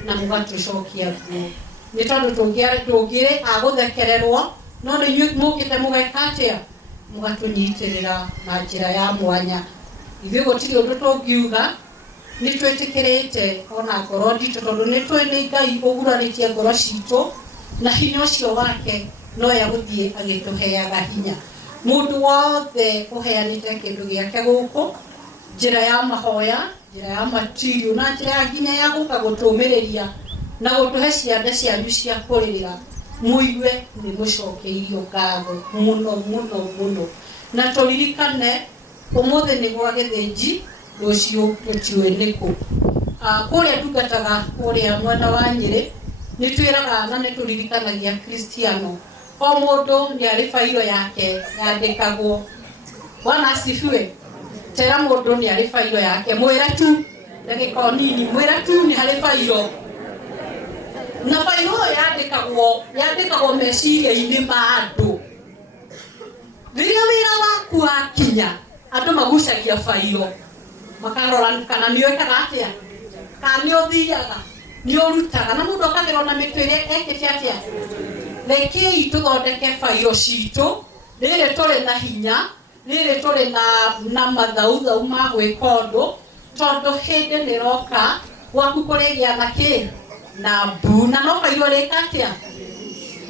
na mũgatũcokia nguo. Nĩ tondũ tũngĩrĩ agũthekererwo no nĩ inyuĩ mũkĩte mũgeka atĩa, mũgatũnyitĩrĩra na njĩra ya mwanya. Ithuĩ gũtirĩ ũndũ tũngiuga, nĩ twĩtĩkĩrĩte ona ngoro nditũ tondũ nĩ tũĩ nĩ Ngai ũgurarĩtie ngoro citũ na hinya ũcio wake no egũthiĩ agĩtũheaga hinya. Mũndũ wothe ũheanĩte kĩndũ gĩake gũkũ, njĩra ya mahoya, njĩra ya material na njĩra ya nginya ya gũka gũtũmĩrĩria na gũtũhe ciande cianyu cia kũrĩrĩra, mũigue nĩ mũcokeirio ngatho mũno mũno mũno. Na tũririkane ũmũthĩ nĩ gwa Githinji, rũciũ tũtiũĩ nĩ kũ. Kũrĩa tungataga kũrĩa mwena wa Nyĩrĩ nĩ twĩraga na nĩ tũririkanagia Kristiano, o mũndũ nĩ arĩ bairo yake yandĩkagwo. Bwana asifiwe. Tera mũndũ nĩ arĩ bairo yake, mwĩra tu ndagĩka nini, mwĩra tu nĩ harĩ bairo. Na bairo yandĩkagwo meciria-inĩ ma andũ. Rĩrĩa wĩra waku wakinya andũ magucagia bairo makarora kana nĩ ũĩkaga atĩa, kana nĩ ũthiaga nĩ ũrutaga na mũndũ akagĩrwo na mĩtũ ĩrĩa ekĩte atĩa. rekei tuthondeke fairo citũ rĩrĩ tũrĩ na hinya rĩrĩ tũrĩ na mathaũthaũ ma gwĩka ũndũ tondũ hĩndĩ nĩ roka gwaku kũrĩgĩa na kĩ na mbu na no fairo rĩka atĩa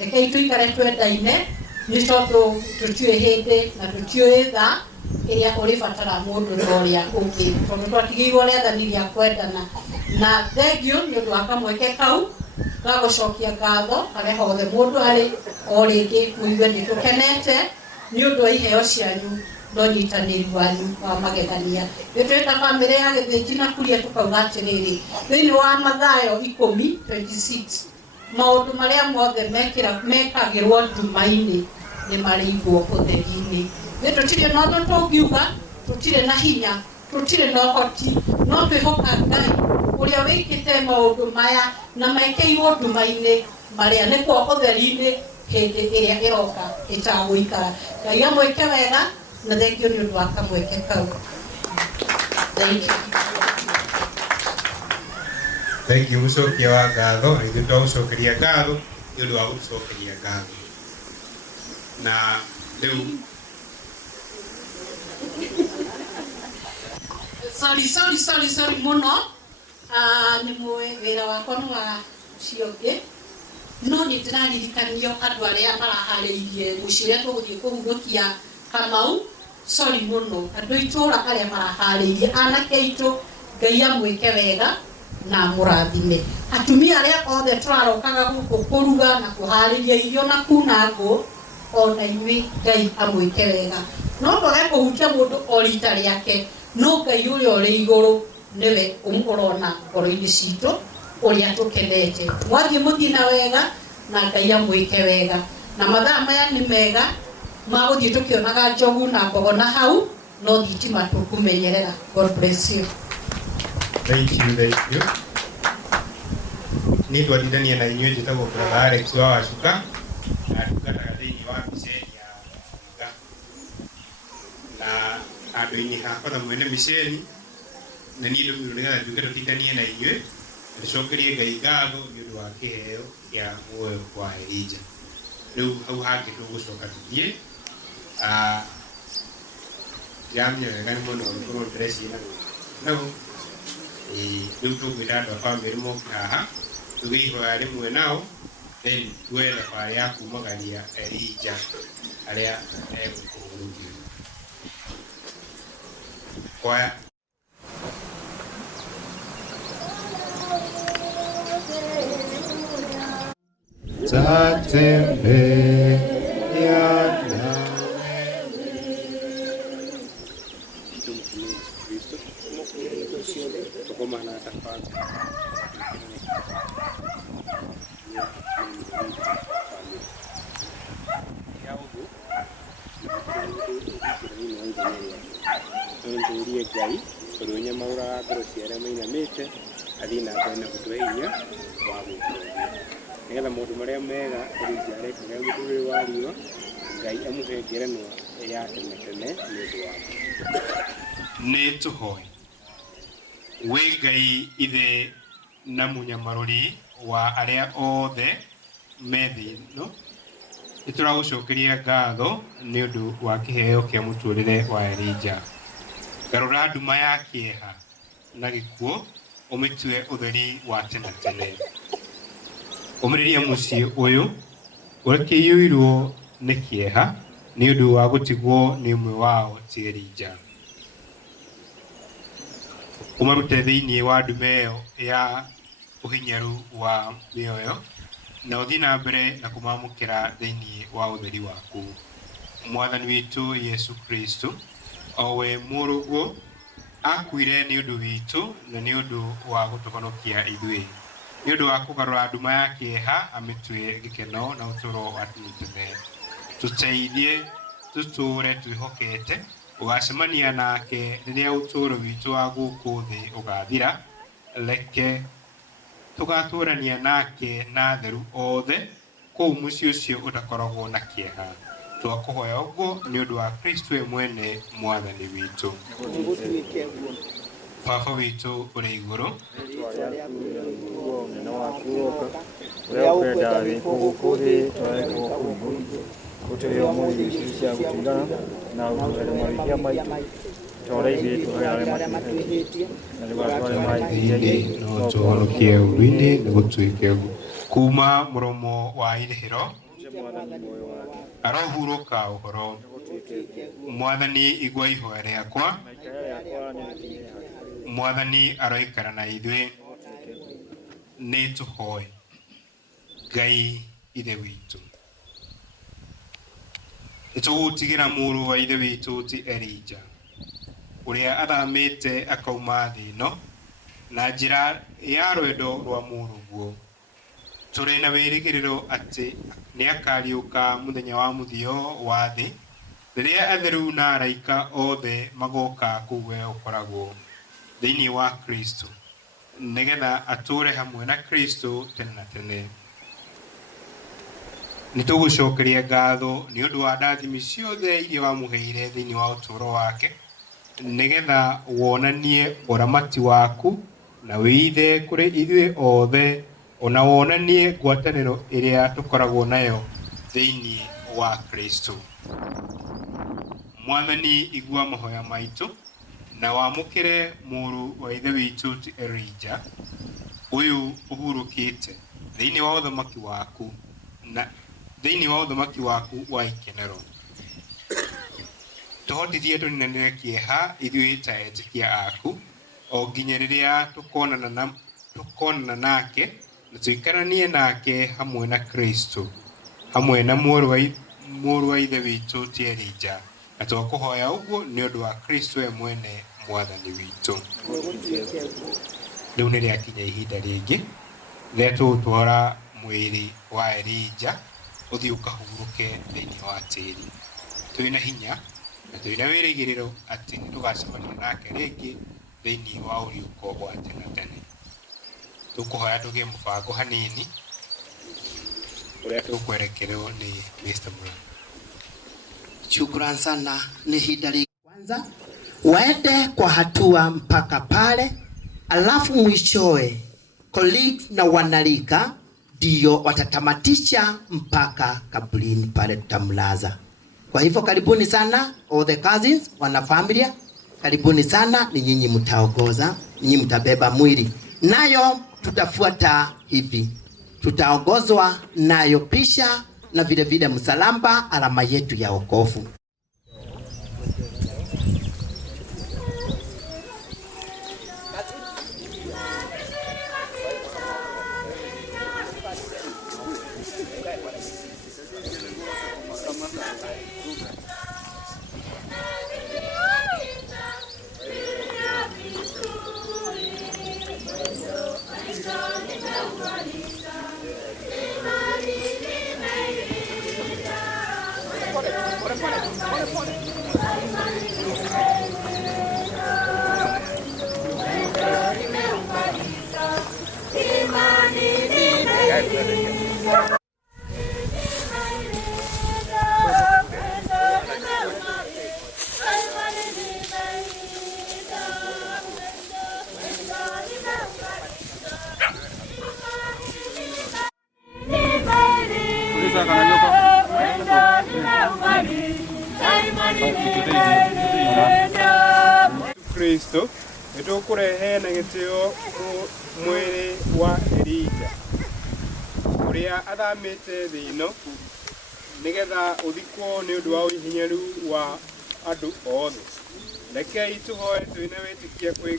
rekei tũikare twendaine nĩ tondũ tũtiũĩ hĩndĩ na tũtiũĩ tha ĩrĩa ũrĩbatara mũndũ na ũrĩa ũngĩ tondũ twatigĩirwo rĩathani rĩa kwendana na thengiũ nĩ ũndũ wa kamweke kau ga gũcokia ngatho harĩa hothe mũndũ arĩ o rĩngĩ mũigue nĩ tũkenete nĩ ũndũ wa iheo cianyu na ũnyitanĩri wanyu wa magegania nĩ twĩta bamĩrĩ ya Gĩthĩnji na Kuria tũkauga atĩrĩrĩ thĩinĩ wa Mathayo 10:26 maũndũ marĩa mothe mekagĩrwo nduma-inĩ nĩ marĩigwo ũtheri-inĩ nĩ tũtirĩ na ũndũ tũngiuga tũtirĩ na hinya tũtirĩ na ũhoti no twĩhoka Ngai ũrĩa wĩkĩte maũndũ maya na mekĩirwo nduma-inĩ marĩa nĩkuo ũtheri-inĩ hĩndĩ ĩrĩa ĩroka ĩtagũikara Ngai amwĩke wega na thengio nĩ ũndũ wa kamweke kau. Thank you. Thank you mũcokia wa ngatho na ithuĩ twagũcokeria ngatho nĩ ũndũ wa gũcokeria ngatho na rĩu sorry mũno nĩ mũĩ wĩra wakwa nĩ wa ciongĩ no nĩ ndĩraririkanio andũ arĩa maraharĩirie mũciĩ ũrĩa tũgũthiĩ kũhurũkia Kamau sorry mũno andũ itũra arĩa maraharĩirie anake aitũ Ngai amwĩke wega na mũrathime atumia arĩa othe tũrarokaga gũkũ kũruga na kũharĩria irio na kuna ngũ ona inyuĩ Ngai amwĩke wega no twage kũhutia mũndũ o rita rĩake no Ngai ũrĩa ũrĩ igũrũ nĩwe ũrona ngoro-inĩ citũ ũrĩa tũkenete mwathiĩ mũthiĩ na wega na Ngai amwĩke wega na mathaa maya nĩ mega magũthiĩ tũkĩonaga njogu na mbogo na hau no thitima tũkũmenyerera. God bless you. Thank you. Nĩ twandithania na inyuĩ njĩtagwo brother Alex wa Wacuka na tungataga thĩinĩ wa miceni ya Wacuka na andũ-inĩ hakwa na mwene miceni na niĩ ndũmĩrĩire nĩgetha njuke tũtindanie na inyuĩ tũcokerie Ngai ngatho nĩ ũndũ wa kĩheo kĩa muoyo kwa Elijah. Rĩu hau hangĩ tũgũcoka tũthiĩ jamia wega nĩ mũno gũkorwo ndĩreciria naguo rĩu tũkwĩra andũ a bamĩrĩ moke haha tũgĩihoya rĩmwe nao then tuoye thabarĩ ya kumagaria Elijah arĩa egũkũhurũkio kwaya tũnjũrie Ngai tũrũnye maũra wa ngoro cia arĩa mainamĩte athiĩ na mbere na gũtũhe hinya wa gwĩtũũria nĩgetha maũndũ marĩa mega Elijah arekaga mũtũrĩre wa riũa Ngai amũhe ngerenwa ya tene tene nĩ ũndũ wake. Nĩ tũhoe wĩ Ngai ithe na mũnyamarũri wa arĩa othe me thĩ ĩno nĩ tũragũcokeria ngatho nĩ ũndũ wa kĩheo kĩa mũtũrĩre wa Elijah. Garũra nduma ya kĩeha na gĩkuũ ũmĩtue ũtheri wa tene tene. Ũmĩrĩria mũciĩ ũyũ ũrĩkĩiyũirwo nĩ kĩeha nĩ ũndũ wa gũtigwo nĩ ũmwe wao ti Elijah. Ũmarute thĩinĩ wa ndume ĩyo ya ũhinyaru wa mĩoyo na ũthiĩ na mbere na kũmamũkĩra thĩinĩ wa ũtheri waku. Mwathani witũ Yesu Kristo o we mũrũguo akuire nĩ ũndũ witũ na nĩ ũndũ wa gũtũhonokia ithuĩ. Nĩ ũndũ wa kũgarũra nduma ya kĩeha amĩtue gĩkeno na ũtũũro wa tene tene. Tũteithie tũtũũre twĩhokete ũgacemania nake rĩrĩa ũtũũro witũ wa gũkũ thĩ ũgathira. Reke tũgatũũrania nake na theru othe kũu mũciĩ ũcio ũtakoragwo na kĩeha. Twakũhoya ũguo nĩ ũndũ wa Kristo we mwene mwathani witũ. Baba witũ ũrĩ igũrũ Urĩa ũkwenda wĩkwo gũkũ thĩ twarekwo kũu igũrũ. Gũtũhe ũmũthĩ ici cia gũtigana na ũtũhere mawĩtia maitũ ta ũrĩa ithuĩ tũhe arĩa matwĩhĩtie na ndũgatware mahĩtia-inĩ no ũtũhonokie ũũru-inĩ nĩ gũtuĩke ũguo. Kuma mũromo wa irĩhĩro arohurũka ũhoro. Mwathani igua ihoya rĩakwa. Mwathani aroikara na ithuĩ. Nĩ tũhoe. Ngai ithe witũ, nĩtũgũtigĩra mũrũ wa ithe witũ ti Elija ũrĩa athamĩte akauma thĩ ĩno na njĩra ya rwendo rwa mũrũguo. Tũrĩ na wĩrĩgĩrĩro atĩ nĩakariũka mũthenya wa mũthia wa thĩ rĩrĩa atheru na araika othe magoka kũu we ũkoragwo thĩinĩ wa Kristo, nĩgetha atũre hamwe na Kristo tene na tene. Nĩtũgũcokeria ngatho nĩ ũndũ wa ndathimi ciothe iria wamũheire thĩinĩ wa ũtũũro wake, nĩgetha wonanie ũramati waku na wĩithe kũrĩ ithuĩ othe, ona wonanie ngwatanĩro ĩrĩa tũkoragwo nayo thĩinĩ wa Kristo. Mwathani igua mahoya maitũ na wamũkĩre mũrũ wa ithe witũ ti Elija ũyũ ũhurũkĩte thĩinĩ wa ũthamaki waku na thĩinĩ wa ũthamaki waku wa ikenero. Tũhotithie tũninanĩre kĩeha ithuĩ ta etĩkia aku o nginya rĩrĩa tũkonana nake na tũikaranie nake hamwe na Kristo, hamwe na mũrũ wa ithe witũ ti Elija, na twakũhoya ũguo nĩ ũndũ wa Kristo we mwene mwathani witũ. Rĩu nĩ rĩakinya ihinda rĩngĩ rĩrĩa tũgũtwara mwĩrĩ wa Elija ũthiĩ ũkahurũke thĩinĩ wa tĩri. Twĩna hinya na twĩna wĩrĩgĩrĩro atĩ nĩtũgacemania nake rĩngĩ thĩinĩ wa ũriũko wa tene tene. Tũkũhoya tũgĩe mũbango hanini ũrĩa tũkwerekerwo nĩ Mr. Mura. Shukran sana. Ni hidari kwanza waende kwa hatua mpaka pale, alafu mwishowe colleagues na wanalika ndio watatamatisha mpaka kaburini pale tutamlaza. Kwa hivyo karibuni sana all the cousins, wana familia, karibuni sana. Ni nyinyi mtaongoza, nyinyi mtabeba mwili, nayo tutafuata hivi, tutaongozwa nayo pisha na vile vile msalaba, alama yetu ya wokovu. Kristo nĩtũkũrehe na gĩtĩo mwĩrĩ wa Elija ũrĩa athamĩte thĩ ĩno nĩgetha ũthikwo nĩ ũndũ wa ũhinyaru wa andũ othe. Rekei tũhoe twĩna wĩtĩkia kwĩ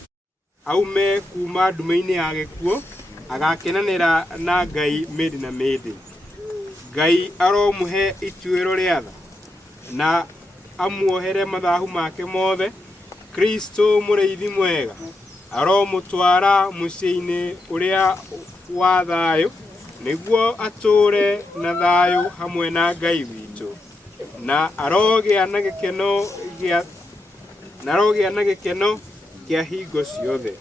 aume kuma ndume-inĩ ya gĩkuũ agakenanĩra na Ngai mĩndĩ na mĩndĩ. Ngai aromũhe ituĩro rĩa tha na amuohere mathahu make mothe. Kristo mũrĩithi mwega aromũtwara mũciĩ-inĩ ũrĩa wa thayũ nĩguo atũre na thayũ hamwe na Ngai witũ, na arogĩa na gĩkeno kĩa hingo ciothe.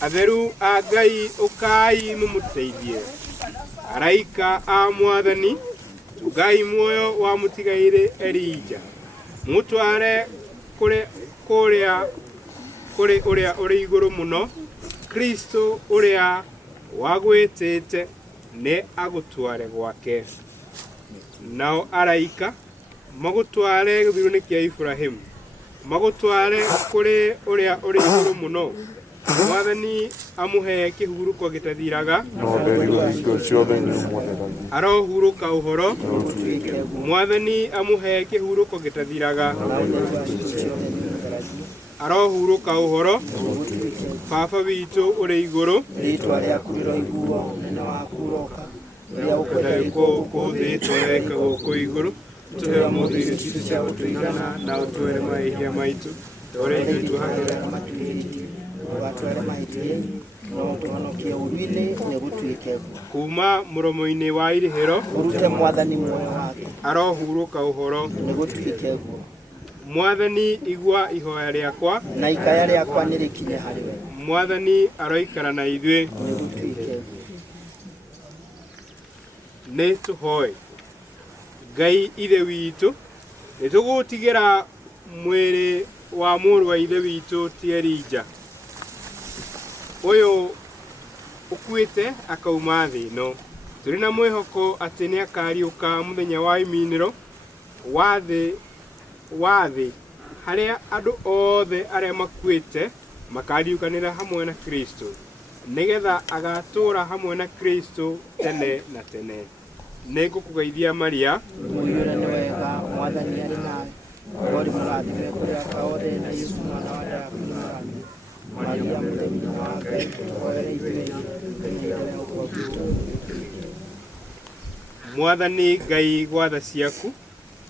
Atheru a Ngai ũkai mũmũteithie. Araika a Mwathani Ngai muoyo wa mũtigaire Elija mũtware kũrĩa kuri uria uri iguru muno Kristo uria wagwitite ne agutware gwake nao araika magutware githuruni kia Ibrahim magutware kuri uria uri iguru muno Mwathani amuhe kihuruko gitathiraga arohuruka uhoro Mwathani amuhe kihuruko gitathiraga arohuruka uhoro Baba witu uri iguru ritwa rĩaku rĩroiguo nene waku uroka rĩrĩa ukwendete kuthĩtwo weka gũkũ igũrũ tũhe ũmũthĩ irio citũ cia gũtũigana na ũtware mahĩtia maitũ ũrĩa ithuĩ tuohagĩra matuĩtie ũgatware mahĩtia no ũtũhonokie ũũru-inĩ nĩgũtuĩke kuma mũromo-inĩ wa irĩhĩro ũrute Mwathani muoyo waku arohurũka ũhoro nĩgũtuĩke guo Mwathani igua ihoya rĩakwa na ikaya rĩakwa nĩrĩkinye harĩ we Mwathani aroikara na ithuĩ nĩgũtuĩke nĩ tũhoe Ngai ithe witũ nĩtũgũtigĩra mwĩrĩ wa mũrũ wa ithe witũ ti Elija ũyũ ũkuĩte akauma thĩ ĩno tũrĩ na mwĩhoko atĩ nĩ akariũka mũthenya wa iminĩro wa thĩ harĩa andũ othe arĩa makuĩte makariũkanĩra hamwe na Kristo nĩgetha agatũũra hamwe na Kristo tene na tene nĩngũkũgeithia Maria mũiyũre nĩ wega Mwathani arĩ nawe ũrĩ mũrathime kũrĩ akaothe na Yesu mwana wa ndaku nĩ mũrathime Maria mũthemia wa Ngai tũtũhoere ithuĩ Mwathani Ngai gwatha ciaku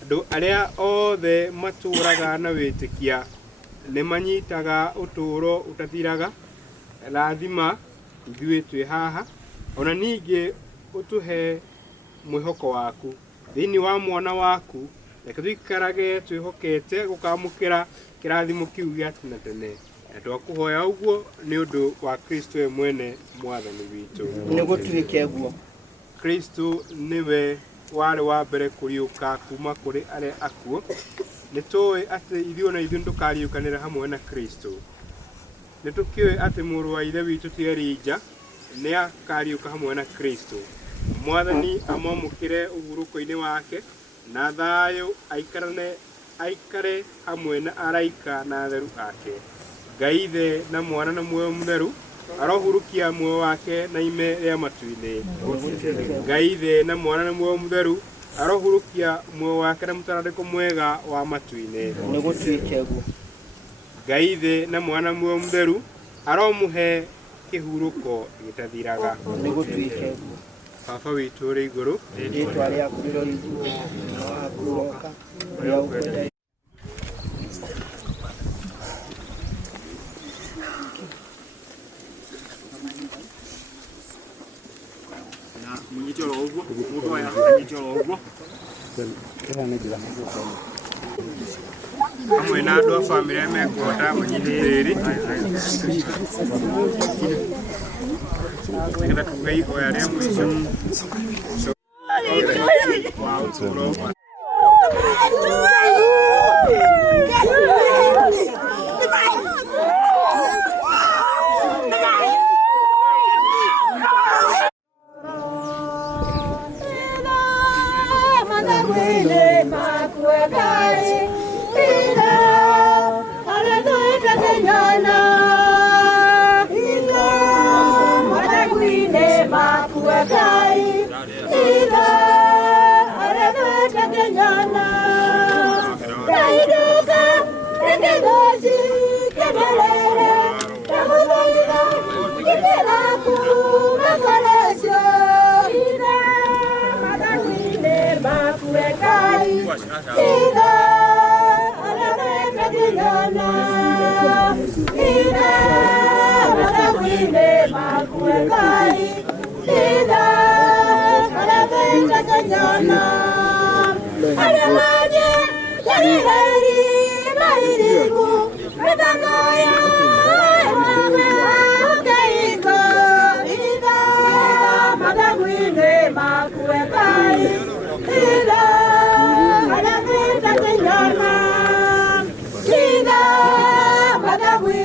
andũ arĩa othe matũũraga na wĩtĩkia nĩ manyitaga ũtũũro ũtathiraga rathima ithuĩ twĩ haha ona ningĩ ũtũhe mwĩhoko waku thĩinĩ wa mwana waku reke tũikarage twĩhokete gũkamũkĩra kĩrathimo kĩu gĩa tene tene na twakũhoya ũguo nĩ ũndũ wa Kristo we mwene Mwathani witũ nĩgũtuĩke guo Kristo niwe warĩ wa mbere kũriũka kuma kũrĩ arĩa akuũ nĩtũĩ atĩ ithuĩ na ithuĩ tũkariũkanĩra hamwe na Kristo nĩtũkĩũĩ atĩ mũrũ wa ithe witũ ti Elija nĩ akariũka hamwe na Kristo Mwathani amwamũkĩre ũhurũko-inĩ wake na thayũ aikare hamwe na araika na atheru ake Ngai ithe na mwana na muoyo mũtheru arohurukia muoyo wake na ime rĩa matu-inĩ Ngai ithe na mwana na muoyo mũtheru arohurukia muoyo wake na mũtararĩko mwega wa matu-inĩ nĩgũtuĩke guo Ngai ithe na mwana na muoyo mũtheru aromũhe kĩhurũko gĩtathiraga nĩgũtuĩke guo Baba witũ ũrĩ igũrũ rĩtwa rĩaku rĩroiguo na waku ũroka ũrĩa ũkwendete munyitĩrwo ũguo mũndũ aya munyitĩrwo ũguo hamwe na andũ a bamĩrĩ arĩa mekũhota mũnyitĩrĩri nĩgetha tuge ihoya rĩa mũico wa ũtũũro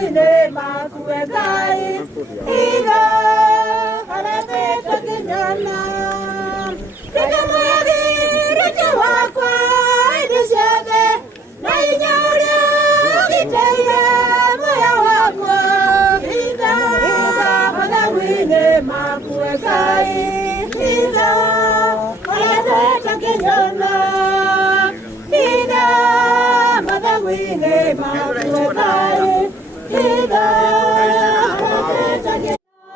Ida, makuegai ilo arateta kinyana reke mwegi reke wakwa idisiathe na inya uria giteire moya wakwa ilo madawine makuegai ilo arateta kinyana ilo madawine makuegai ilo arateta kinyana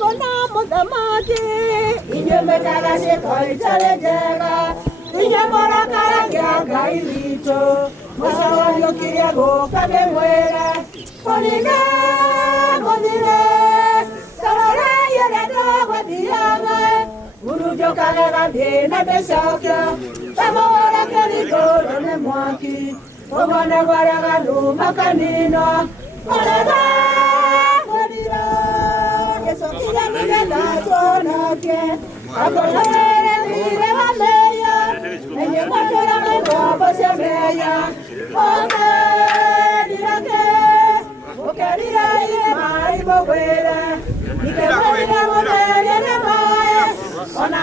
Kona muthamaki inye metaga cikoi tari njega inye morakaragia Ngai witũ mũcogorio gũka ndĩmwĩre kũringe gũthire tarore yũrenda gũthiaga urunjũkage gathiĩ na ndĩcokio tamũrekeri ngũrũ nĩ mwaki ũmone gwaraganu makaninwo ũrega gũthira Sokira miganda tonake akolere mire wameya enye matora mego basemeya ome dirake okerira ile mai bobwera nikewera mobere ne mai ona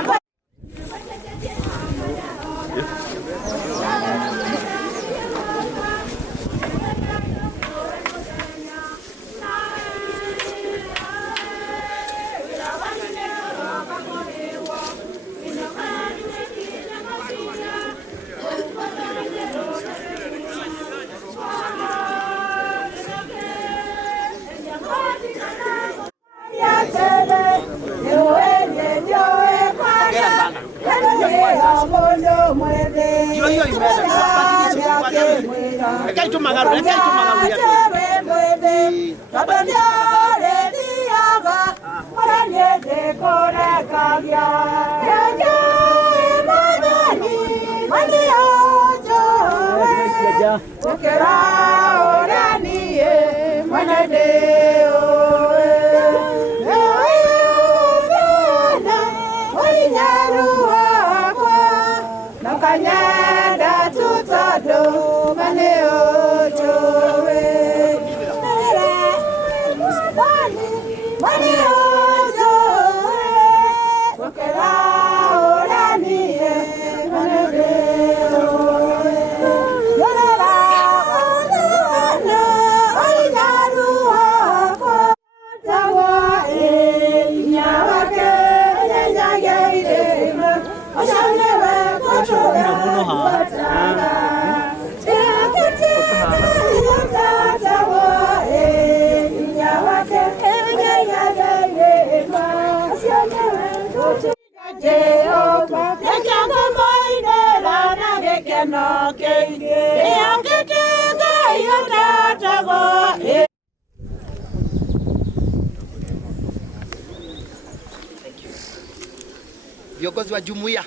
viongozi wa jumuiya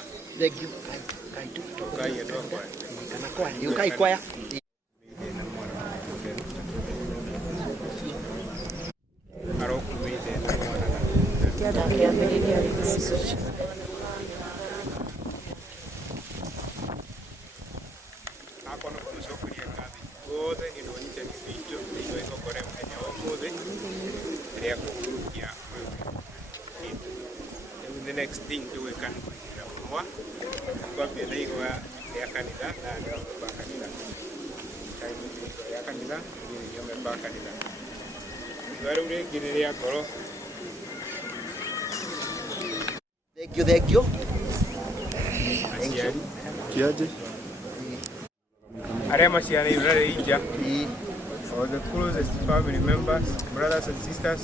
kwaya the next thing to we can mwa kwa pia igwa ya kanisa na ndio kanisa ya kanisa ndio memba kanisa ngaro ule ngire ya koro thank you kiaje arema siana yule ija all the closest family members brothers and sisters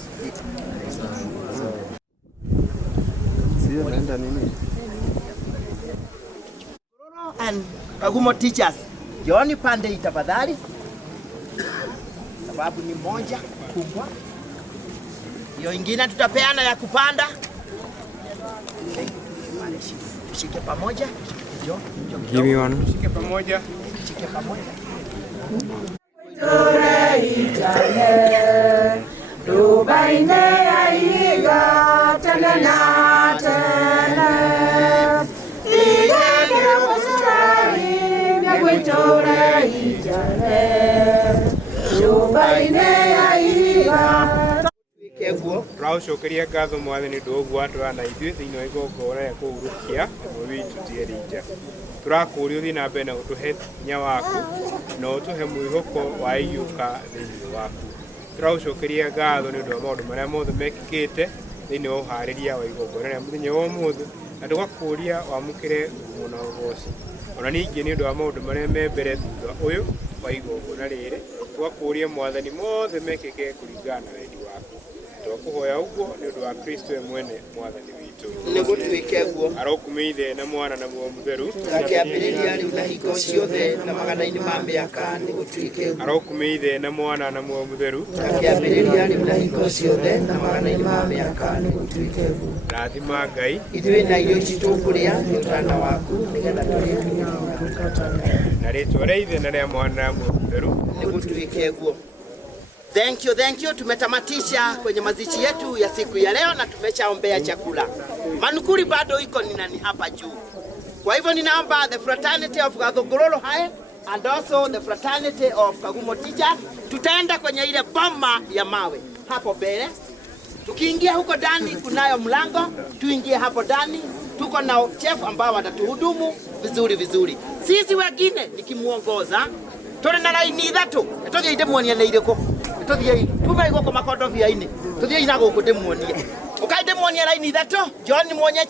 and Kagumo teachers, jioni pande tafadhali, sababu ni moja kubwa. Hiyo ingine tutapeana ya kupanda. Tushike pamoja. Give me one. Tushike pamoja. Tushike pamoja. Dubaine aiga tena tena. Ige kusai ya kwitore ijale. Dubaine aiga. Tũraũcokeria ngatho Mwathani nĩ ũndũ wa ũguo atwara na ithuĩ thĩinĩ wa igongona rĩa kũhurũkia ũmwe witũ Tierĩnja. Tũrakũũria ũthiĩ na mbere na gũtũhe hinya waku na ũtũhe mwĩhoko wa iyũka thĩinĩ waku. Tũraũcokeria ngatho nĩ ũndũ wa maũndũ marĩa mothe mekĩkĩte thĩinĩ wa ũharĩria wa igongona rĩa mũthenya wa ũmũthĩ, na tũgakũũria wamũkĩre ngumo na ũgooci. Ona ningĩ nĩ ũndũ wa maũndũ marĩa me mbere thutha ũyũ wa igongona rĩrĩ, tũgakũũria Mwathani mothe mekĩke kũringana na wendi waku. Twakuhoya uguo ni undu wa Kristo we mwene Mwathani witu. Niguo tuike guo. Arokume Ithe na Mwana na Muoyo Mutheru. Akiambĩrĩria rĩu na hingo ciothe na magana-inĩ ma mĩaka nĩguo tuike guo. Arokume Ithe na Mwana na Muoyo Mutheru. Akiambĩrĩria rĩu na hingo ciothe na magana-inĩ ma mĩaka nĩguo tuike guo. Rathima Ngai. Ithuĩ na irio ici tũkũrĩa nĩ ũtana waku nĩgetha tũrĩe na rĩtwa rĩa Ithe na rĩa Mwana na Muoyo Mutheru. Nĩguo tuike guo. Thank you. Tumetamatisha kwenye mazishi yetu ya siku ya leo na tumeshaombea chakula. Manukuri bado iko ni hapa juu. Kwa hivyo ninaomba the fraternity of Gathogororo High and also the fraternity of Kagumo Teachers tutaenda kwenye ile boma ya mawe hapo mbele. Tukiingia huko ndani kunayo mlango, tuingie hapo ndani. Tuko na chef ambao watatuhudumu vizuri. Sisi wengine nikimuongoza tore na laini ithatu tuthie ndemwonia na iriko tuthie tume igoko makondo via ini tuthie ina guku ndemwonia ukaide mwonia laini ithatu John muonye